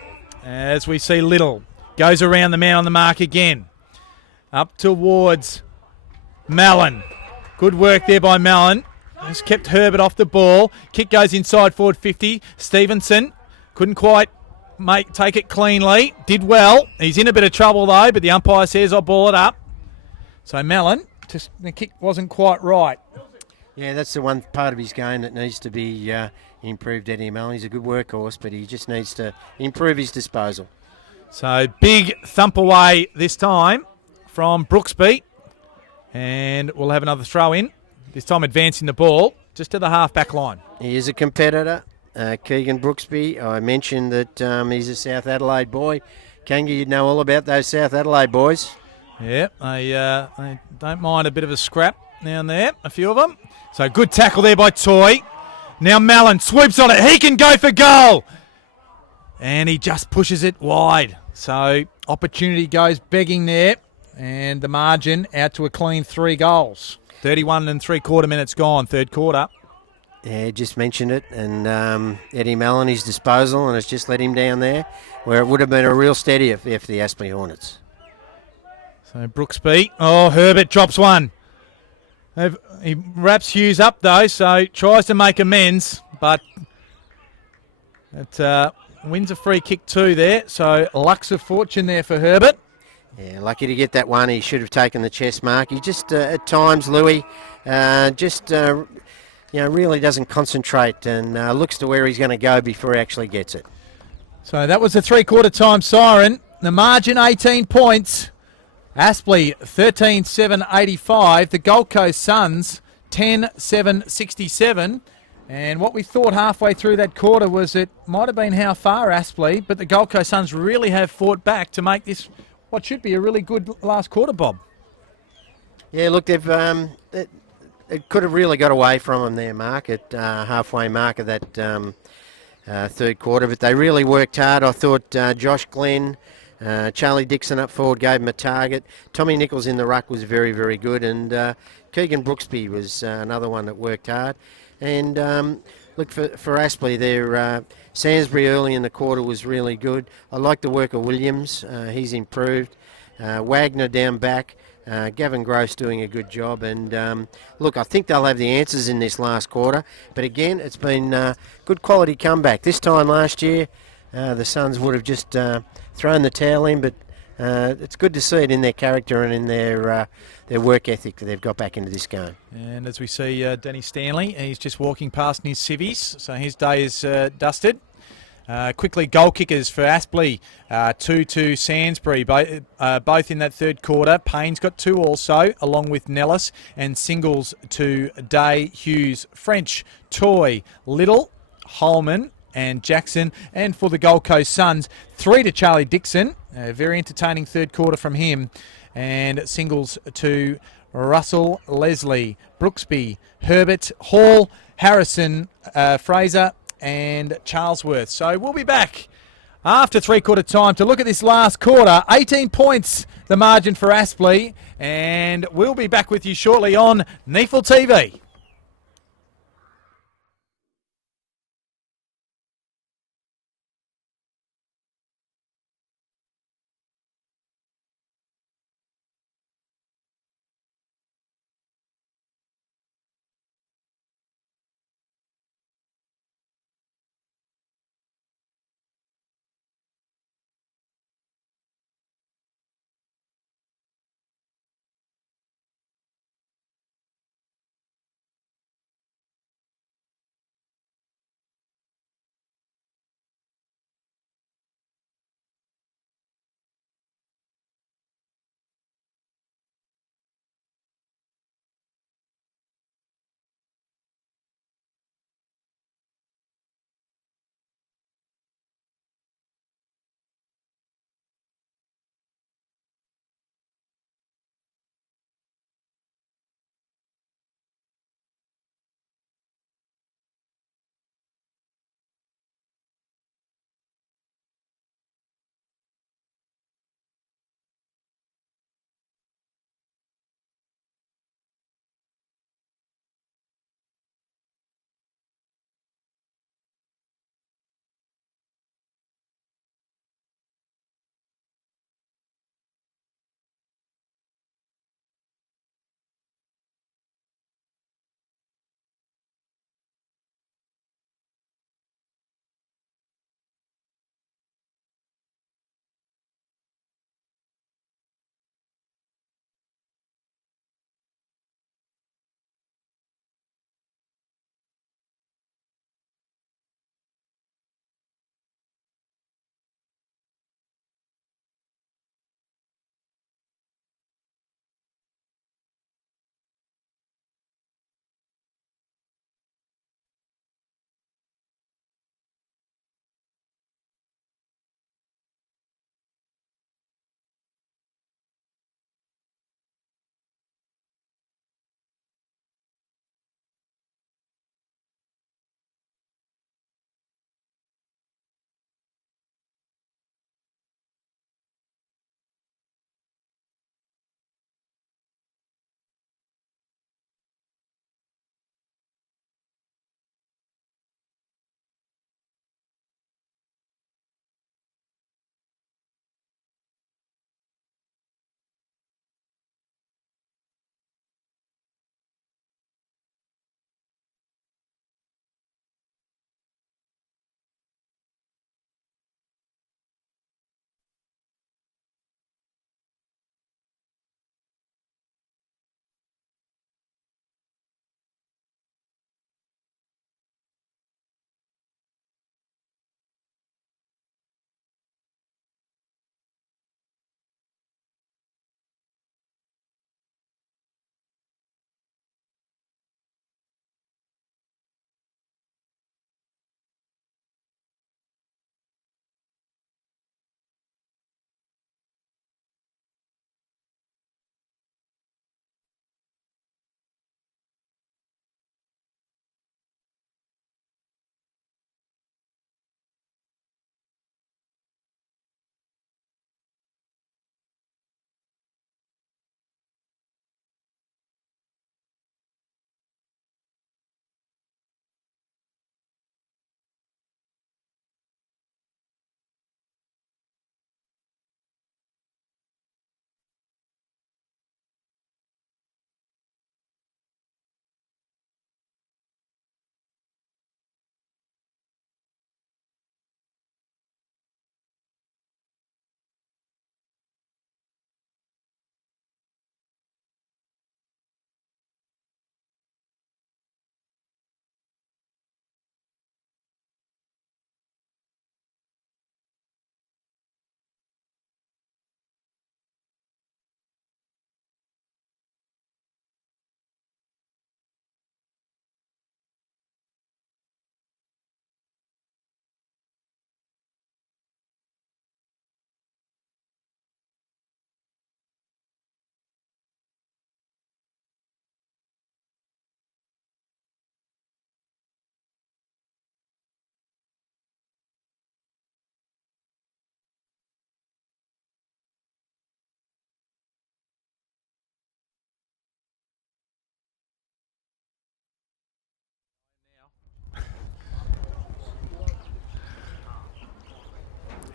As we see Little goes around the man on the mark again. Up towards Mallon. Good work there by Mallon. Has kept Herbert off the ball. Kick goes inside forward 50. Stevenson couldn't quite take it cleanly. Did well. He's in a bit of trouble though, but the umpire says I'll ball it up. So Mallon, just the kick wasn't quite right. Yeah, that's the one part of his game that needs to be improved, Eddie Mallon. He's a good workhorse, but he just needs to improve his disposal. So big thump away this time from Brooksby. And we'll have another throw in. This time advancing the ball just to the half-back line. He is a competitor, Keegan Brooksby. I mentioned that he's a South Adelaide boy. Kanga, you'd know all about those South Adelaide boys. Yeah, they don't mind a bit of a scrap down there, a few of them. So good tackle there by Toy. Now Mallon swoops on it. He can go for goal. And he just pushes it wide. So opportunity goes begging there. And the margin out to a clean 3 goals. 31 3/4 minutes gone, third quarter. Yeah, just mentioned it. And Eddie Mallon, his disposal, and it's just let him down there, where it would have been a real steady if the Aspley Hornets. So Brooksby. Oh, Herbert drops one. He wraps Hughes up, though, so tries to make amends, but it wins a free kick too there. So lucks of fortune there for Herbert. Yeah, lucky to get that one. He should have taken the chest mark. He just, at times, Louis, really doesn't concentrate and looks to where he's going to go before he actually gets it. So that was the three-quarter time siren. The margin, 18 points. Aspley, 13-7-85. The Gold Coast Suns, 10-7-67. And what we thought halfway through that quarter was it might have been how far Aspley, but the Gold Coast Suns really have fought back to make this what should be a really good last quarter, Bob. Yeah, look, they've it could have really got away from them there, Mark, at halfway mark of that third quarter, but they really worked hard. I thought Josh Glenn, Charlie Dixon up forward gave him a target. Tommy Nichols in the ruck was very, very good, and Keegan Brooksby was another one that worked hard. And look, for Aspley, their Sainsbury early in the quarter was really good. I like the work of Williams. He's improved. Wagner down back. Gavin Gross doing a good job. And look, I think they'll have the answers in this last quarter. But again, it's been good quality comeback. This time last year, the Suns would have just thrown the towel in, but it's good to see it in their character and in their work ethic that they've got back into this game. And as we see Danny Stanley, he's just walking past in his civvies, so his day is dusted. Quickly, goal kickers for Aspley, 2 to Sainsbury, both in that third quarter. Payne's got 2 also, along with Nellis, and singles to Day, Hughes, French, Toy, Little, Holman, and Jackson. And for the Gold Coast Suns, 3 to Charlie Dixon. A very entertaining third quarter from him. And singles to Russell, Leslie, Brooksby, Herbert, Hall, Harrison, Fraser, and Charlesworth. So we'll be back after three-quarter time to look at this last quarter. 18 points, the margin for Aspley. And we'll be back with you shortly on NEAFl TV.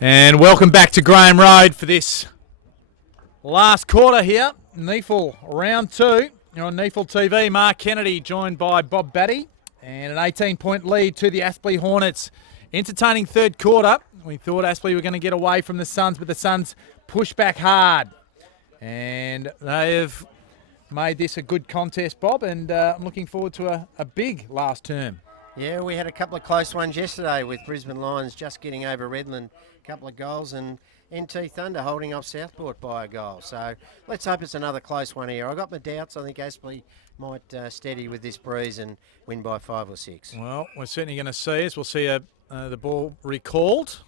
And welcome back to Graham Road for this last quarter here. NEAFl round 2. You're on NEAFl TV. Mark Kennedy joined by Bob Batty. And an 18-point lead to the Aspley Hornets. Entertaining third quarter. We thought Aspley were going to get away from the Suns, but the Suns pushed back hard. And they have made this a good contest, Bob. And I'm looking forward to a big last term. Yeah, we had a couple of close ones yesterday with Brisbane Lions just getting over Redland, a couple of goals, and NT Thunder holding off Southport by a goal. So let's hope it's another close one here. I got my doubts. I think Aspley might steady with this breeze and win by 5 or 6. Well, we're certainly going to see as we'll see the ball recalled.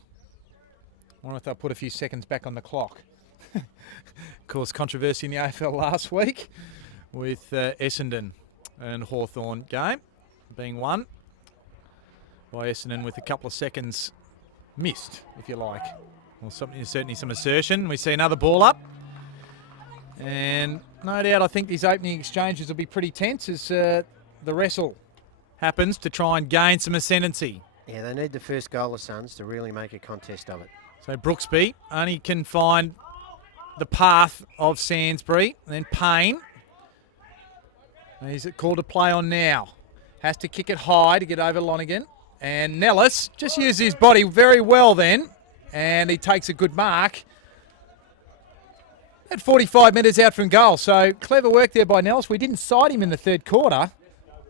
I wonder if they'll put a few seconds back on the clock. Of course, controversy in the AFL last week with Essendon and Hawthorn game being won by Essendon with a couple of seconds missed, if you like. Well, certainly some assertion. We see another ball up. And no doubt I think these opening exchanges will be pretty tense as the wrestle happens to try and gain some ascendancy. Yeah, they need the first goal of Suns to really make a contest of it. So Brooksby only can find the path of Sainsbury. And then Payne. And he's called to play on now. Has to kick it high to get over Lonigan. And Nellis just used his body very well then. And he takes a good mark. At 45 metres out from goal. So clever work there by Nellis. We didn't side him in the third quarter.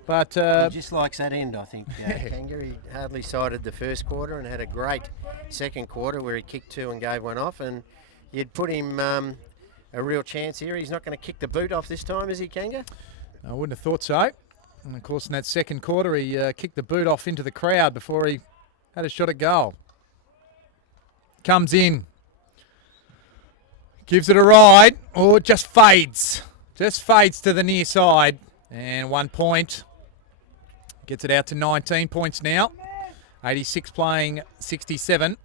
But he just likes that end, I think. Kanga, he hardly sided the first quarter and had a great second quarter where he kicked 2 and gave 1 off. And you'd put him a real chance here. He's not going to kick the boot off this time, is he, Kanga? I wouldn't have thought so. And, of course, in that second quarter, he kicked the boot off into the crowd before he had a shot at goal. Comes in. Gives it a ride. Or just fades. Just fades to the near side. And 1 point. Gets it out to 19 points now. 86 playing 67.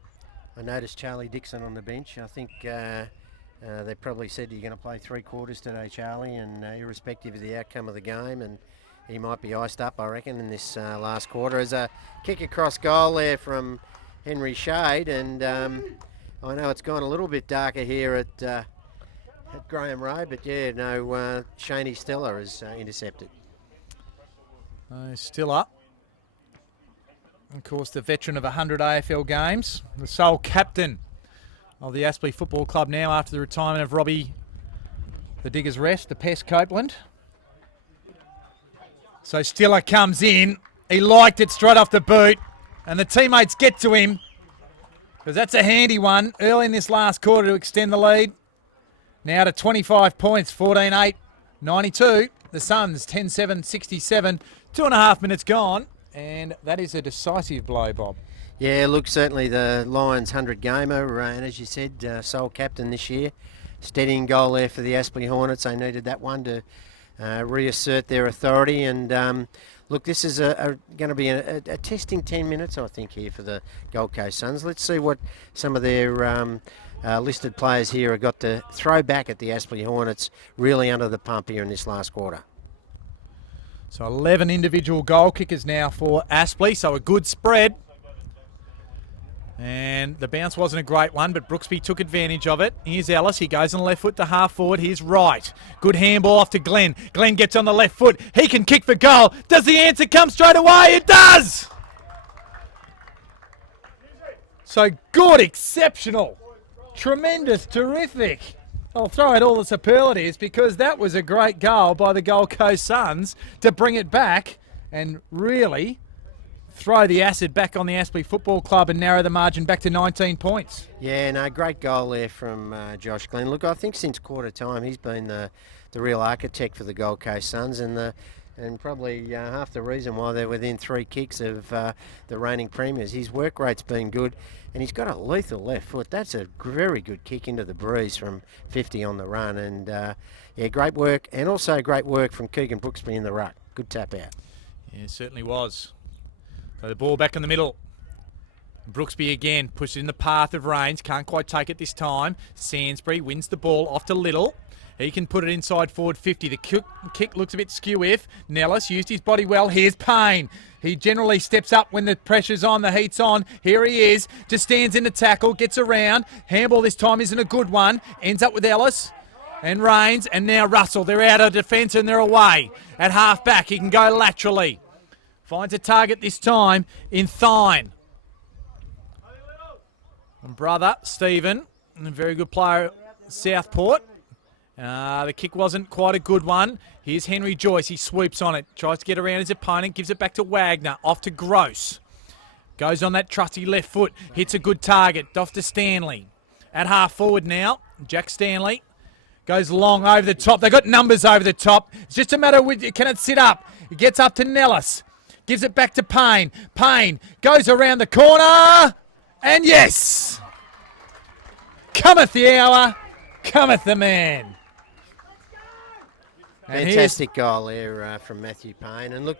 I noticed Charlie Dixon on the bench. I think they probably said you're going to play 3 quarters today, Charlie, and irrespective of the outcome of the game. And he might be iced up, I reckon, in this last quarter. As a kick across goal there from Henry Shade, and I know it's gone a little bit darker here at Graham Road, but yeah, no, Shaney Stella is intercepted. Still up. Of course, the veteran of 100 AFL games, the sole captain of the Aspley Football Club now after the retirement of Robbie the Digger's Rest, the Pest Copeland. So Stiller comes in. He liked it straight off the boot. And the teammates get to him. Because that's a handy one early in this last quarter to extend the lead. Now to 25 points, 14-8, 92. The Suns, 10-7, 67. 2.5 minutes gone. And that is a decisive blow, Bob. Yeah, look, certainly the Lions 100 gamer. And as you said, sole captain this year. Steadying goal there for the Aspley Hornets. They needed that one to reassert their authority. And look, this is going to be a testing 10 minutes, I think, here for the Gold Coast Suns. Let's see what some of their listed players here have got to throw back at the Aspley Hornets, really under the pump here in this last quarter. So 11 individual goal kickers now for Aspley, so a good spread. And the bounce wasn't a great one, but Brooksby took advantage of it. Here's Ellis. He goes on the left foot to half forward. Here's right. Good handball off to Glenn. Glenn gets on the left foot. He can kick for goal. Does the answer come straight away? It does! So good, exceptional, tremendous, terrific. I'll throw out all the superlatives because that was a great goal by the Gold Coast Suns to bring it back and really throw the acid back on the Aspley Football Club and narrow the margin back to 19 points. Yeah, no, great goal there from Josh Glenn. Look, I think since quarter time he's been the real architect for the Gold Coast Suns and probably half the reason why they're within 3 kicks of the reigning premiers. His work rate's been good and he's got a lethal left foot. That's a very good kick into the breeze from 50 on the run. And yeah, great work, and also great work from Keegan Brooksby in the ruck. Good tap out. Yeah, it certainly was. So the ball back in the middle. Brooksby again pushed in the path of Rains. Can't quite take it this time. Sainsbury wins the ball off to Little. He can put it inside forward 50. The kick looks a bit skew-if. Nellis used his body well. Here's Payne. He generally steps up when the pressure's on, the heat's on. Here he is. Just stands in the tackle, gets around. Handball this time isn't a good one. Ends up with Ellis and Rains. And now Russell. They're out of defence and they're away. At half-back, he can go laterally. Finds a target this time in Thine. And brother, Stephen, a very good player, Southport. The kick wasn't quite a good one. Here's Henry Joyce. He swoops on it. Tries to get around his opponent. Gives it back to Wagner. Off to Gross. Goes on that trusty left foot. Hits a good target. Off to Stanley. At half forward now. Jack Stanley. Goes long over the top. They've got numbers over the top. It's just a matter of can it sit up. It gets up to Nellis. Gives it back to Payne. Payne goes around the corner. And yes! Cometh the hour. Cometh the man. Fantastic goal there from Matthew Payne. And look,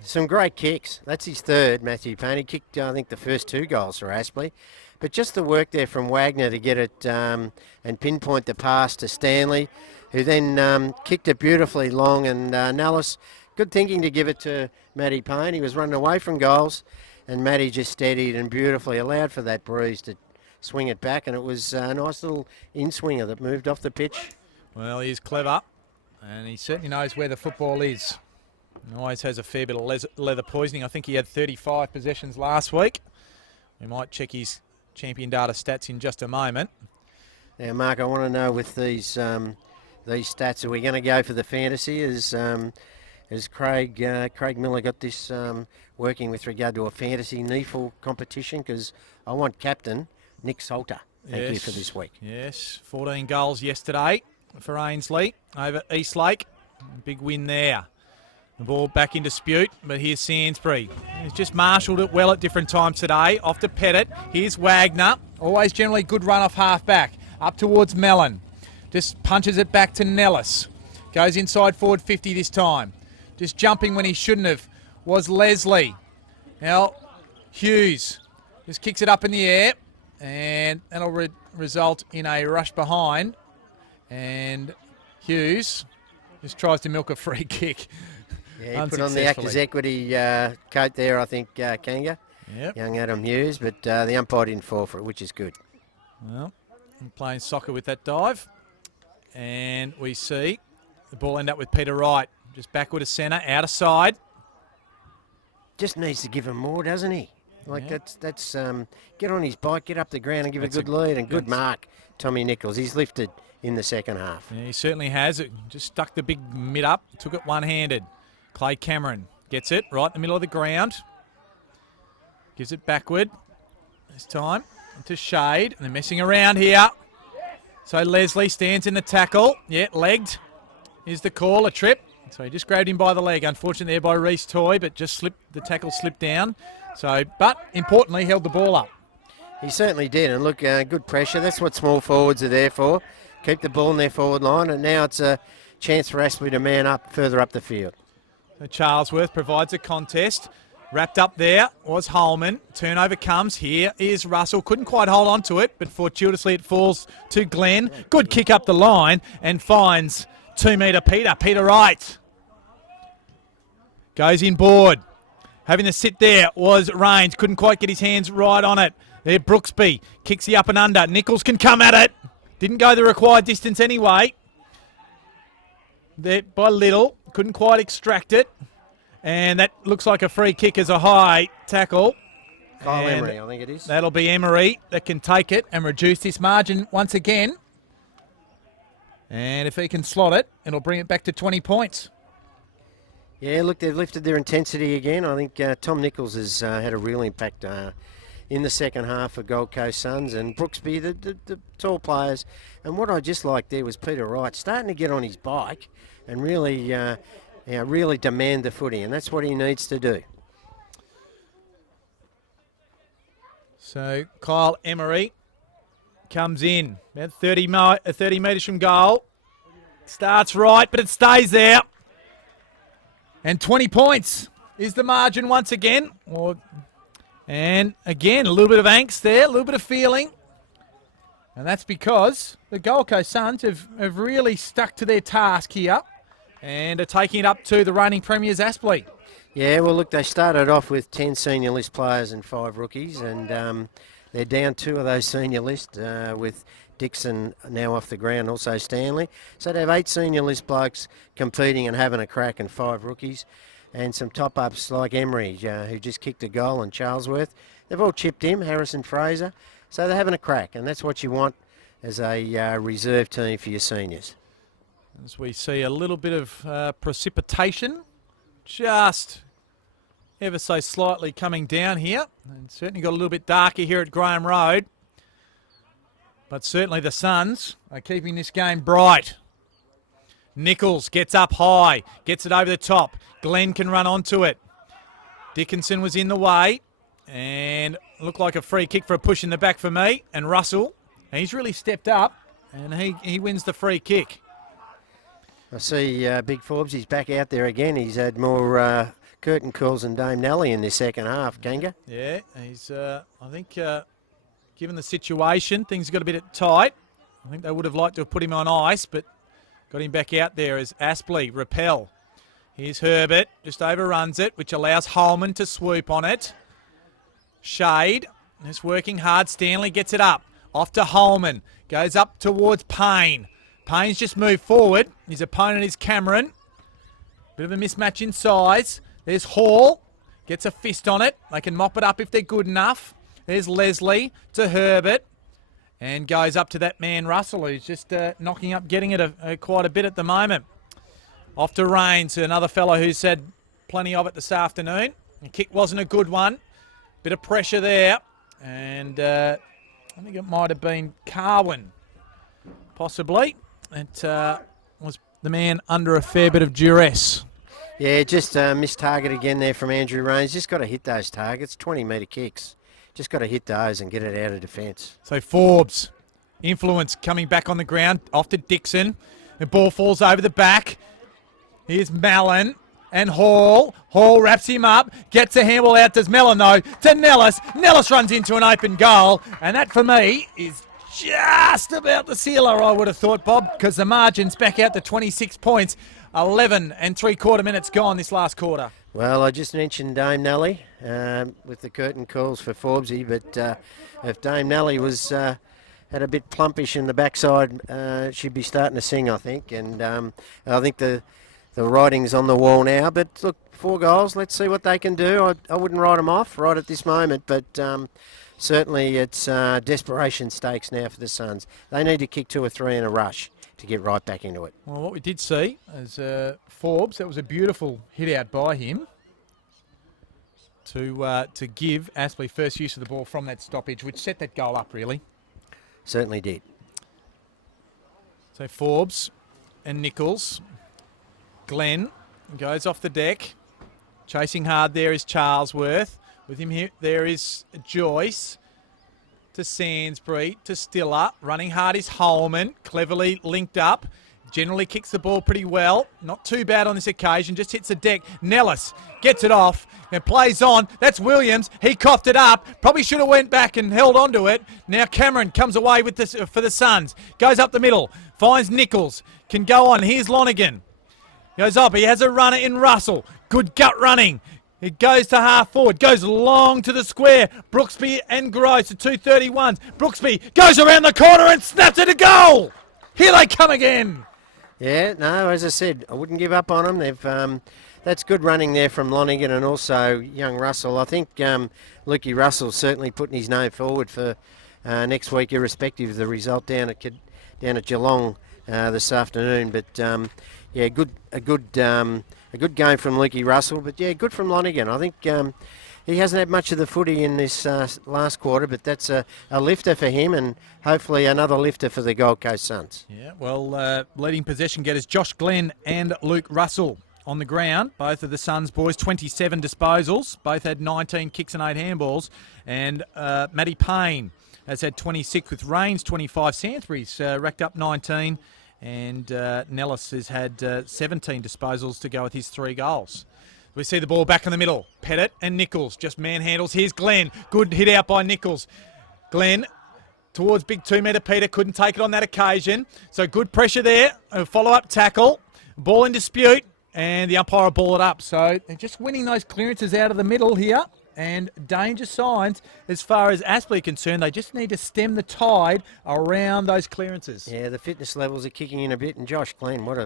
some great kicks. That's his third, Matthew Payne. He kicked, I think, the first 2 goals for Aspley. But just the work there from Wagner to get it and pinpoint the pass to Stanley, who then kicked it beautifully long. And Nellis, good thinking to give it to Matty Payne. He was running away from goals, and Matty just steadied and beautifully allowed for that breeze to swing it back. And it was a nice little in-swinger that moved off the pitch. Well, he's clever. And he certainly knows where the football is. He always has a fair bit of leather poisoning. I think he had 35 possessions last week. We might check his champion data stats in just a moment. Now, Mark, I want to know with these stats, are we going to go for the fantasy? Has Craig Miller got this working with regard to a fantasy NEAFl competition? Because I want captain Nick Salter. Thank you for this week. Yes, 14 goals yesterday for Ainsley over Eastlake. Big win there. The ball back in dispute, but here's Sainsbury. He's just marshalled it well at different times today. Off to Pettit. Here's Wagner. Always generally good run off half-back. Up towards Mellon. Just punches it back to Nellis. Goes inside forward 50 this time. Just jumping when he shouldn't have was Leslie. Now, Hughes just kicks it up in the air, and that'll result in a rush behind. And Hughes just tries to milk a free kick. Yeah, he put on the Actors Equity coat there, I think, Kanga. Yep. Young Adam Hughes, but the umpire didn't fall for it, which is good. Well, I'm playing soccer with that dive. And we see the ball end up with Peter Wright. Just backward to centre, out of side. Just needs to give him more, doesn't he? Like, that's get on his bike, get up the ground and give a good lead. And good mark, Tommy Nichols. He's lifted in the second half. Yeah, he certainly has. It just stuck the big mid up, took it one-handed. Clay Cameron gets it right in the middle of the ground. Gives it backward this time to Shade. And they're messing around here. So Leslie stands in the tackle. Yeah, legged. Here's the call, a trip. So he just grabbed him by the leg. Unfortunately there by Reece Toy, but just the tackle slipped down. So, but importantly, held the ball up. He certainly did. And look, good pressure. That's what small forwards are there for. Keep the ball in their forward line, and now it's a chance for Aspley to man up further up the field. So Charlesworth provides a contest. Wrapped up there was Holman. Turnover comes. Here is Russell. Couldn't quite hold on to it, but fortuitously it falls to Glenn. Good kick up the line and finds 2-metre Peter. Peter Wright goes inboard. Having to sit there was Rains. Couldn't quite get his hands right on it. There Brooksby kicks the up and under. Nichols can come at it. Didn't go the required distance anyway. There by Little. Couldn't quite extract it. And that looks like a free kick as a high tackle. Kyle Emery, I think it is. That'll be Emery that can take it and reduce this margin once again. And if he can slot it, it'll bring it back to 20 points. Yeah, look, they've lifted their intensity again. I think Tom Nichols has had a real impact in the second half for Gold Coast Suns, and Brooksby, the tall players. And what I just liked there was Peter Wright starting to get on his bike and really, really demand the footy, and that's what he needs to do. So Kyle Emery comes in about 30 metres from goal. Starts right, but it stays there. And 20 points is the margin once again. Or And again, a little bit of angst there, a little bit of feeling. And that's because the Gold Coast Suns have really stuck to their task here and are taking it up to the reigning premiers, Aspley. Yeah, well, look, they started off with 10 senior list players and 5 rookies, and they're down 2 of those senior list with Dixon now off the ground, also Stanley. So they have 8 senior list blokes competing and having a crack, and 5 rookies. And some top-ups like Emery, who just kicked a goal, and Charlesworth. They've all chipped him, Harrison Fraser. So they're having a crack, and that's what you want as a reserve team for your seniors. As we see a little bit of precipitation, just ever so slightly coming down here. And certainly got a little bit darker here at Graham Road. But certainly the Suns are keeping this game bright. Nichols gets up high, gets it over the top. Glenn can run onto it. Dickinson was in the way and looked like a free kick for a push in the back for me. And Russell, he's really stepped up and he wins the free kick. I see Big Forbes, he's back out there again. He's had more curtain calls than Dame Nelly in this second half, Kanga. Yeah, he's, I think, given the situation, things got a bit tight. I think they would have liked to have put him on ice, but got him back out there as Aspley, repel. Here's Herbert, just overruns it, which allows Holman to swoop on it. Shade, just working hard. Stanley gets it up. Off to Holman. Goes up towards Payne. Payne's just moved forward. His opponent is Cameron. Bit of a mismatch in size. There's Hall. Gets a fist on it. They can mop it up if they're good enough. There's Leslie to Herbert. And goes up to that man Russell, who's just knocking up, getting it quite a bit at the moment. Off to Rains, another fellow who's had plenty of it this afternoon. The kick wasn't a good one. Bit of pressure there. And I think it might have been Carwin, possibly. It was the man under a fair bit of duress. Yeah, just missed target again there from Andrew Rains. Just got to hit those targets, 20-metre kicks. Just got to hit those and get it out of defence. So Forbes, influence coming back on the ground, off to Dixon. The ball falls over the back. Here's Mallon and Hall. Hall wraps him up, gets a handball out, does Mellon though, to Nellis. Nellis runs into an open goal, and that for me is just about the sealer, I would have thought, Bob, because the margin's back out to 26 points. 11 3/4 minutes gone this last quarter. Well, I just mentioned Dame Nelly with the curtain calls for Forbesy, but if Dame Nelly was had a bit plumpish in the backside, she'd be starting to sing, I think. And I think the writing's on the wall now. But look, 4 goals, let's see what they can do. I wouldn't write them off right at this moment, but certainly it's desperation stakes now for the Suns. They need to kick 2 or 3 in a rush to get right back into it. Well, what we did see is Forbes, that was a beautiful hit out by him to give Aspley first use of the ball from that stoppage, which set that goal up, really. Certainly did. So Forbes and Nichols. Glenn goes off the deck. Chasing hard there is Charlesworth. With him here, there is Joyce. To Sansbury, to Stiller. Running hard is Holman. Cleverly linked up. Generally kicks the ball pretty well. Not too bad on this occasion. Just hits the deck. Nellis gets it off and plays on. That's Williams. He coughed it up. Probably should have went back and held on to it. Now Cameron comes away with this for the Suns. Goes up the middle. Finds Nichols. Can go on. Here's Lonergan. Goes up. He has a runner in Russell. Good gut running. It goes to half forward, goes long to the square. Brooksby and Gross, the 231s. Brooksby goes around the corner and snaps it a goal. Here they come again. Yeah, no, as I said, I wouldn't give up on them. They've that's good running there from Lonergan and also young Russell. I think Lukey Russell's certainly putting his name forward for next week, irrespective of the result down at Geelong this afternoon. But yeah, a good game from Lukey Russell, but yeah, good from Lonergan. I think he hasn't had much of the footy in this last quarter, but that's a lifter for him and hopefully another lifter for the Gold Coast Suns. Yeah, well, leading possession getters Josh Glenn and Luke Russell on the ground. Both of the Suns boys, 27 disposals. Both had 19 kicks and 8 handballs. And Matty Payne has had 26 with Rains, 25. Sansbury's racked up 19. And Nellis has had 17 disposals to go with his 3 goals. We see the ball back in the middle. Pettit and Nichols just manhandles. Here's Glenn. Good hit out by Nichols. Glenn towards big 2 metre Peter. Couldn't take it on that occasion. So good pressure there. A follow-up tackle. Ball in dispute. And the umpire will ball it up. So they're just winning those clearances out of the middle here. And danger signs as far as Aspley are concerned. They just need to stem the tide around those clearances. Yeah, the fitness levels are kicking in a bit. And Josh Glenn, what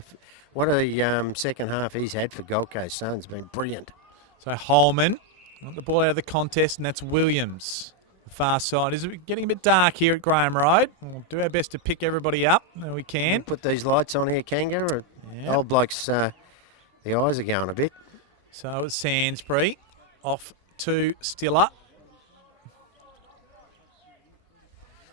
a second half he's had for Gold Coast Suns. Been brilliant. So Holman got the ball out of the contest, and that's Williams. The far side. Is it getting a bit dark here at Graham Road? We'll do our best to pick everybody up when we can. Put these lights on here, Kanga. Or old blokes, the eyes are going a bit. So it's Sainsbury off to Stiller.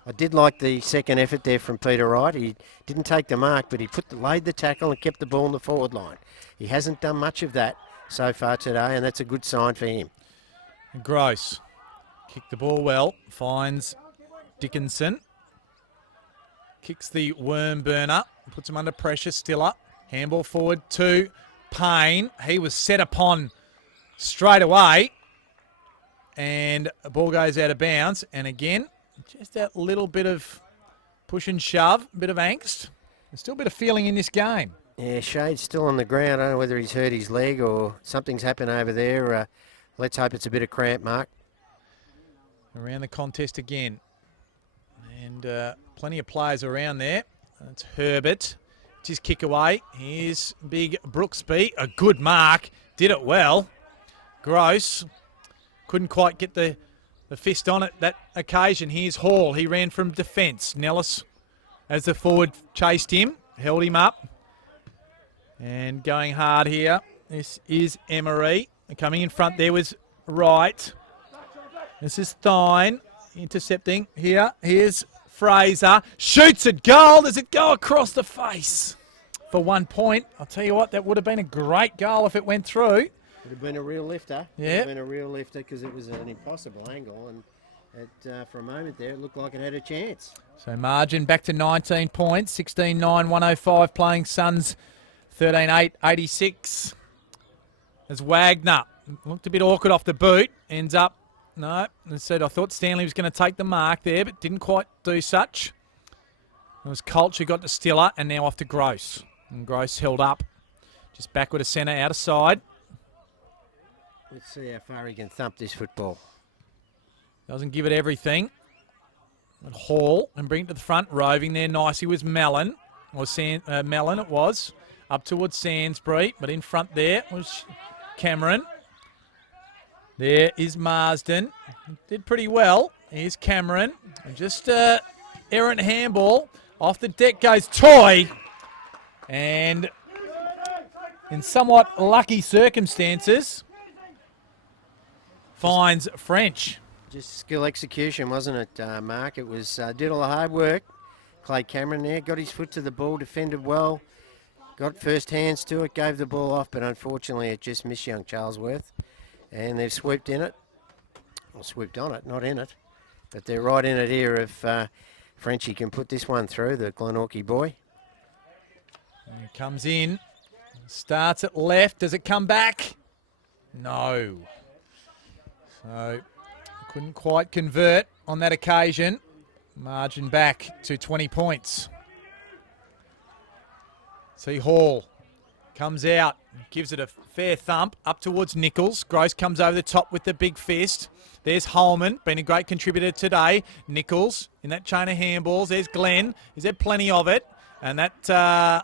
I did like the second effort there from Peter Wright. He didn't take the mark, but he laid the tackle and kept the ball in the forward line. He hasn't done much of that so far today, and that's a good sign for him. Gross kicked the ball well, finds Dickinson. Kicks the worm burner, puts him under pressure. Stiller, handball forward to Payne. He was set upon straight away, and the ball goes out of bounds. And again, just that little bit of push and shove, a bit of angst. There's still a bit of feeling in this game. Yeah, Shade's still on the ground. I don't know whether he's hurt his leg or something's happened over there. Let's hope it's a bit of cramp, Mark. Around the contest again. And plenty of players around there. That's Herbert. Just kick away. Here's big Brooksby. A good mark. Did it well. Gross. Couldn't quite get the fist on it that occasion. Here's Hall. He ran from defence. Nellis, as the forward, chased him. Held him up. And going hard here. This is Emery. Coming in front there was Wright. This is Thine. Intercepting here. Here's Fraser. Shoots it. Goal. Does it go across the face for 1 point? I'll tell you what, that would have been a great goal if it went through. Would have been a real lifter. Yeah. Would have been a real lifter because it was an impossible angle, and for a moment there, it looked like it had a chance. So margin back to 19 points. 16-9, 105 playing Suns. 13-8, 86. As Wagner looked a bit awkward off the boot. Ends up, no, instead I thought Stanley was going to take the mark there, but didn't quite do such. It was Colch who got to Stiller, and now off to Gross. And Gross held up. Just backward to centre, out of side. Let's see how far he can thump this football. Doesn't give it everything. But Hall and bring it to the front. Roving there nicely was Mellon. Or Mellon it was. Up towards Sainsbury. But in front there was Cameron. There is Marsden. Did pretty well. Here's Cameron. And just errant handball. Off the deck goes Toy. And in somewhat lucky circumstances, finds French. Just skill execution, wasn't it, Mark? It was did all the hard work. Clay Cameron there, got his foot to the ball, defended well, got first hands to it, gave the ball off, but unfortunately it just missed young Charlesworth. And they've swooped in it, or swooped on it, not in it, but they're right in it here if Frenchie can put this one through, the Glenorchy boy. And he comes in, starts at left. Does it come back? No. So couldn't quite convert on that occasion. Margin back to 20 points. See Hall comes out, gives it a fair thump up towards Nichols. Gross comes over the top with the big fist. There's Holman, been a great contributor today. Nichols in that chain of handballs. There's Glenn. He's had plenty of it. And that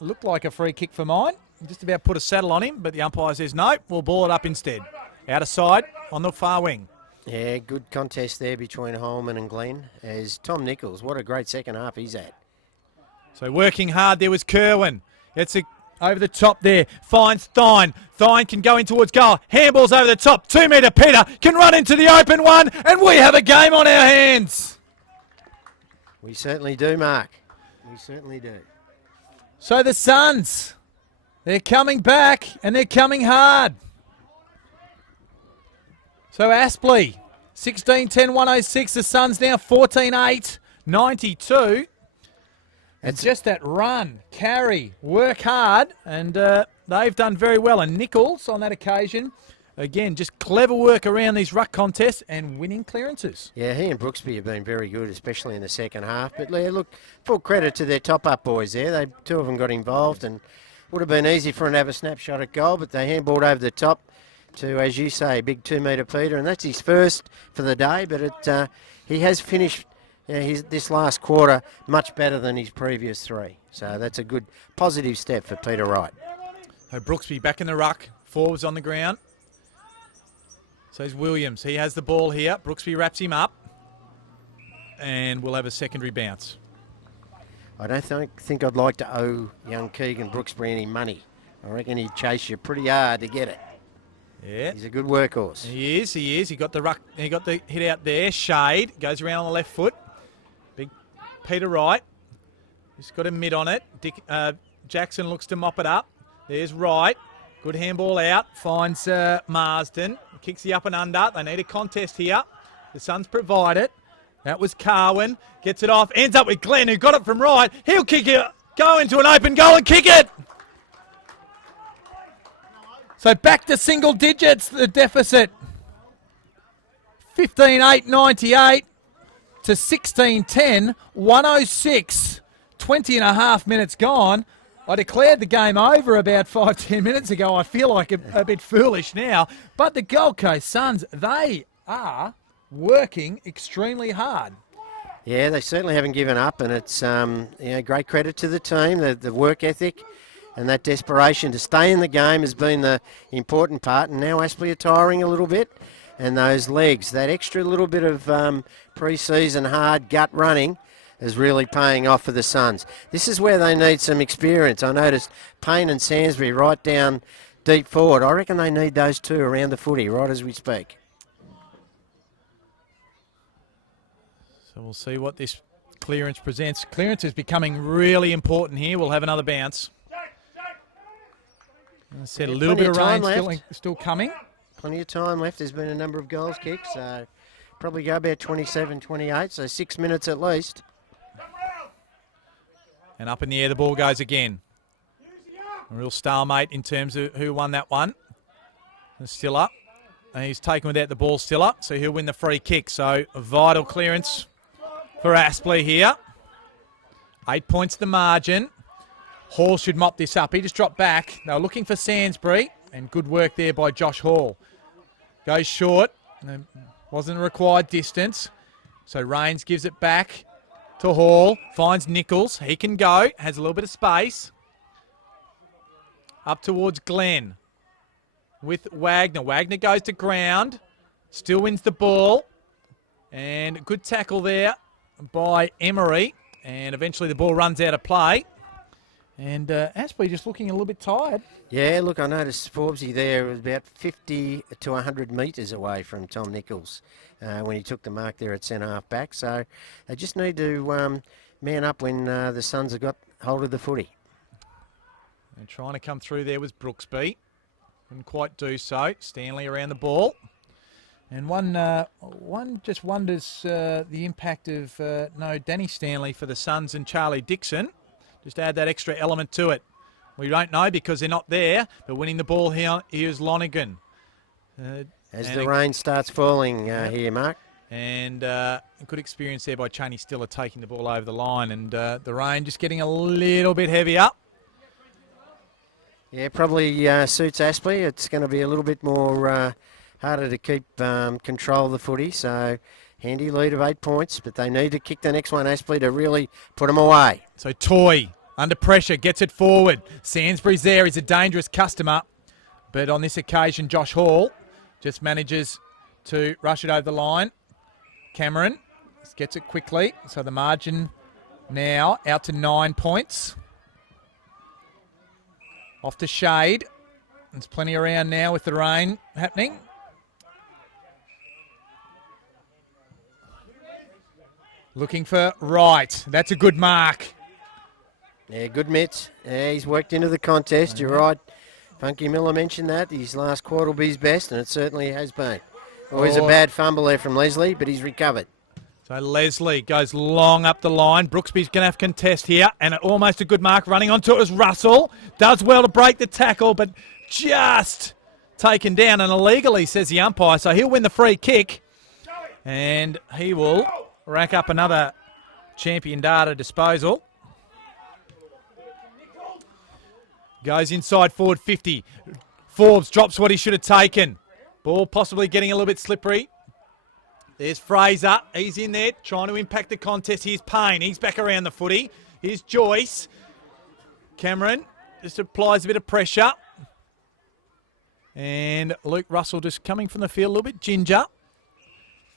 looked like a free kick for mine. Just about put a saddle on him, but the umpire says no, we'll ball it up instead. Out of side on the far wing. Yeah, good contest there between Holman and Glenn. As Tom Nichols, what a great second half he's had. So working hard there was Kerwin. It's over the top there. Finds Thine. Thine can go in towards goal. Handballs over the top. 2 metre Peter can run into the open one. And we have a game on our hands. We certainly do, Mark. We certainly do. So the Suns, they're coming back and they're coming hard. So Aspley, 16-10, 106. The Suns now 14-8, 92. And just that run, carry, work hard, and they've done very well. And Nichols on that occasion, again, just clever work around these ruck contests and winning clearances. Yeah, he and Brooksby have been very good, especially in the second half. But yeah, look, full credit to their top-up boys there. Two of them got involved, and would have been easy for them to have a snapshot at goal, but they handballed over the top to, as you say, big 2-metre Peter, and that's his first for the day. But he has finished this last quarter much better than his previous 3. So that's a good positive step for Peter Wright. So Brooksby back in the ruck, forwards on the ground. So is Williams. He has the ball here. Brooksby wraps him up, and we'll have a secondary bounce. I don't think I'd like to owe young Keegan Brooksby any money. I reckon he'd chase you pretty hard to get it. Yeah. He's a good workhorse. He is. He got the hit out there. Shade goes around on the left foot. Big Peter Wright. He's got a mid on it. Jackson looks to mop it up. There's Wright. Good handball out. Finds Marsden. Kicks the up and under. They need a contest here. The Suns provide it. That was Carwin. Gets it off. Ends up with Glenn, who got it from Wright. He'll kick it. Go into an open goal and kick it. So back to single digits, the deficit. 15-8-98 to 16-10. 106. 20 and a half minutes gone. I declared the game over about 5-10 minutes ago. I feel like a bit foolish now. But the Gold Coast Suns, they are working extremely hard. Yeah, they certainly haven't given up, and it's great credit to the team, the work ethic and that desperation to stay in the game has been the important part. And now Aspley are tiring a little bit, and those legs, that extra little bit of pre-season hard gut running is really paying off for the Suns. This is where they need some experience. I noticed Payne and Sainsbury right down deep forward. I reckon they need those two around the footy right as we speak. So we'll see what this clearance presents. Clearance is becoming really important here. We'll have another bounce. I said a little bit of rain still coming. Plenty of time left. There's been a number of goals kicked, so probably go about 27, 28, so 6 minutes at least. And up in the air the ball goes again. A real stalemate in terms of who won that one. And still up. And he's taken without the ball still up, so he'll win the free kick. So a vital clearance for Aspley here. 8 points the margin. Hall should mop this up. He just dropped back. They were looking for Sainsbury, and good work there by Josh Hall. Goes short. Wasn't a required distance. So Rains gives it back to Hall. Finds Nichols. He can go. Has a little bit of space. Up towards Glenn with Wagner. Wagner goes to ground. Still wins the ball. And good tackle there by Emery. And eventually the ball runs out of play. And Aspley just looking a little bit tired. Yeah, look, I noticed Forbesy there was about 50 to 100 metres away from Tom Nichols when he took the mark there at centre-half back. So they just need to man up when the Suns have got hold of the footy. And trying to come through there was Brooksby. Couldn't quite do so. Stanley around the ball. And one just wonders the impact of Danny Stanley for the Suns and Charlie Dixon. Just add that extra element to it. We don't know because they're not there, but winning the ball here's Lonergan. As the rain starts falling here, Mark. And good experience there by Cheney Stiller taking the ball over the line. And the rain just getting a little bit heavier. Yeah, probably suits Aspley. It's going to be a little bit more harder to keep control of the footy. So handy lead of 8 points, but they need to kick the next one, Aspley, to really put them away. So Toy, under pressure, gets it forward. Sainsbury's there. He's a dangerous customer. But on this occasion, Josh Hall just manages to rush it over the line. Cameron gets it quickly. So the margin now out to 9 points. Off to Shade. There's plenty around now with the rain happening. Looking for Wright. That's a good mark. Yeah, good mitts. Yeah, he's worked into the contest. You're right. Funky Miller mentioned that. His last quarter will be his best, and it certainly has been. Always a bad fumble there from Leslie, but he's recovered. So Leslie goes long up the line. Brooksby's going to have contest here, and almost a good mark. Running onto it was Russell. Does well to break the tackle, but just taken down and illegally, says the umpire. So he'll win the free kick, and he will rack up another champion data disposal. Goes inside forward 50. Forbes drops what he should have taken. Ball possibly getting a little bit slippery. There's Fraser. He's in there trying to impact the contest. Here's Payne. He's back around the footy. Here's Joyce. Cameron just applies a bit of pressure. And Luke Russell just coming from the field a little bit ginger.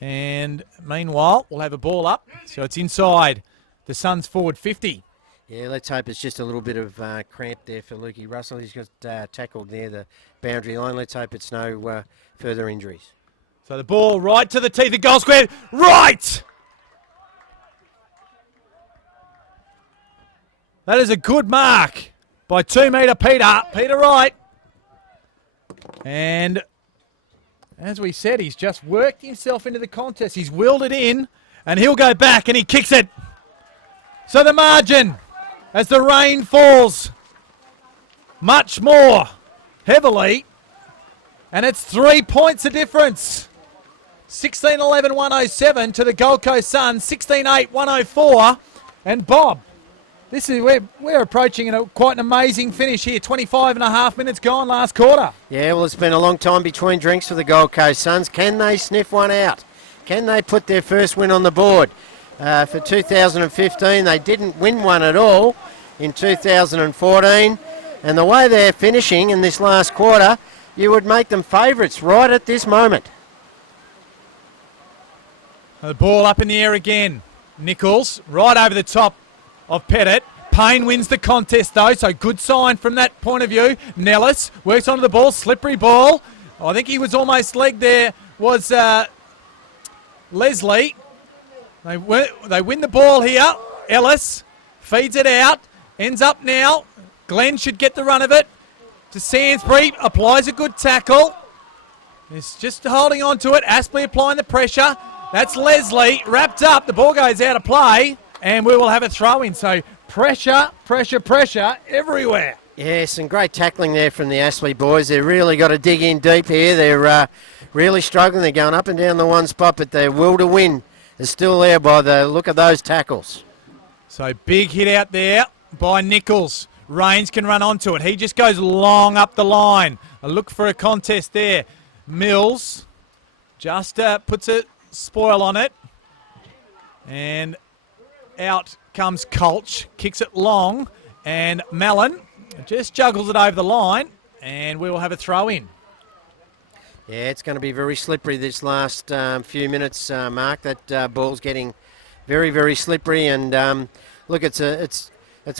And meanwhile, we'll have a ball up. So it's inside the Suns forward 50. Yeah, let's hope it's just a little bit of cramp there for Lukey Russell. He's got tackled near the boundary line. Let's hope it's no further injuries. So the ball right to the teeth of goal square. Right! That is a good mark by 2 metre Peter. Peter Wright. And as we said, he's just worked himself into the contest. He's willed it in, and he'll go back and he kicks it. So the margin, as the rain falls much more heavily, and it's 3 points a difference. 16-11-107 to the Gold Coast Suns, 16-8-104. And Bob, this is we're approaching quite an amazing finish here. 25 and a half minutes gone last quarter. Yeah, well, it's been a long time between drinks for the Gold Coast Suns. Can they sniff one out? Can they put their first win on the board? For 2015, they didn't win one at all in 2014. And the way they're finishing in this last quarter, you would make them favourites right at this moment. The ball up in the air again. Nichols right over the top of Pettit. Payne wins the contest though, so good sign from that point of view. Nellis works onto the ball, slippery ball. I think he was almost legged there, was Leslie. They win the ball here. Ellis feeds it out, ends up now. Glenn should get the run of it. To Sansbury, applies a good tackle. He's just holding on to it. Aspley applying the pressure. That's Leslie, wrapped up. The ball goes out of play, and we will have a throw-in. So pressure, pressure, pressure everywhere. Yeah, some great tackling there from the Aspley boys. They've really got to dig in deep here. They're really struggling. They're going up and down the one spot, but their will to win is still there by the look of those tackles. So big hit out there by Nichols. Rains can run onto it. He just goes long up the line. A look for a contest there. Mills just puts a spoil on it. And out comes Colch. Kicks it long. And Mallon just juggles it over the line. And we will have a throw in. Yeah, it's going to be very slippery this last few minutes, Mark. That ball's getting very, very slippery. And look, it's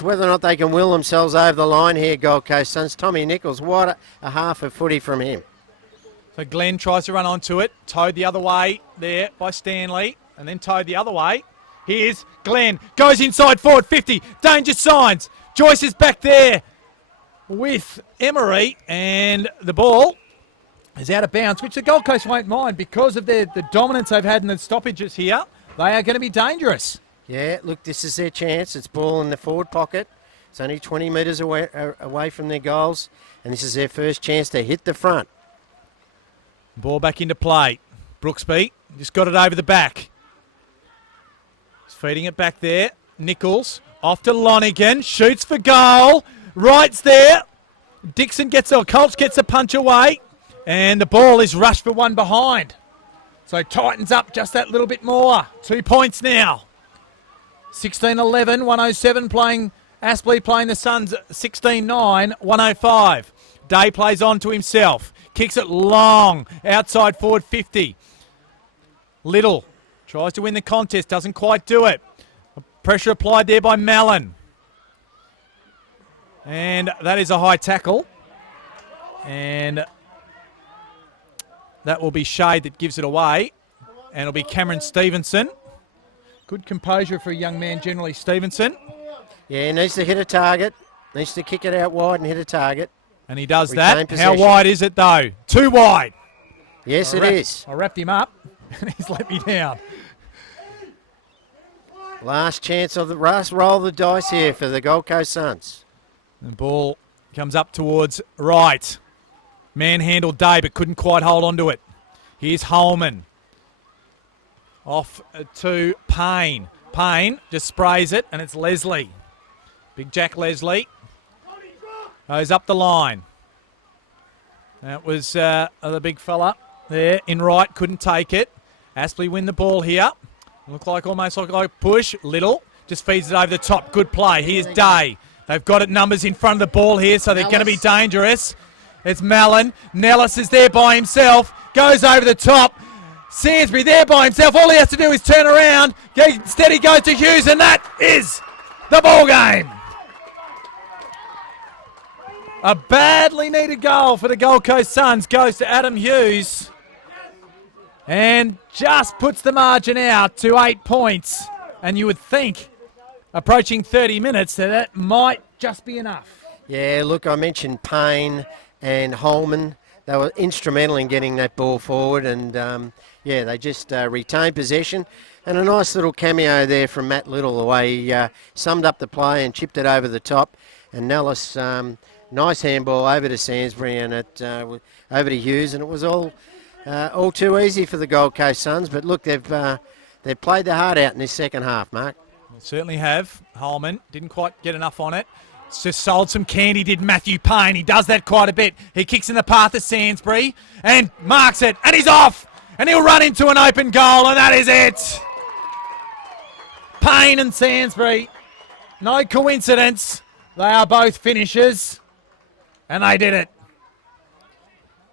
whether or not they can will themselves over the line here, Gold Coast Suns. Tommy Nichols, what a half of footy from him. So Glenn tries to run onto it. Towed the other way there by Stanley. And then towed the other way. Here's Glenn. Goes inside forward 50. Danger signs. Joyce is back there with Emery. And the ball is out of bounds, which the Gold Coast won't mind because of the dominance they've had in the stoppages here. They are going to be dangerous. Yeah, look, this is their chance. It's ball in the forward pocket. It's only 20 metres away from their goals. And this is their first chance to hit the front. Ball back into play. Brooksby just got it over the back. He's feeding it back there. Nichols off to Lonigan. Shoots for goal. Wright's there. Dixon Colch gets a punch away. And the ball is rushed for one behind. So tightens up just that little bit more. 2 points now. 16-11, 107 playing Aspley playing the Suns 16-9, 105. Day plays on to himself. Kicks it long. Outside forward 50. Little tries to win the contest. Doesn't quite do it. Pressure applied there by Mallon. And that is a high tackle. And that will be Shade that gives it away. And it'll be Cameron Stevenson. Good composure for a young man generally, Stevenson. Yeah, he needs to hit a target. Needs to kick it out wide and hit a target. And he does Retain that. possession. How wide is it, though? Too wide. Yes, it is. I wrapped him up, and he's let me down. Last chance of the last roll of the dice here for the Gold Coast Suns. The ball comes up towards right. Manhandled Day, but couldn't quite hold on to it. Here's Holman. Off to Payne. Payne just sprays it, and it's Leslie. Big Jack Leslie goes up the line. That was the big fella there in right, couldn't take it. Aspley win the ball here. Look like almost like a push. Little just feeds it over the top. Good play. Here's Day. They've got it numbers in front of the ball here, so they're going to be dangerous. It's Mallon. Nellis is there by himself. Goes over the top. Sainsbury there by himself. All he has to do is turn around. Instead he goes to Hughes, and that is the ball game. A badly needed goal for the Gold Coast Suns goes to Adam Hughes. And just puts the margin out to 8 points. And you would think, approaching 30 minutes, that might just be enough. Yeah, look, I mentioned Payne and Holman. They were instrumental in getting that ball forward, and they just retained possession. And a nice little cameo there from Matt Little, the way he summed up the play and chipped it over the top. And Nellis, nice handball over to Sainsbury and over to Hughes, and it was all too easy for the Gold Coast Suns. But look, they've played their heart out in this second half, Mark. They certainly have. Holman didn't quite get enough on it. It's just sold some candy, did Matthew Payne. He does that quite a bit. He kicks in the path of Sainsbury and marks it, and he's off. And he'll run into an open goal, and that is it. Payne and Sainsbury, no coincidence. They are both finishers, and they did it.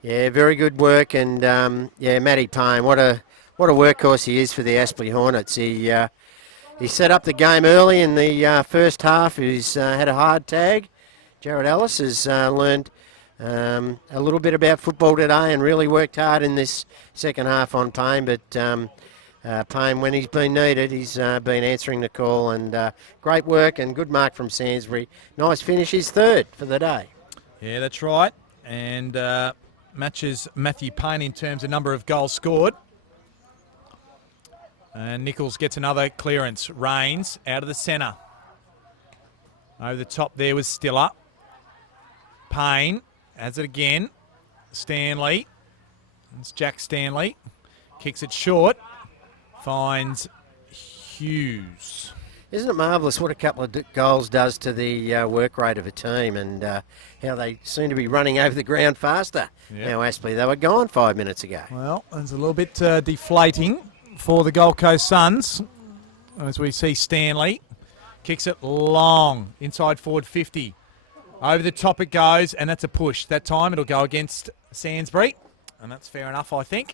Yeah, very good work, and Matty Payne, what a workhorse he is for the Aspley Hornets. He set up the game early in the first half. He's had a hard tag. Jared Ellis has learned a little bit about football today and really worked hard in this second half on Payne. But Payne, when he's been needed, he's been answering the call. And great work and good mark from Sainsbury. Nice finish, his third for the day. Yeah, that's right. And matches Matthew Payne in terms of number of goals scored. And Nichols gets another clearance. Rains out of the centre. Over the top there was Stiller. Payne has it again. Stanley. It's Jack Stanley. Kicks it short. Finds Hughes. Isn't it marvellous what a couple of goals does to the work rate of a team, and how they seem to be running over the ground faster? Yep. Now, Aspley, they were gone 5 minutes ago. Well, it's a little bit deflating for the Gold Coast Suns, as we see Stanley kicks it long inside forward 50. Over the top it goes, and that's a push. That time it'll go against Sainsbury, and that's fair enough, I think.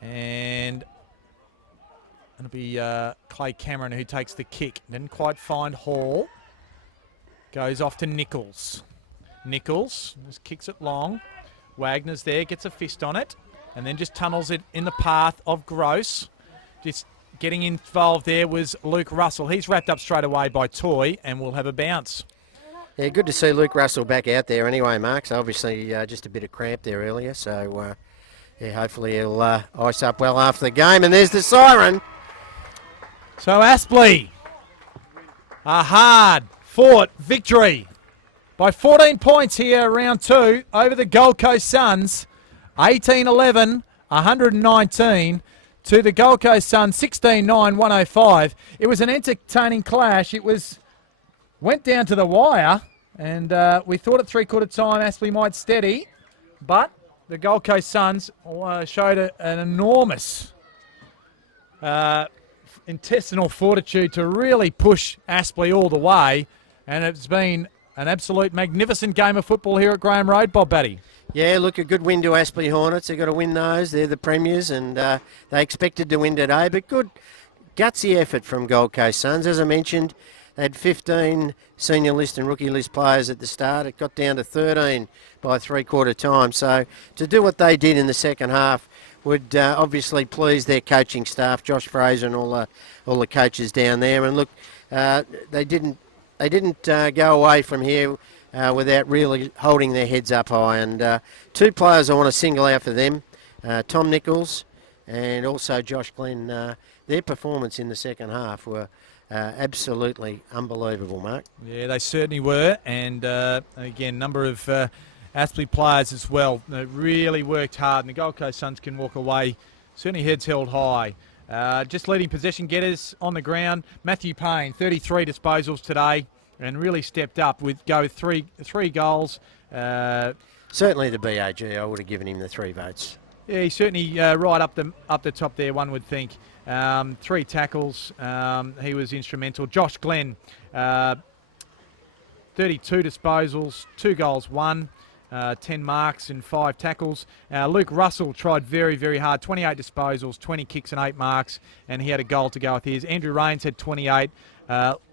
And it'll be Clay Cameron who takes the kick. Didn't quite find Hall. Goes off to Nichols. Nichols just kicks it long. Wagner's there, gets a fist on it, and then just tunnels it in the path of Gross. Just getting involved there was Luke Russell. He's wrapped up straight away by Toy and will have a bounce. Yeah, good to see Luke Russell back out there anyway, Mark. So obviously just a bit of cramp there earlier. So, hopefully he'll ice up well after the game. And there's the siren. So Aspley, a hard-fought victory by 14 points here, round two, over the Gold Coast Suns. 18-11, 119 to the Gold Coast Suns, 16-9, 105. It was an entertaining clash. Went down to the wire, and we thought at three-quarter time Aspley might steady, but the Gold Coast Suns showed an enormous intestinal fortitude to really push Aspley all the way, and it's been an absolute magnificent game of football here at Graham Road, Bob Batty. Yeah, look, a good win to Aspley Hornets. They've got to win those. They're the premiers, and they expected to win today. But good, gutsy effort from Gold Coast Suns. As I mentioned, they had 15 senior list and rookie list players at the start. It got down to 13 by three-quarter time. So to do what they did in the second half would obviously please their coaching staff, Josh Fraser and all the coaches down there. And look, they didn't go away from here without really holding their heads up high. And two players I want to single out for them, Tom Nichols and also Josh Glenn. their performance in the second half were absolutely unbelievable, Mark. Yeah, they certainly were. And again, number of Aspley players as well. They really worked hard, and the Gold Coast Suns can walk away. Certainly heads held high. Just leading possession getters on the ground. Matthew Payne, 33 disposals today, and really stepped up with three goals. Certainly the BAG, I would have given him the 3 votes. Yeah, he's certainly right up the top there, one would think. 3 tackles, he was instrumental. Josh Glenn, 32 disposals, 2 goals, 1. 10 marks and 5 tackles. Luke Russell tried very, very hard. 28 disposals, 20 kicks and 8 marks, and he had a goal to go with his. Andrew Rains had 28.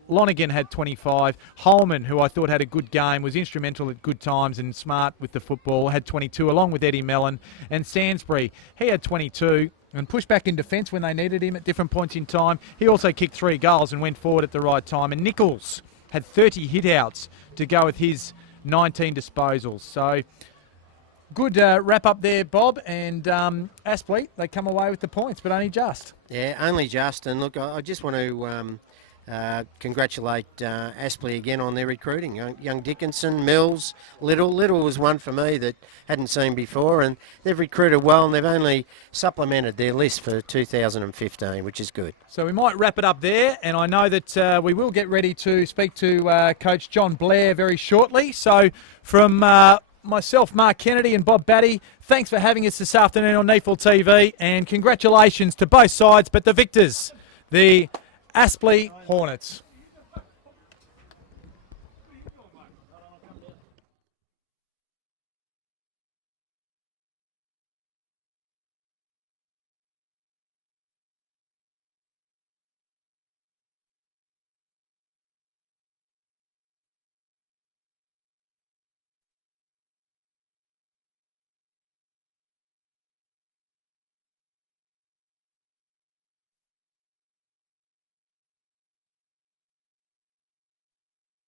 Lonergan had 25. Holman, who I thought had a good game, was instrumental at good times and smart with the football, had 22, along with Eddie Mellon. And Sansbury, he had 22 and pushed back in defence when they needed him at different points in time. He also kicked 3 goals and went forward at the right time. And Nichols had 30 hit-outs to go with his 19 disposals. So good wrap up there, Bob. And Aspley, they come away with the points, but only just. Yeah, only just. And look, I just want to congratulate Aspley again on their recruiting. Young Dickinson, Mills, Little. Little was one for me that hadn't seen before, and they've recruited well, and they've only supplemented their list for 2015, which is good. So we might wrap it up there, and I know that we will get ready to speak to Coach John Blair very shortly. So from myself, Mark Kennedy, and Bob Batty, thanks for having us this afternoon on NEAFl TV, and congratulations to both sides, but the victors, the Aspley Hornets.